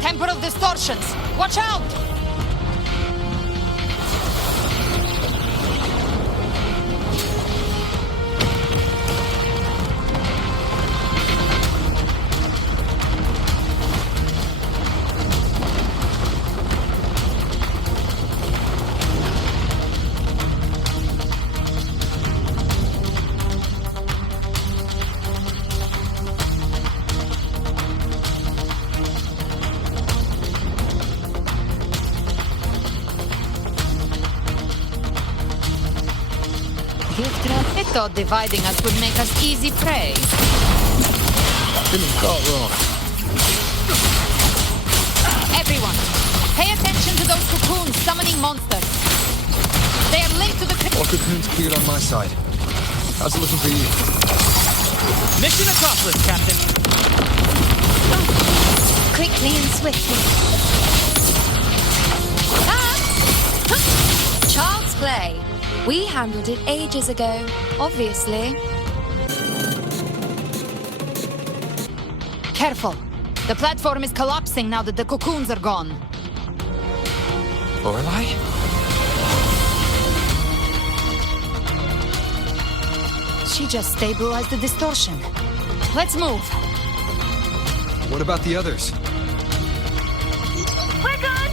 Temper of distortions! Watch out! I thought dividing us would make us easy prey. Didn't go wrong. Everyone, pay attention to those cocoons summoning monsters. They are linked to the... All cocoons cleared on my side. How's it looking for you? Mission accomplished, Captain. Quickly and swiftly. Child's play. We handled it ages ago, obviously. Careful. The platform is collapsing now that the cocoons are gone. Lorelei? she just stabilized the distortion. Let's move. What about the others? We're good!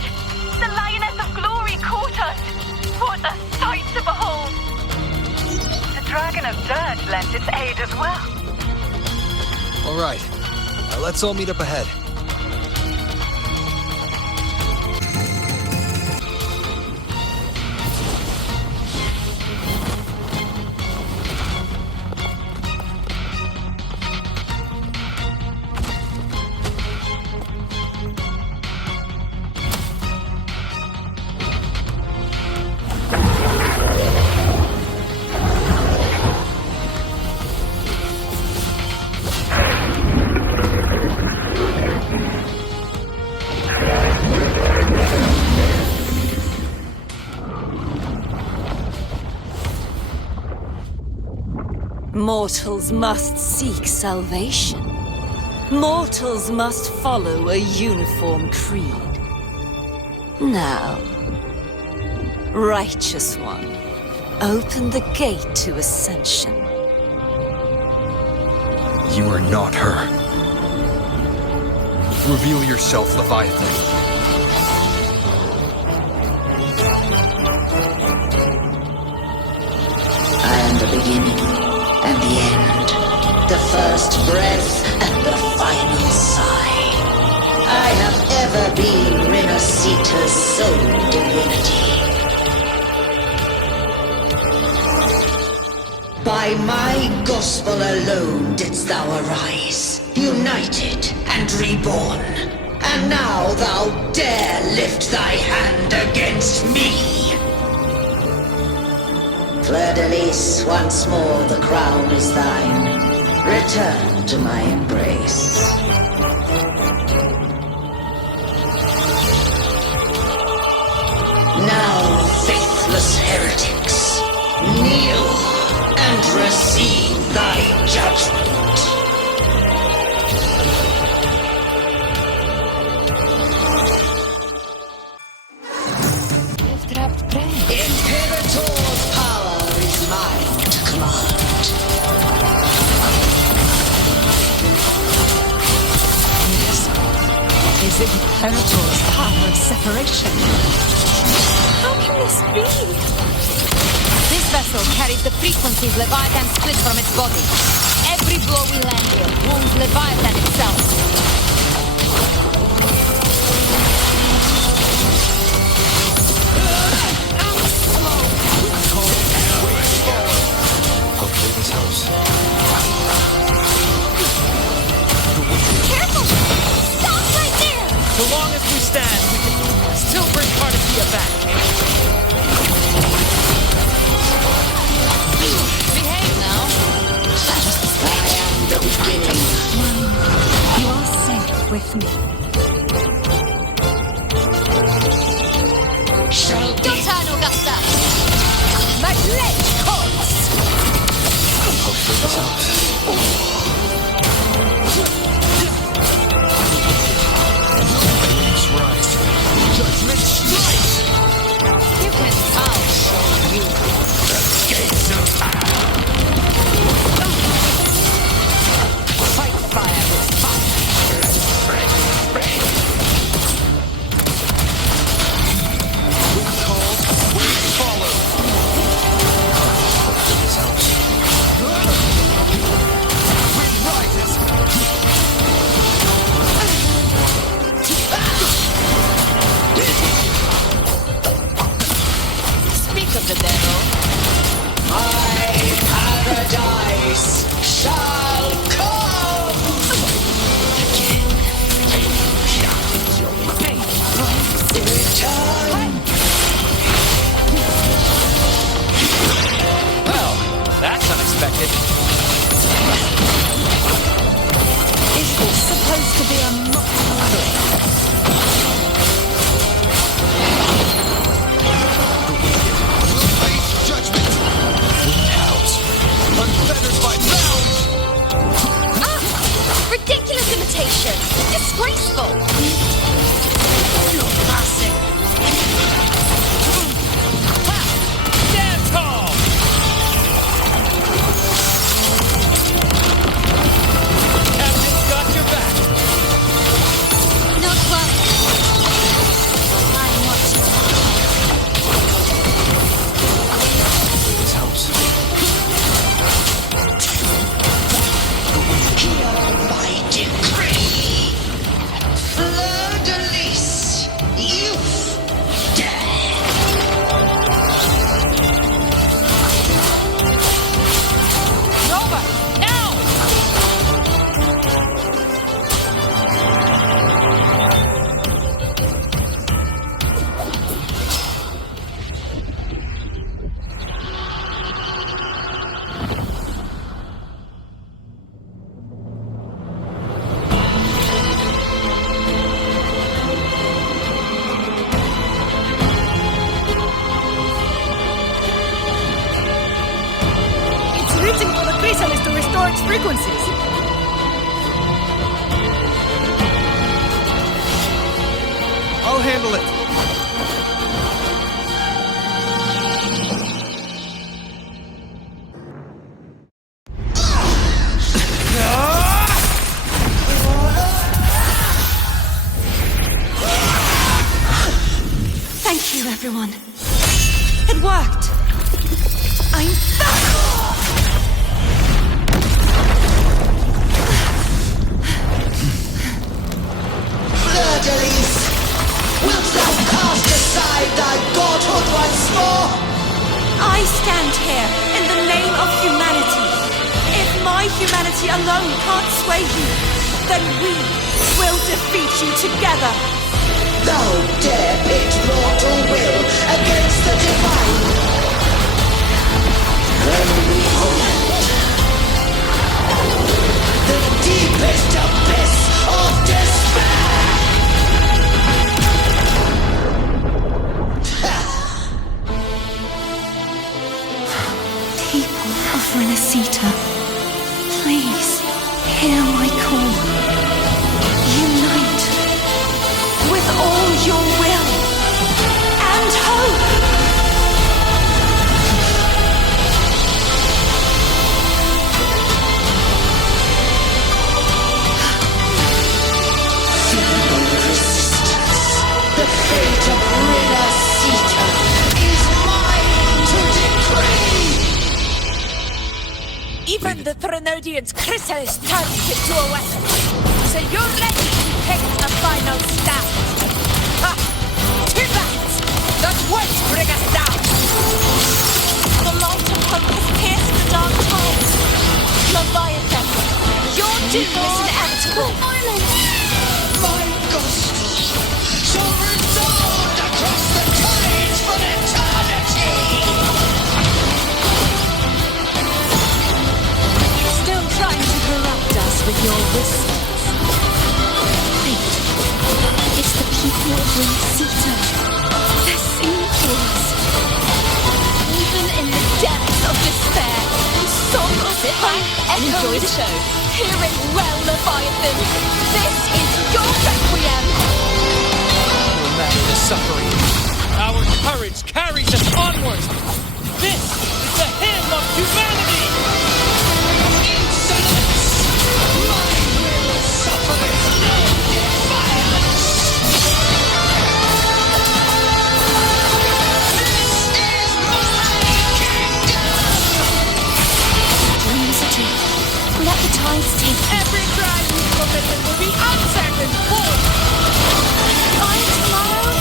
The Lioness of Glory caught us! What a sight to behold! The Dragon of Dirt lent its aid as well. All right. Let's all meet up ahead. Mortals must seek salvation. Mortals must follow a uniform creed. Now, Righteous One, open the gate to ascension. You are not her. Reveal yourself, Leviathan. I am the beginning and the end, the first breath and the final sigh. I have ever been Renacita's sole divinity. By my gospel alone didst thou arise, united and reborn. And now thou dare lift thy hand against me. Fleur-de-Lis, once more the crown is thine. Return to my embrace. Now, faithless heretics, kneel and receive thy judgment. Imperator's power is mine to command. This is Imperator's power of separation. How can this be? This vessel carries the frequencies Leviathan split from its body. Every blow we land here wounds Leviathan itself. Hopefully this helps. Careful! Stop right there! So long as we stand, we can still bring Cardathia back. Behave now. I am the beginning. You are safe with me. Your turn, Augusta! My leg calls! Hopefully this helps. Let's rise. Judgment strikes! You can I'll show you. The gates of Fight fire with fire. Wind calls, wave follows. Hopefully this helps. Wind rises. Speak of the devil. My paradise shall come! Return! Well, that's unexpected. Is this supposed to be a mockery? Judgment! Wind howls. Unfettered by bounds! Ah! Ridiculous imitation! Disgraceful! Classic! Stand tall! frequencies. I'll handle it. Thank you, everyone. It worked. I'm back! Fleur-de-lis! Wilt thou cast aside thy godhood once more? I stand here in the name of humanity. If my humanity alone can't sway you, then we will defeat you together. Thou dare pit mortal will against the divine. And behold, the deepest abyss of despair! People of Renacita, please hear my call. Unite with all your will and hope. Resistance. The fate of Renacita is mine to decree. Even the Threnodian's chrysalis turned into a weapon. So you're ready to take the final stand. Ha! To that! Let words bring us down! The light of hope has pierced the dark times. Leviathan, your doom is inevitable. My gospel shall resound across the tides for eternity! Still trying to corrupt us with your whispers. Wait, it's the people of Renacita. They're singing to us. Even in the depths of despair, the song of hope Enjoy the show. Hear it well, Leviathan. This is your requiem. No matter the suffering, our courage carries us onward. This is the hymn of humanity. Insolence! Mine will suffer no defiance! This is my kingdom! Dreams are deep. Let the tides take you. Every crime you've committed will be answered in full! Our tomorrow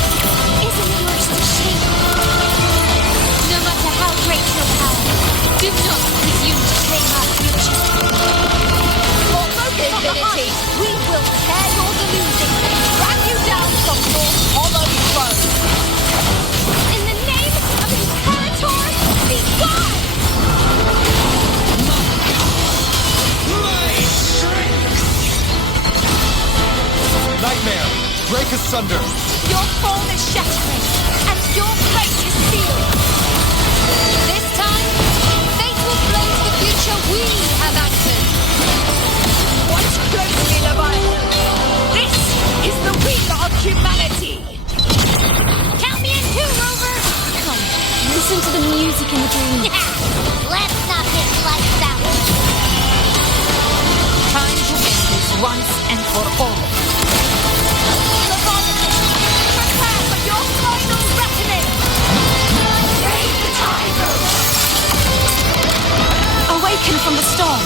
isn't yours to shape. No matter how great your power, do not presume to claim our future. For divinity, We will tear your delusions and drag you down from your hollow throne. In the name of Imperator, be gone! My strength! Nightmare, break asunder. Your form is shattering, and your fate is sealed. This time, fate will flow to the future we have acted. watch closely, Leviathan! This is the wheel of humanity! Count me in too, Rover! Come, listen to the music in the dream. Let's not get lights out. Time to end this once and for all. Leviathan, prepare for your final reckoning! Break the tigers! Awaken from the storm.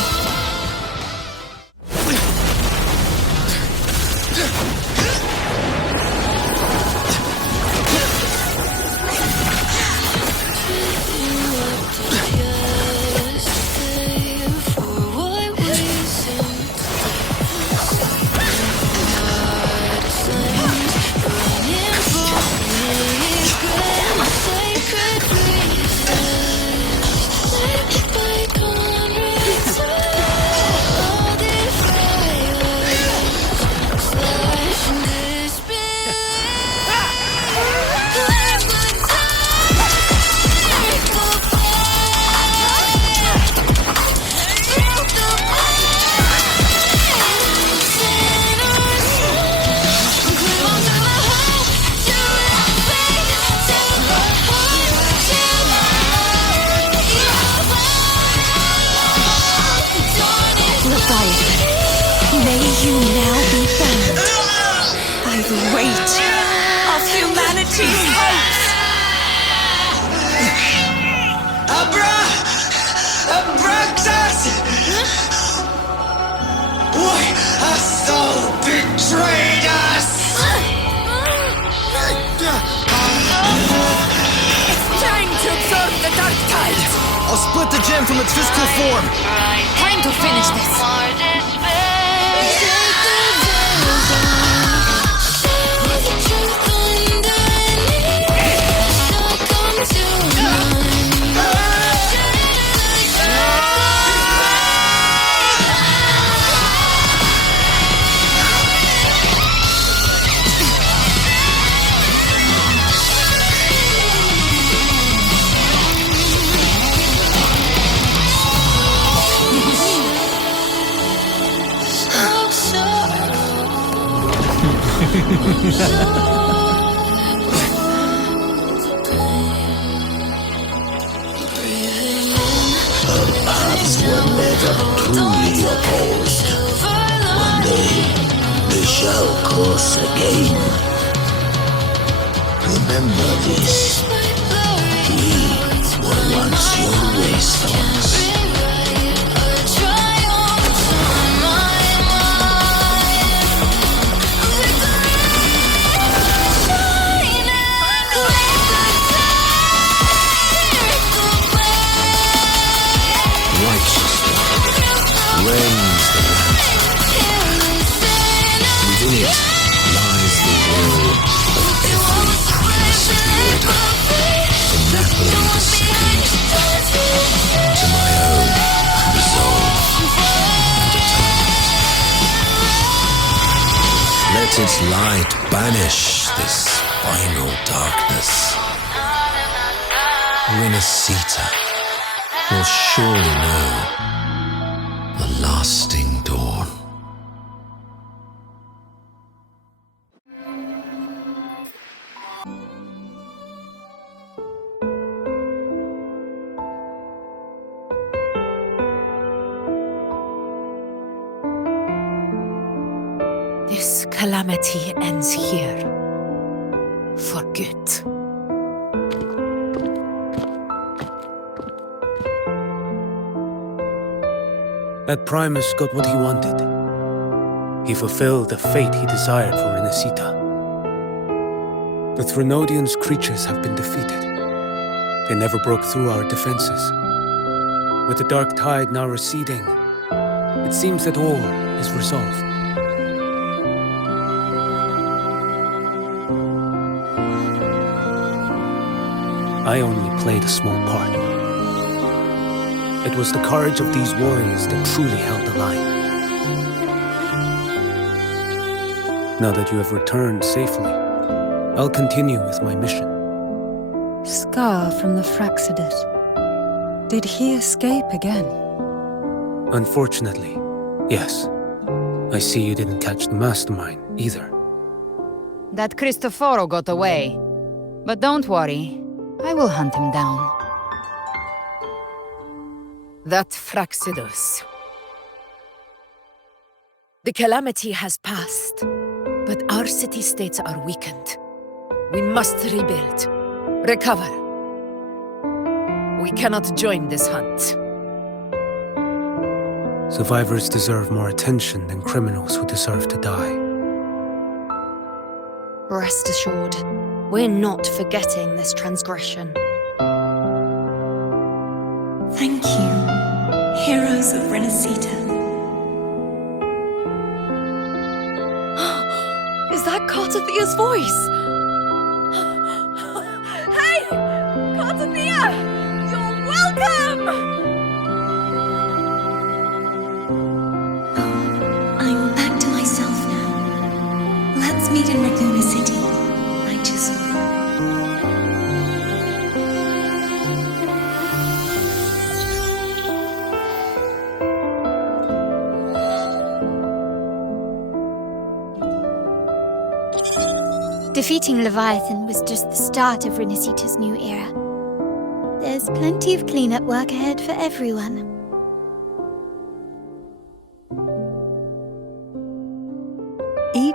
you now be burned by the weight of humanity's hopes. Abraxas! Why has Sol betrayed us? It's time to absorb the dark tide. I'll split the gem from its physical form. Time to finish this. Our paths were never truly opposed. One day, they shall cross again. Remember this. We were once your waystones. Reigns the lantern. Within it lies the will of every prince of the order, from Napoli the Second to my own resolve and atonement. Let its light banish this final darkness. Rinascita will surely know the lasting dawn. This calamity ends here. For good. That Primus got what he wanted. He fulfilled the fate he desired for Rinascita. The Threnodians' creatures have been defeated. They never broke through our defenses. With the dark tide now receding, it seems that all is resolved. I only played a small part. It was the courage of these warriors that truly held the line. Now that you have returned safely, I'll continue with my mission. Scar from the Fraxidus. Did he escape again? Unfortunately, yes. I see you didn't catch the mastermind either. That Cristoforo got away. But don't worry, I will hunt him down. That Fraxidus. The calamity has passed, but our city-states are weakened. We must rebuild, recover. We cannot join this hunt. Survivors deserve more attention than criminals who deserve to die. Rest assured, we're not forgetting this transgression. Thank you, heroes of Rinascita. Is that Cartathia's voice? Hey! Cartathia! You're welcome! I'm back to myself now. Let's meet in Raccoon City. I just... Defeating Leviathan was just the start of Rinascita's new era. There's plenty of cleanup work ahead for everyone.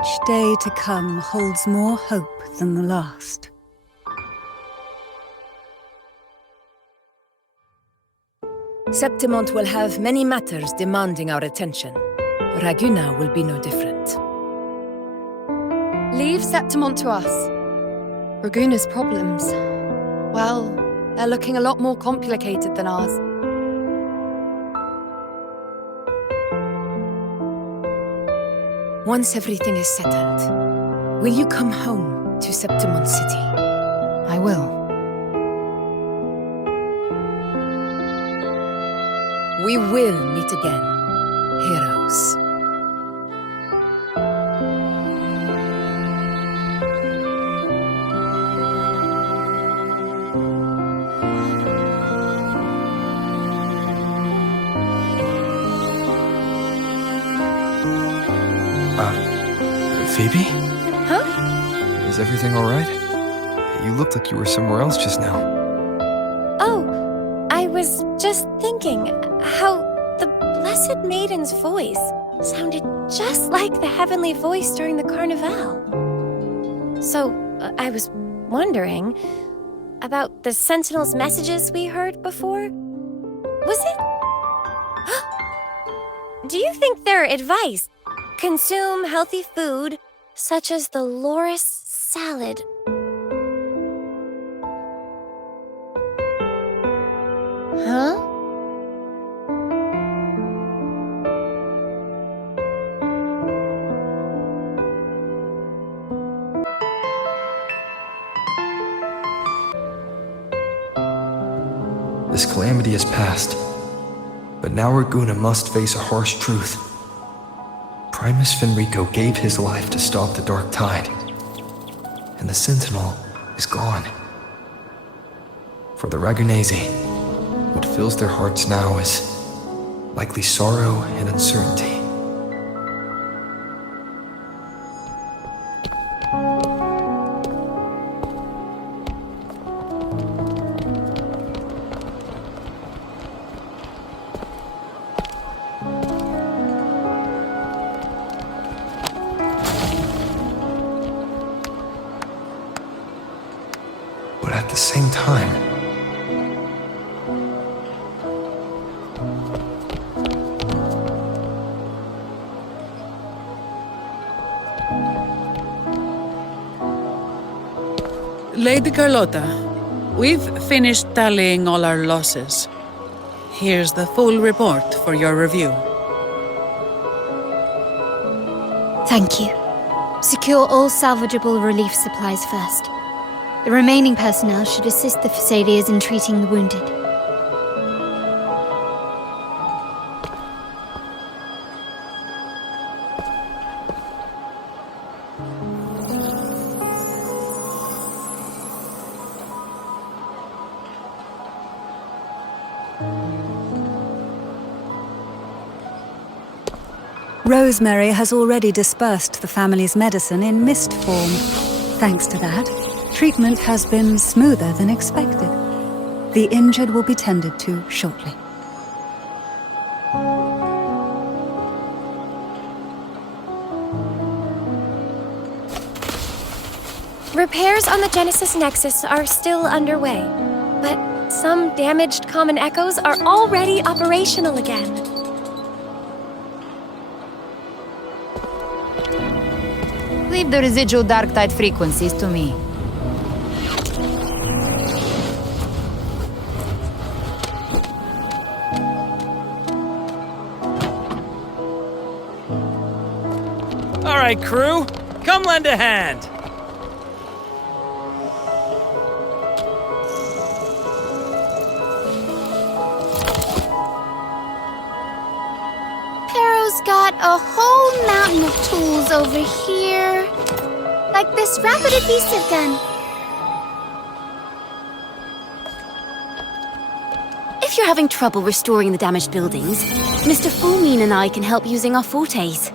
Each day to come holds more hope than the last. Septimont will have many matters demanding our attention. Raguna will be no different. Leave Septimont to us. Raguna's problems, well, they're looking a lot more complicated than ours. Once everything is settled, will you come home to Septimont City? I will. We will meet again, heroes. Phoebe? Huh? Is everything alright? You looked like you were somewhere else just now. Oh, I was just thinking how the Blessed Maiden's voice sounded just like the heavenly voice during the Carnival. So, I was wondering about the Sentinel's messages we heard before. Was it? Do you think their advice? Consume healthy food, such as the loris salad. Huh? This calamity has passed, but now Raguna must face a harsh truth. Primus Fenrico gave his life to stop the Dark Tide, and the Sentinel is gone. For the Ragunesi, what fills their hearts now is likely sorrow and uncertainty. But at the same time, Lady Carlotta, we've finished tallying all our losses. Here's the full report for your review. Thank you. Secure all salvageable relief supplies first. The remaining personnel should assist the Phasaelians in treating the wounded. Rosemary has already dispersed the family's medicine in mist form. Thanks to that, treatment has been smoother than expected. The injured will be tended to shortly. Repairs on the Genesis Nexus are still underway, but some damaged common echoes are already operational again. Leave the residual dark tide frequencies to me. All right, crew, come lend a hand. Pero's got a whole mountain of tools over here. Like this rapid adhesive gun. If you're having trouble restoring the damaged buildings, Mr. Fulmine and I can help using our fortes.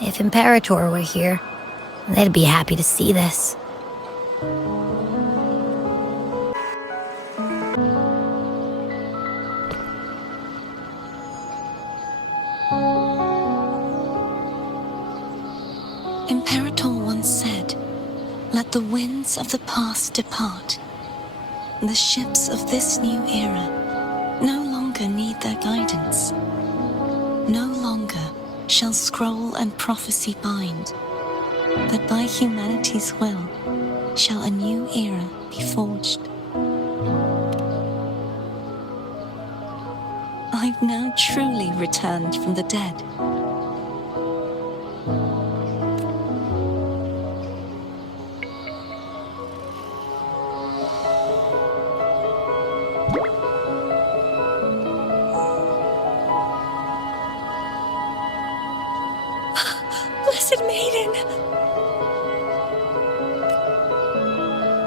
If Imperator were here, they'd be happy to see this. Imperator once said, "Let the winds of the past depart. The ships of this new era no longer need their guidance. No longer shall scroll and prophecy bind, but by humanity's will shall a new era be forged." I've now truly returned from the dead. Blessed Maiden!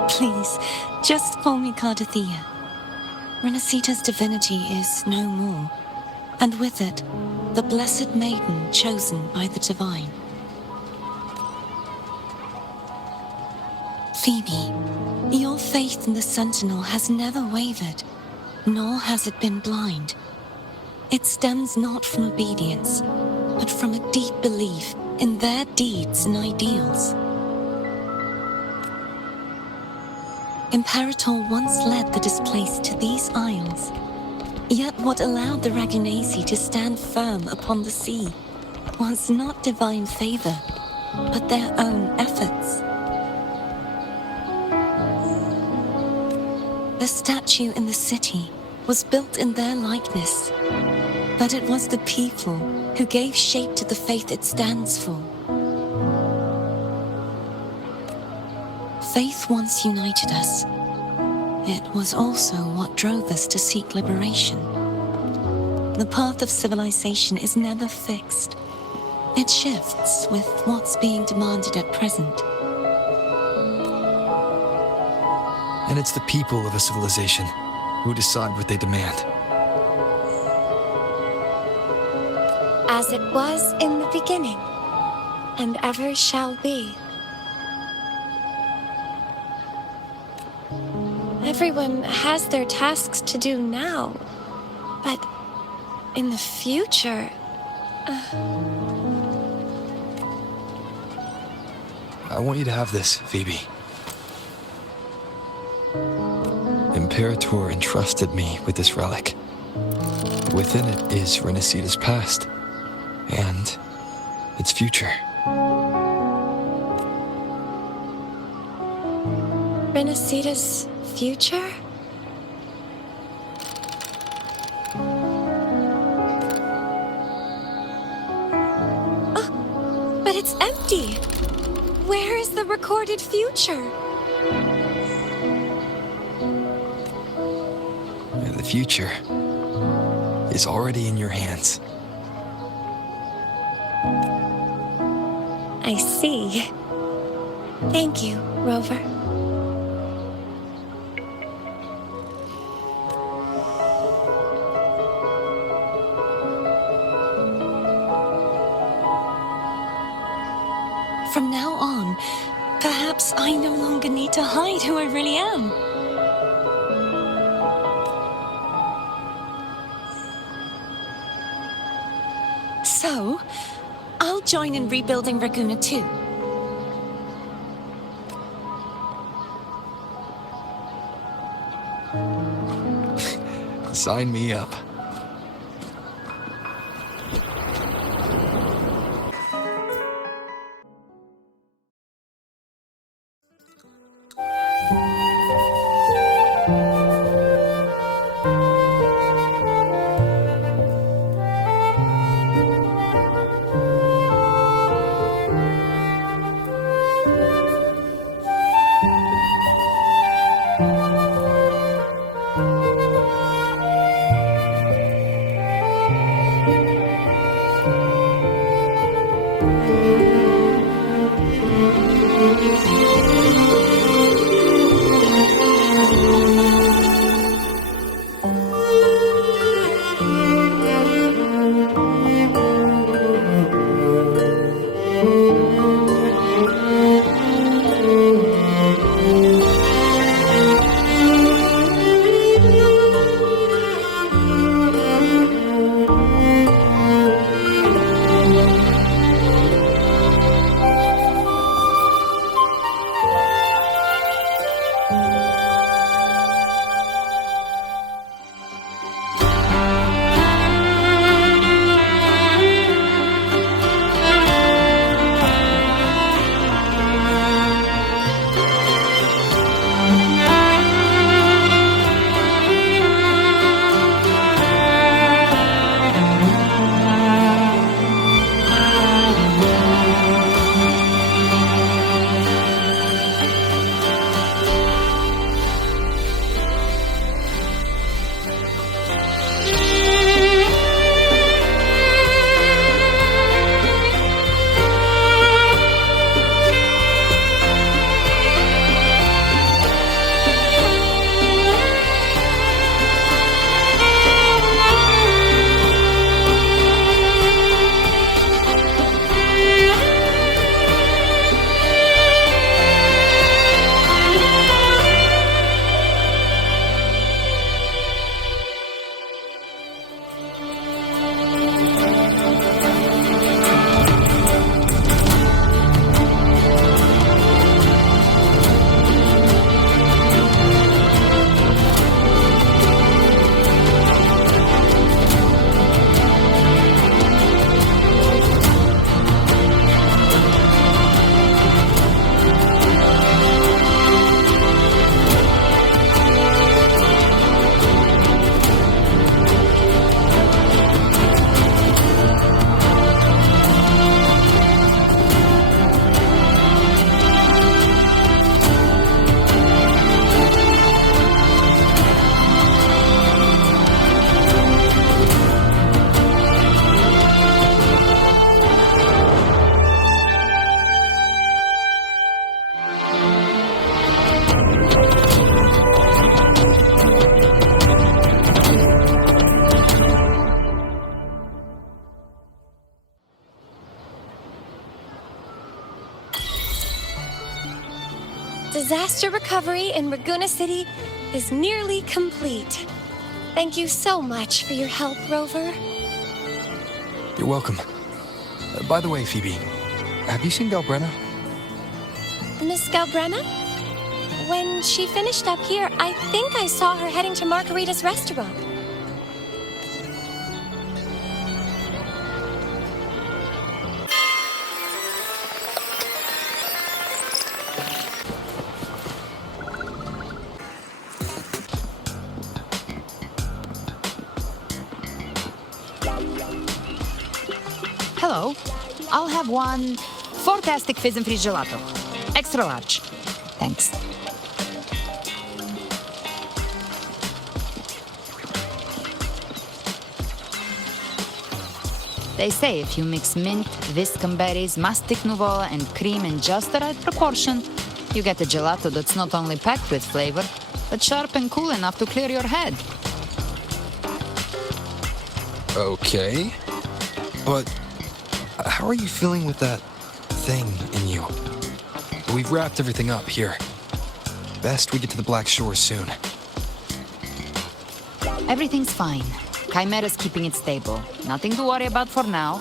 Please, just call me Cardathea. Renacita's divinity is no more, and with it, the Blessed Maiden chosen by the Divine. Phoebe, your faith in the Sentinel has never wavered, nor has it been blind. It stems not from obedience, but from a deep belief in their deeds and ideals. Imperator once led the displaced to these isles, yet what allowed the Ragunasi to stand firm upon the sea was not divine favor, but their own efforts. The statue in the city was built in their likeness, but it was the people who gave shape to the faith it stands for. Faith once united us. It was also what drove us to seek liberation. The path of civilization is never fixed. It shifts with what's being demanded at present. And it's the people of a civilization who decide what they demand. As it was in the beginning, and ever shall be. Everyone has their tasks to do now, but in the future... I want you to have this, Phoebe. Imperator entrusted me with this relic. Within it is Renacita's past, and its future. Renacita's future? Oh, but it's empty. Where is the recorded future? The future is already in your hands. I see. Thank you, Rover. From now on, perhaps I no longer need to hide who I really am. So, I'll join in rebuilding Raguna too. Sign me up. Disaster recovery in Raguna City is nearly complete. Thank you so much for your help, Rover. You're welcome. By the way, Phoebe, have you seen Galbrenna? Miss Galbrenna? When she finished up here, I think I saw her heading to Margarita's restaurant. Hello. I'll have one Fantastic Fizz and Freeze Gelato. Extra large. Thanks. They say if you mix mint, Viscum berries, mastic nouveau, and cream in just the right proportion, you get a gelato that's not only packed with flavor, but sharp and cool enough to clear your head. Okay. But how are you feeling with that thing in you? We've wrapped everything up here. Best we get to the Black Shores soon. Everything's fine. Chimera's keeping it stable. Nothing to worry about for now.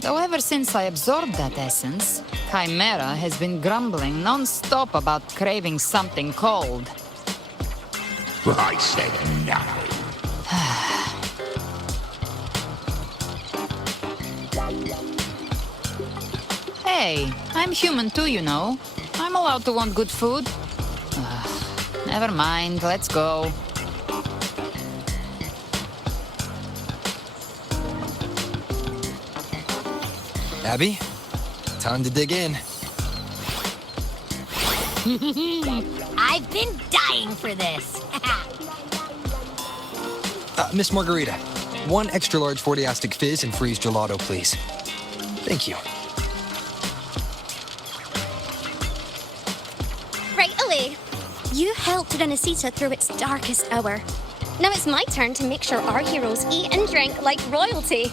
Though ever since I absorbed that essence, Chimera has been grumbling non-stop about craving something cold. I said nothing. Hey, I'm human too, you know. I'm allowed to want good food. Never mind, let's go. Abby, time to dig in. I've been dying for this. Miss Margarita, one extra large 40-astic fizz and freeze gelato, please. Thank you. Right away. You helped Renesita through its darkest hour. Now it's my turn to make sure our heroes eat and drink like royalty.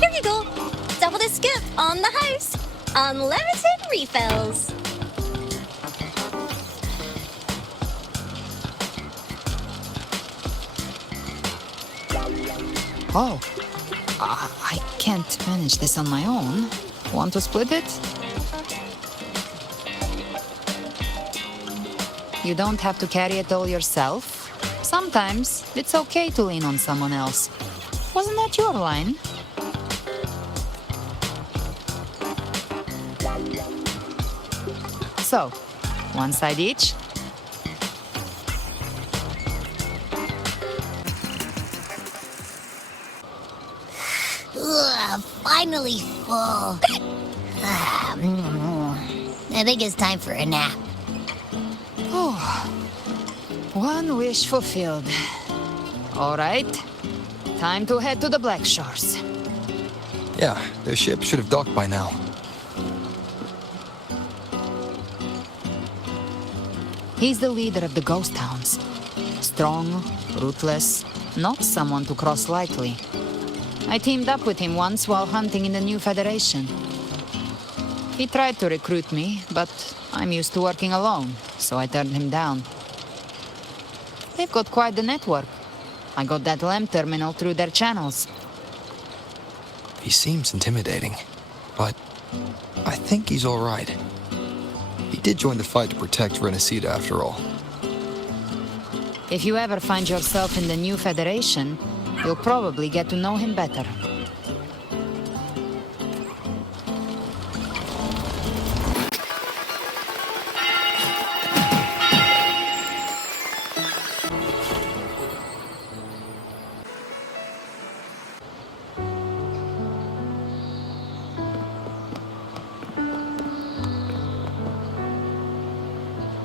Here you go. Double the scoop on the house. Unlimited refills. Oh, I can't manage this on my own. Want to split it? You don't have to carry it all yourself. Sometimes it's okay to lean on someone else. Wasn't that your line? So, one side each. Ugh, finally full. I think it's time for a nap. Oh, one wish fulfilled. All right, time to head to the Black Shores. Yeah, the ship should have docked by now. He's the leader of the ghost towns. Strong, ruthless, not someone to cross lightly. I teamed up with him once while hunting in the new Federation. He tried to recruit me, but I'm used to working alone, so I turned him down. They've got quite the network. I got that LEM terminal through their channels. He seems intimidating, but I think he's all right. He did join the fight to protect Renesita after all. If you ever find yourself in the new Federation, you'll probably get to know him better.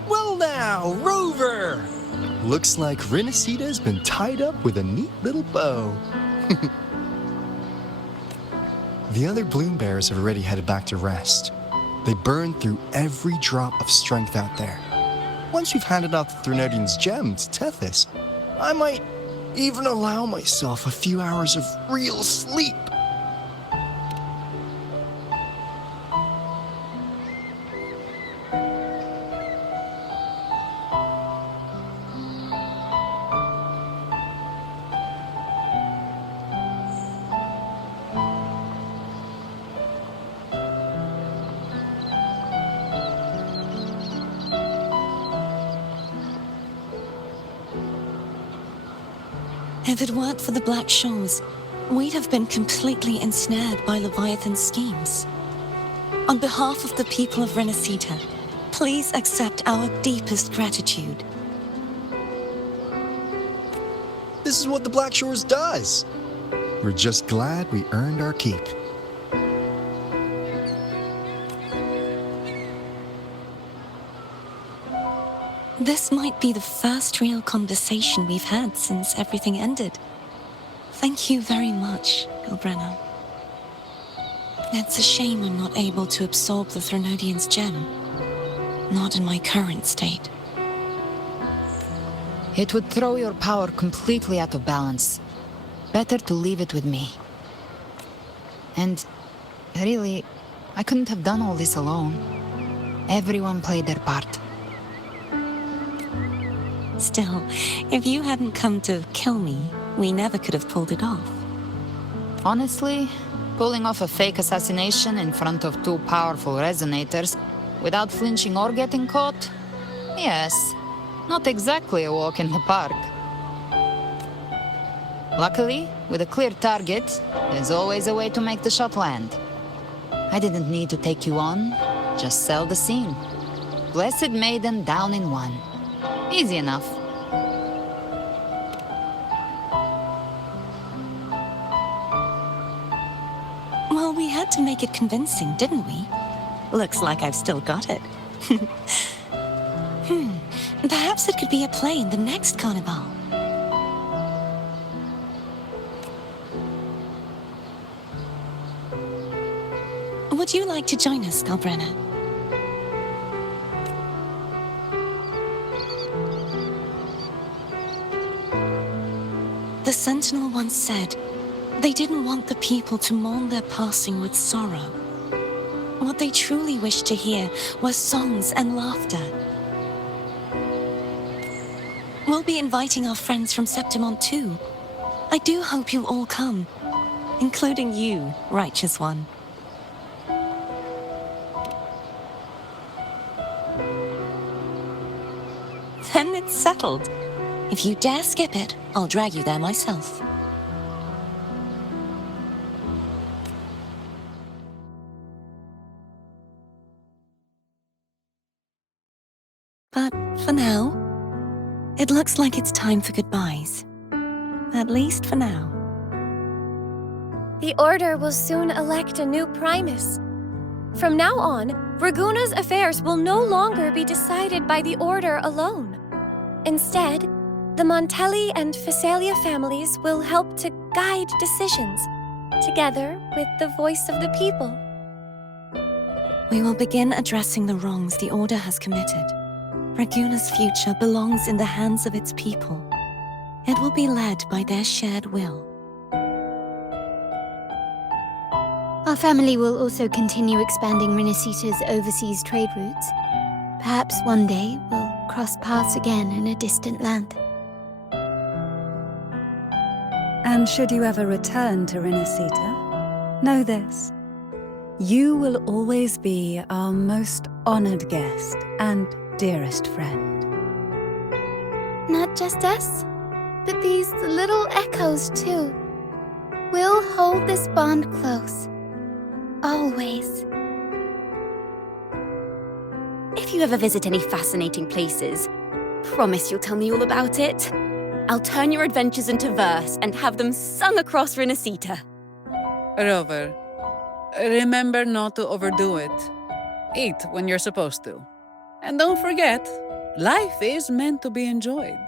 Well now, Rover! Looks like Renesita's been tied up with a neat little bow. The other Bloom Bears have already headed back to rest. They burned through every drop of strength out there. Once you've handed out the Threnodian's gem to Tethys, I might even allow myself a few hours of real sleep. If it weren't for the Black Shores, we'd have been completely ensnared by Leviathan's schemes. On behalf of the people of Renacita, please accept our deepest gratitude. This is what the Black Shores does. We're just glad we earned our keep. This might be the first real conversation we've had since everything ended. Thank you very much, Ilbrenna. It's a shame I'm not able to absorb the Threnodian's gem. Not in my current state. It would throw your power completely out of balance. Better to leave it with me. And really, I couldn't have done all this alone. Everyone played their part. Still, if you hadn't come to kill me, we never could have pulled it off. Honestly, pulling off a fake assassination in front of two powerful resonators without flinching or getting caught? Yes, not exactly a walk in the park. Luckily, with a clear target, there's always a way to make the shot land. I didn't need to take you on, just sell the scene. Blessed Maiden down in one. Easy enough. Well, we had to make it convincing, didn't we? Looks like I've still got it. Perhaps it could be a play in the next carnival. Would you like to join us, Galbrenna? The Sentinel once said they didn't want the people to mourn their passing with sorrow. What they truly wished to hear were songs and laughter. We'll be inviting our friends from Septimont too. I do hope you'll all come, including you, Righteous One. Then it's settled. If you dare skip it, I'll drag you there myself. But for now, it looks like it's time for goodbyes. At least for now. The Order will soon elect a new Primus. From now on, Raguna's affairs will no longer be decided by the Order alone. Instead, the Montelli and Phasalia families will help to guide decisions, together with the voice of the people. We will begin addressing the wrongs the Order has committed. Raguna's future belongs in the hands of its people. It will be led by their shared will. Our family will also continue expanding Renacita's overseas trade routes. Perhaps one day we'll cross paths again in a distant land. And should you ever return to Renacita, know this. You will always be our most honored guest and dearest friend. Not just us, but these little echoes too. We'll hold this bond close. Always. If you ever visit any fascinating places, promise you'll tell me all about it. I'll turn your adventures into verse and have them sung across Renacita. Rover, remember not to overdo it. Eat when you're supposed to. And don't forget, life is meant to be enjoyed.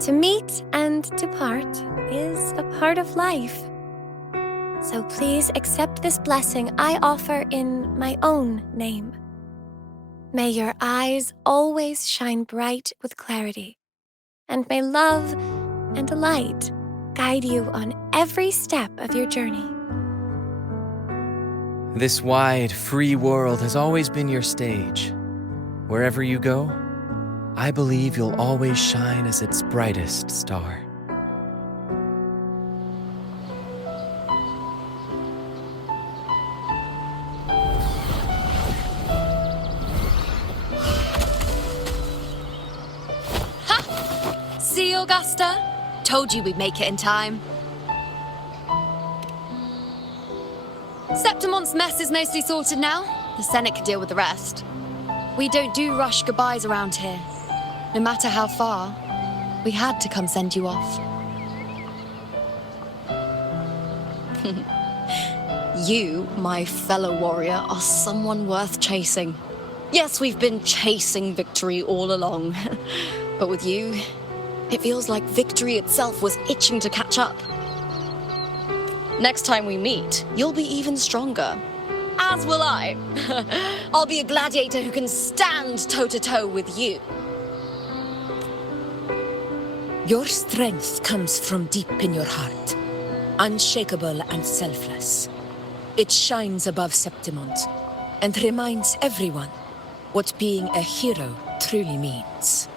To meet and to part is a part of life. So please accept this blessing I offer in my own name. May your eyes always shine bright with clarity, and may love and a light guide you on every step of your journey. This wide, free world has always been your stage. Wherever you go, I believe you'll always shine as its brightest star. See, Augusta? Told you we'd make it in time. Septimon's mess is mostly sorted now. The Senate could deal with the rest. We don't do rush goodbyes around here. No matter how far, we had to come send you off. You, my fellow warrior, are someone worth chasing. Yes, we've been chasing victory all along. But with you, it feels like victory itself was itching to catch up. Next time we meet, you'll be even stronger. As will I. I'll be a gladiator who can stand toe-to-toe with you. Your strength comes from deep in your heart, unshakable and selfless. It shines above Septimont and reminds everyone what being a hero truly means.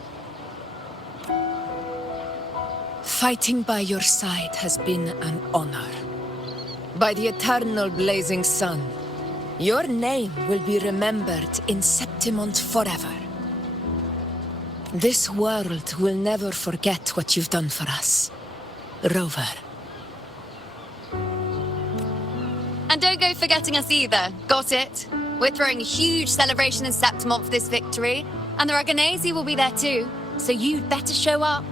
Fighting by your side has been an honor. By the eternal blazing sun, your name will be remembered in Septimont forever. This world will never forget what you've done for us, Rover. And don't go forgetting us either, got it? We're throwing a huge celebration in Septimont for this victory, and the Raganesi will be there too, so you'd better show up.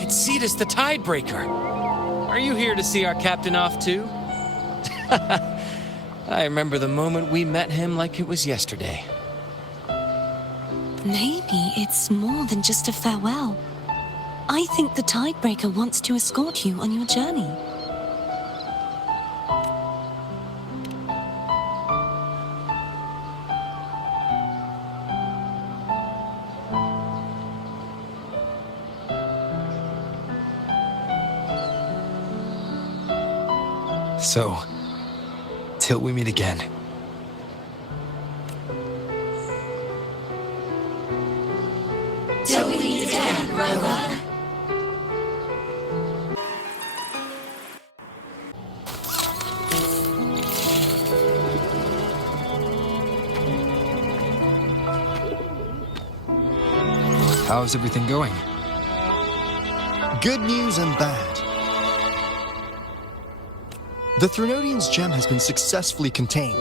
It's Cetus the Tidebreaker. Are you here to see our captain off too? I remember the moment we met him like it was yesterday. Maybe it's more than just a farewell. I think the Tidebreaker wants to escort you on your journey. So, till we meet again. Till we meet again, Rover. How's everything going? Good news and bad. The Threnodian's gem has been successfully contained.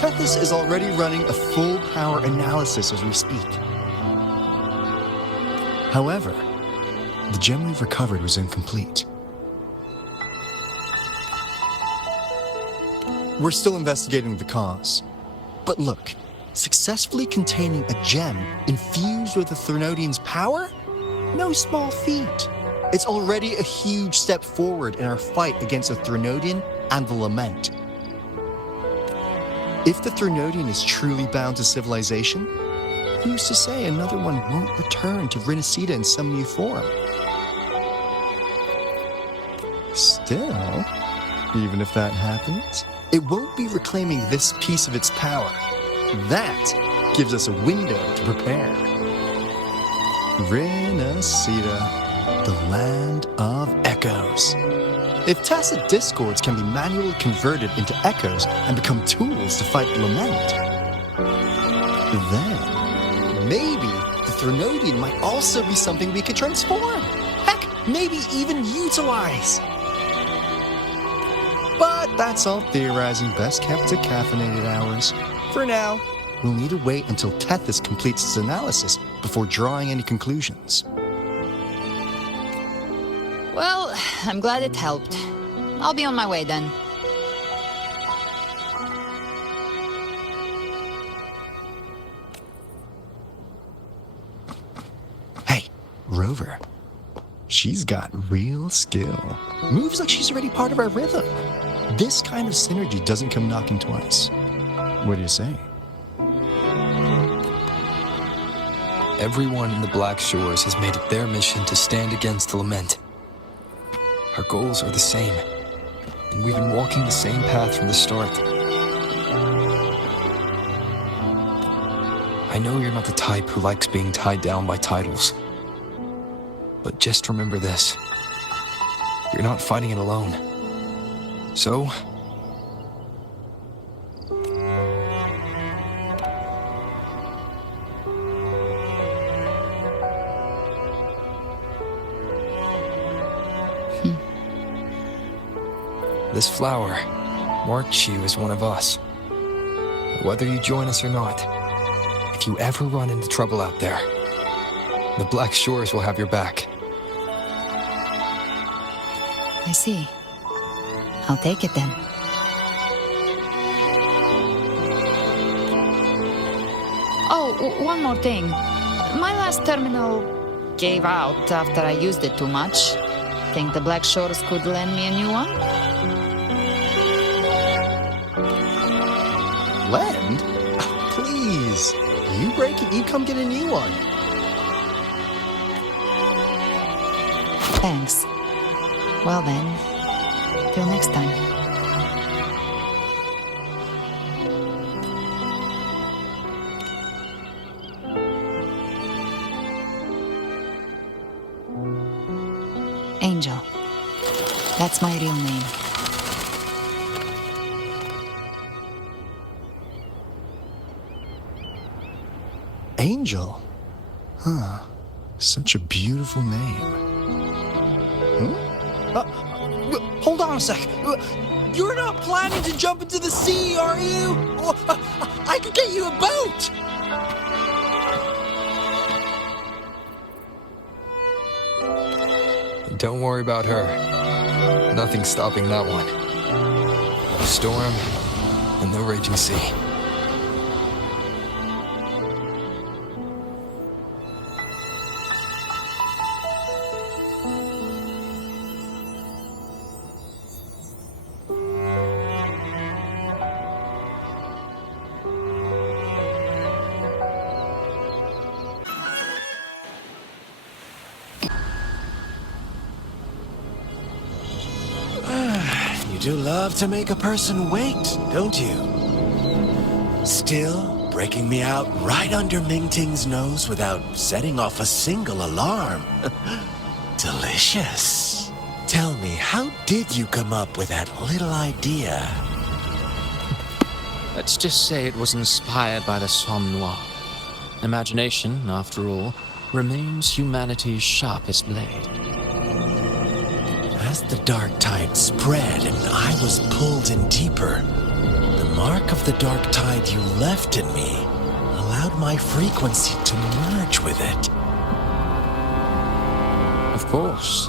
Tethys is already running a full power analysis as we speak. However, the gem we've recovered was incomplete. We're still investigating the cause. But look, successfully containing a gem infused with the Threnodian's power? No small feat. It's already a huge step forward in our fight against the Threnodian and the Lament. If the Threnodian is truly bound to civilization, who's to say another one won't return to Renacida in some new form? Still, even if that happens, it won't be reclaiming this piece of its power. That gives us a window to prepare. Renacida, the land of echoes. If tacit discords can be manually converted into echoes and become tools to fight the Lament, then maybe the Threnodian might also be something we could transform. Heck, maybe even utilize. But that's all theorizing best kept to caffeinated hours. For now, we'll need to wait until Tethys completes its analysis before drawing any conclusions. Well, I'm glad it helped. I'll be on my way then. Hey, Rover. She's got real skill. Moves like she's already part of our rhythm. This kind of synergy doesn't come knocking twice. What do you say? Everyone in the Black Shores has made it their mission to stand against the lament. Our goals are the same, and we've been walking the same path from the start. I know you're not the type who likes being tied down by titles, but just remember this. You're not fighting it alone. So, this flower marks you as one of us. Whether you join us or not, if you ever run into trouble out there, the Black Shores will have your back. I see. I'll take it then. Oh, one more thing. My last terminal gave out after I used it too much. Think the Black Shores could lend me a new one? Lend? Please. You break it, you come get a new one. Thanks. Well then, till next time. Angel. That's my real name. Angel? Huh. Such a beautiful name. Hold on a sec. You're not planning to jump into the sea, are you? I could get you a boat! Don't worry about her. Nothing's stopping that one. No storm and no raging sea. You do love to make a person wait, don't you? Still breaking me out right under Mingting's nose without setting off a single alarm. Delicious. Tell me, how did you come up with that little idea? Let's just say it was inspired by the Somme Noir. Imagination, after all, remains humanity's sharpest blade. As the dark tide spread and I was pulled in deeper, the mark of the dark tide you left in me allowed my frequency to merge with it. Of course.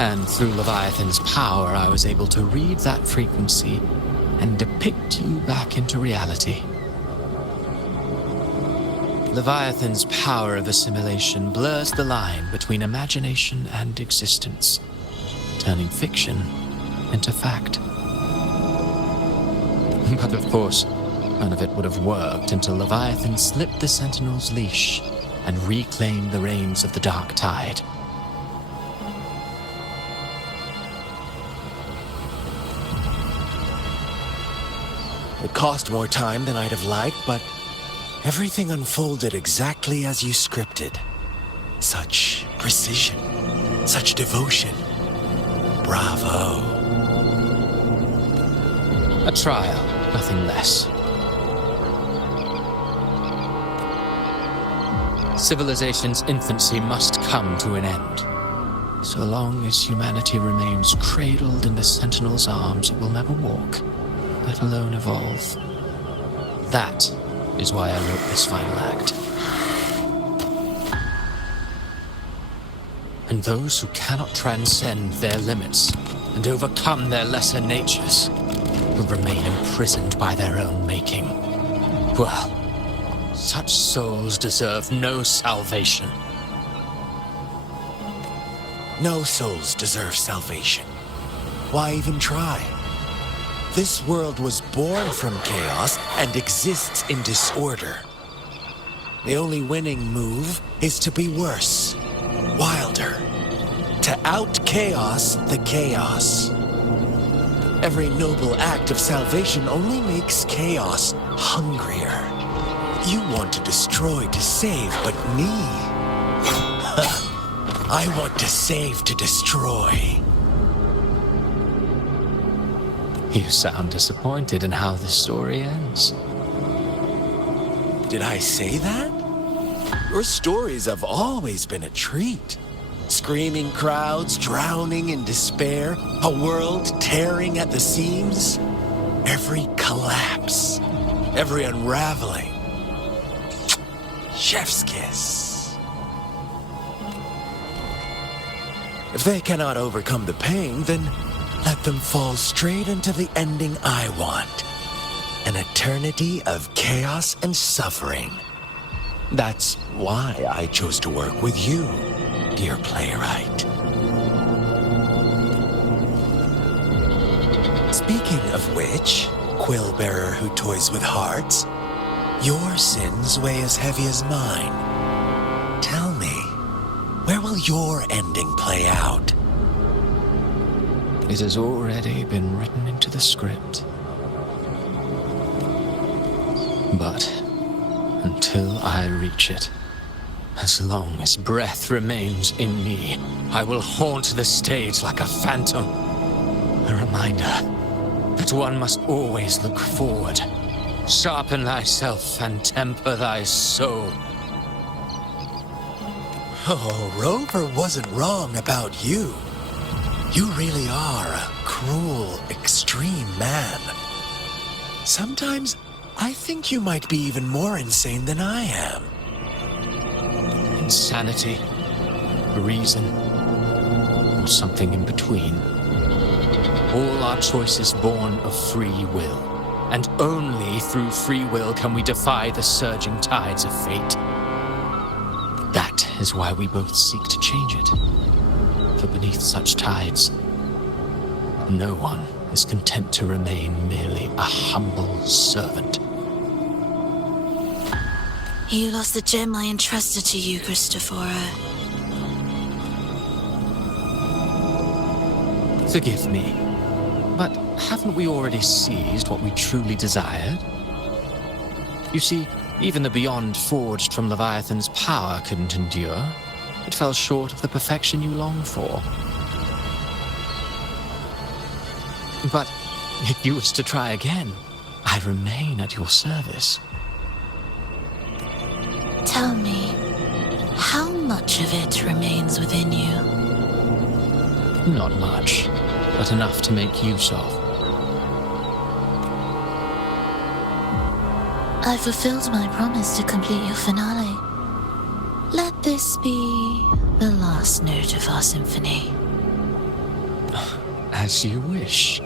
And through Leviathan's power, I was able to read that frequency and depict you back into reality. Leviathan's power of assimilation blurs the line between imagination and existence, turning fiction into fact. But of course, none of it would have worked until Leviathan slipped the Sentinel's leash and reclaimed the reins of the Dark Tide. It cost more time than I'd have liked, but everything unfolded exactly as you scripted. Such precision, such devotion. Bravo. A trial, nothing less. Civilization's infancy must come to an end. So long as humanity remains cradled in the Sentinel's arms, it will never walk, let alone evolve. That is why I wrote this final act. And those who cannot transcend their limits and overcome their lesser natures will remain imprisoned by their own making. Well, such souls deserve no salvation. No souls deserve salvation. Why even try? This world was born from chaos and exists in disorder. The only winning move is to be worse, wilder, to out-chaos the chaos. Every noble act of salvation only makes chaos hungrier. You want to destroy to save, but me? I want to save to destroy. You sound disappointed in how the story ends. Did I say that? Your stories have always been a treat. Screaming crowds drowning in despair, a world tearing at the seams. Every collapse, every unraveling. Chef's kiss. If they cannot overcome the pain, then let them fall straight into the ending I want. An eternity of chaos and suffering. That's why I chose to work with you, dear playwright. Speaking of which, quill-bearer who toys with hearts, your sins weigh as heavy as mine. Tell me, where will your ending play out? It has already been written into the script. But until I reach it, as long as breath remains in me, I will haunt the stage like a phantom. A reminder that one must always look forward. Sharpen thyself and temper thy soul. Oh, Rover wasn't wrong about you. You really are a cruel, extreme man. Sometimes I think you might be even more insane than I am. Insanity, reason, or something in between. All our choices born of free will, and only through free will can we defy the surging tides of fate. That is why we both seek to change it. For beneath such tides, no one is content to remain merely a humble servant. You lost the gem I entrusted to you, Christophora. Forgive me, but haven't we already seized what we truly desired? You see, even the beyond forged from Leviathan's power couldn't endure. It fell short of the perfection you long for. But if you wish to try again, I remain at your service. Tell me, how much of it remains within you? Not much, but enough to make use of. I fulfilled my promise to complete your finale. Let this be the last note of our symphony. As you wish.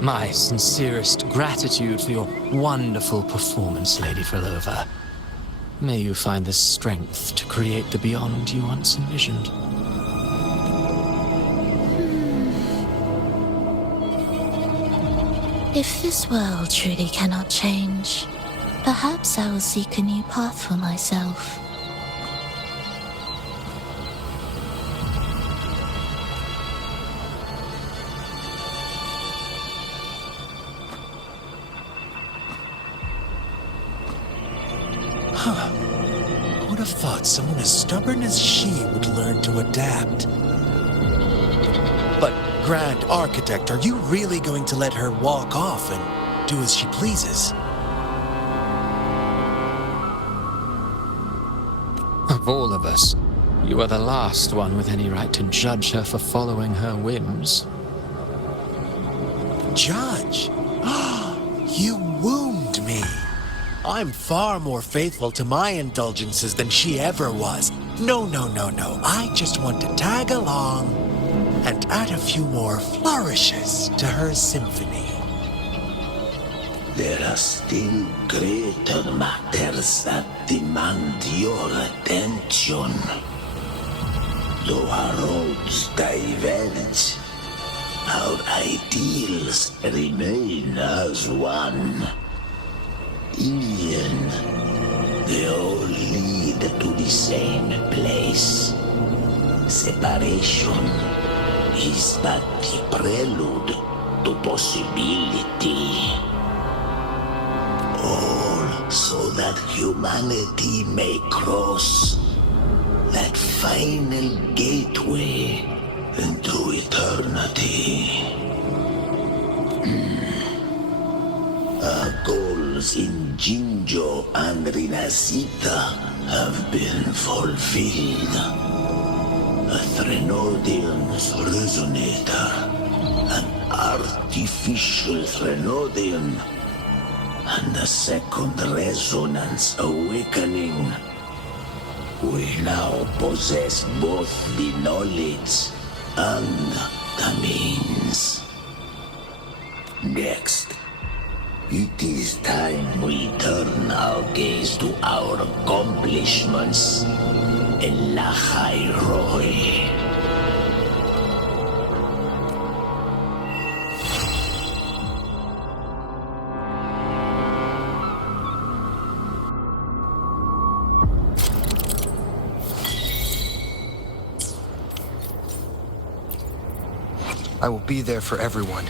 My sincerest gratitude for your wonderful performance, Lady Frelova. May you find the strength to create the beyond you once envisioned. If this world truly cannot change, perhaps I will seek a new path for myself. Who would have thought someone as stubborn as she would learn to adapt? But, Grand Architect, are you really going to let her walk off and do as she pleases? Of all of us, you are the last one with any right to judge her for following her whims. Judge? You wound me. I'm far more faithful to my indulgences than she ever was. No. I just want to tag along and add a few more flourishes to her symphony. There are still greater matters that demand your attention. Though our roads diverge, our ideals remain as one. In the end, they all lead same place. Separation is but the prelude to possibility. All so that humanity may cross that final gateway into eternity. Our goals in Jinjo and Rinasita have been fulfilled. A Threnodian's resonator, an artificial Threnodian, and a second resonance awakening. We now possess both the knowledge and the means. Next, it is time we turn our gaze to our accomplishments in Lahai Roi. I will be there for everyone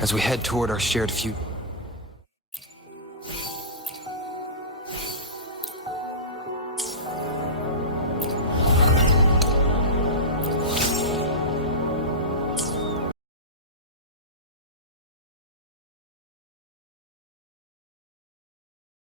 as we head toward our shared future.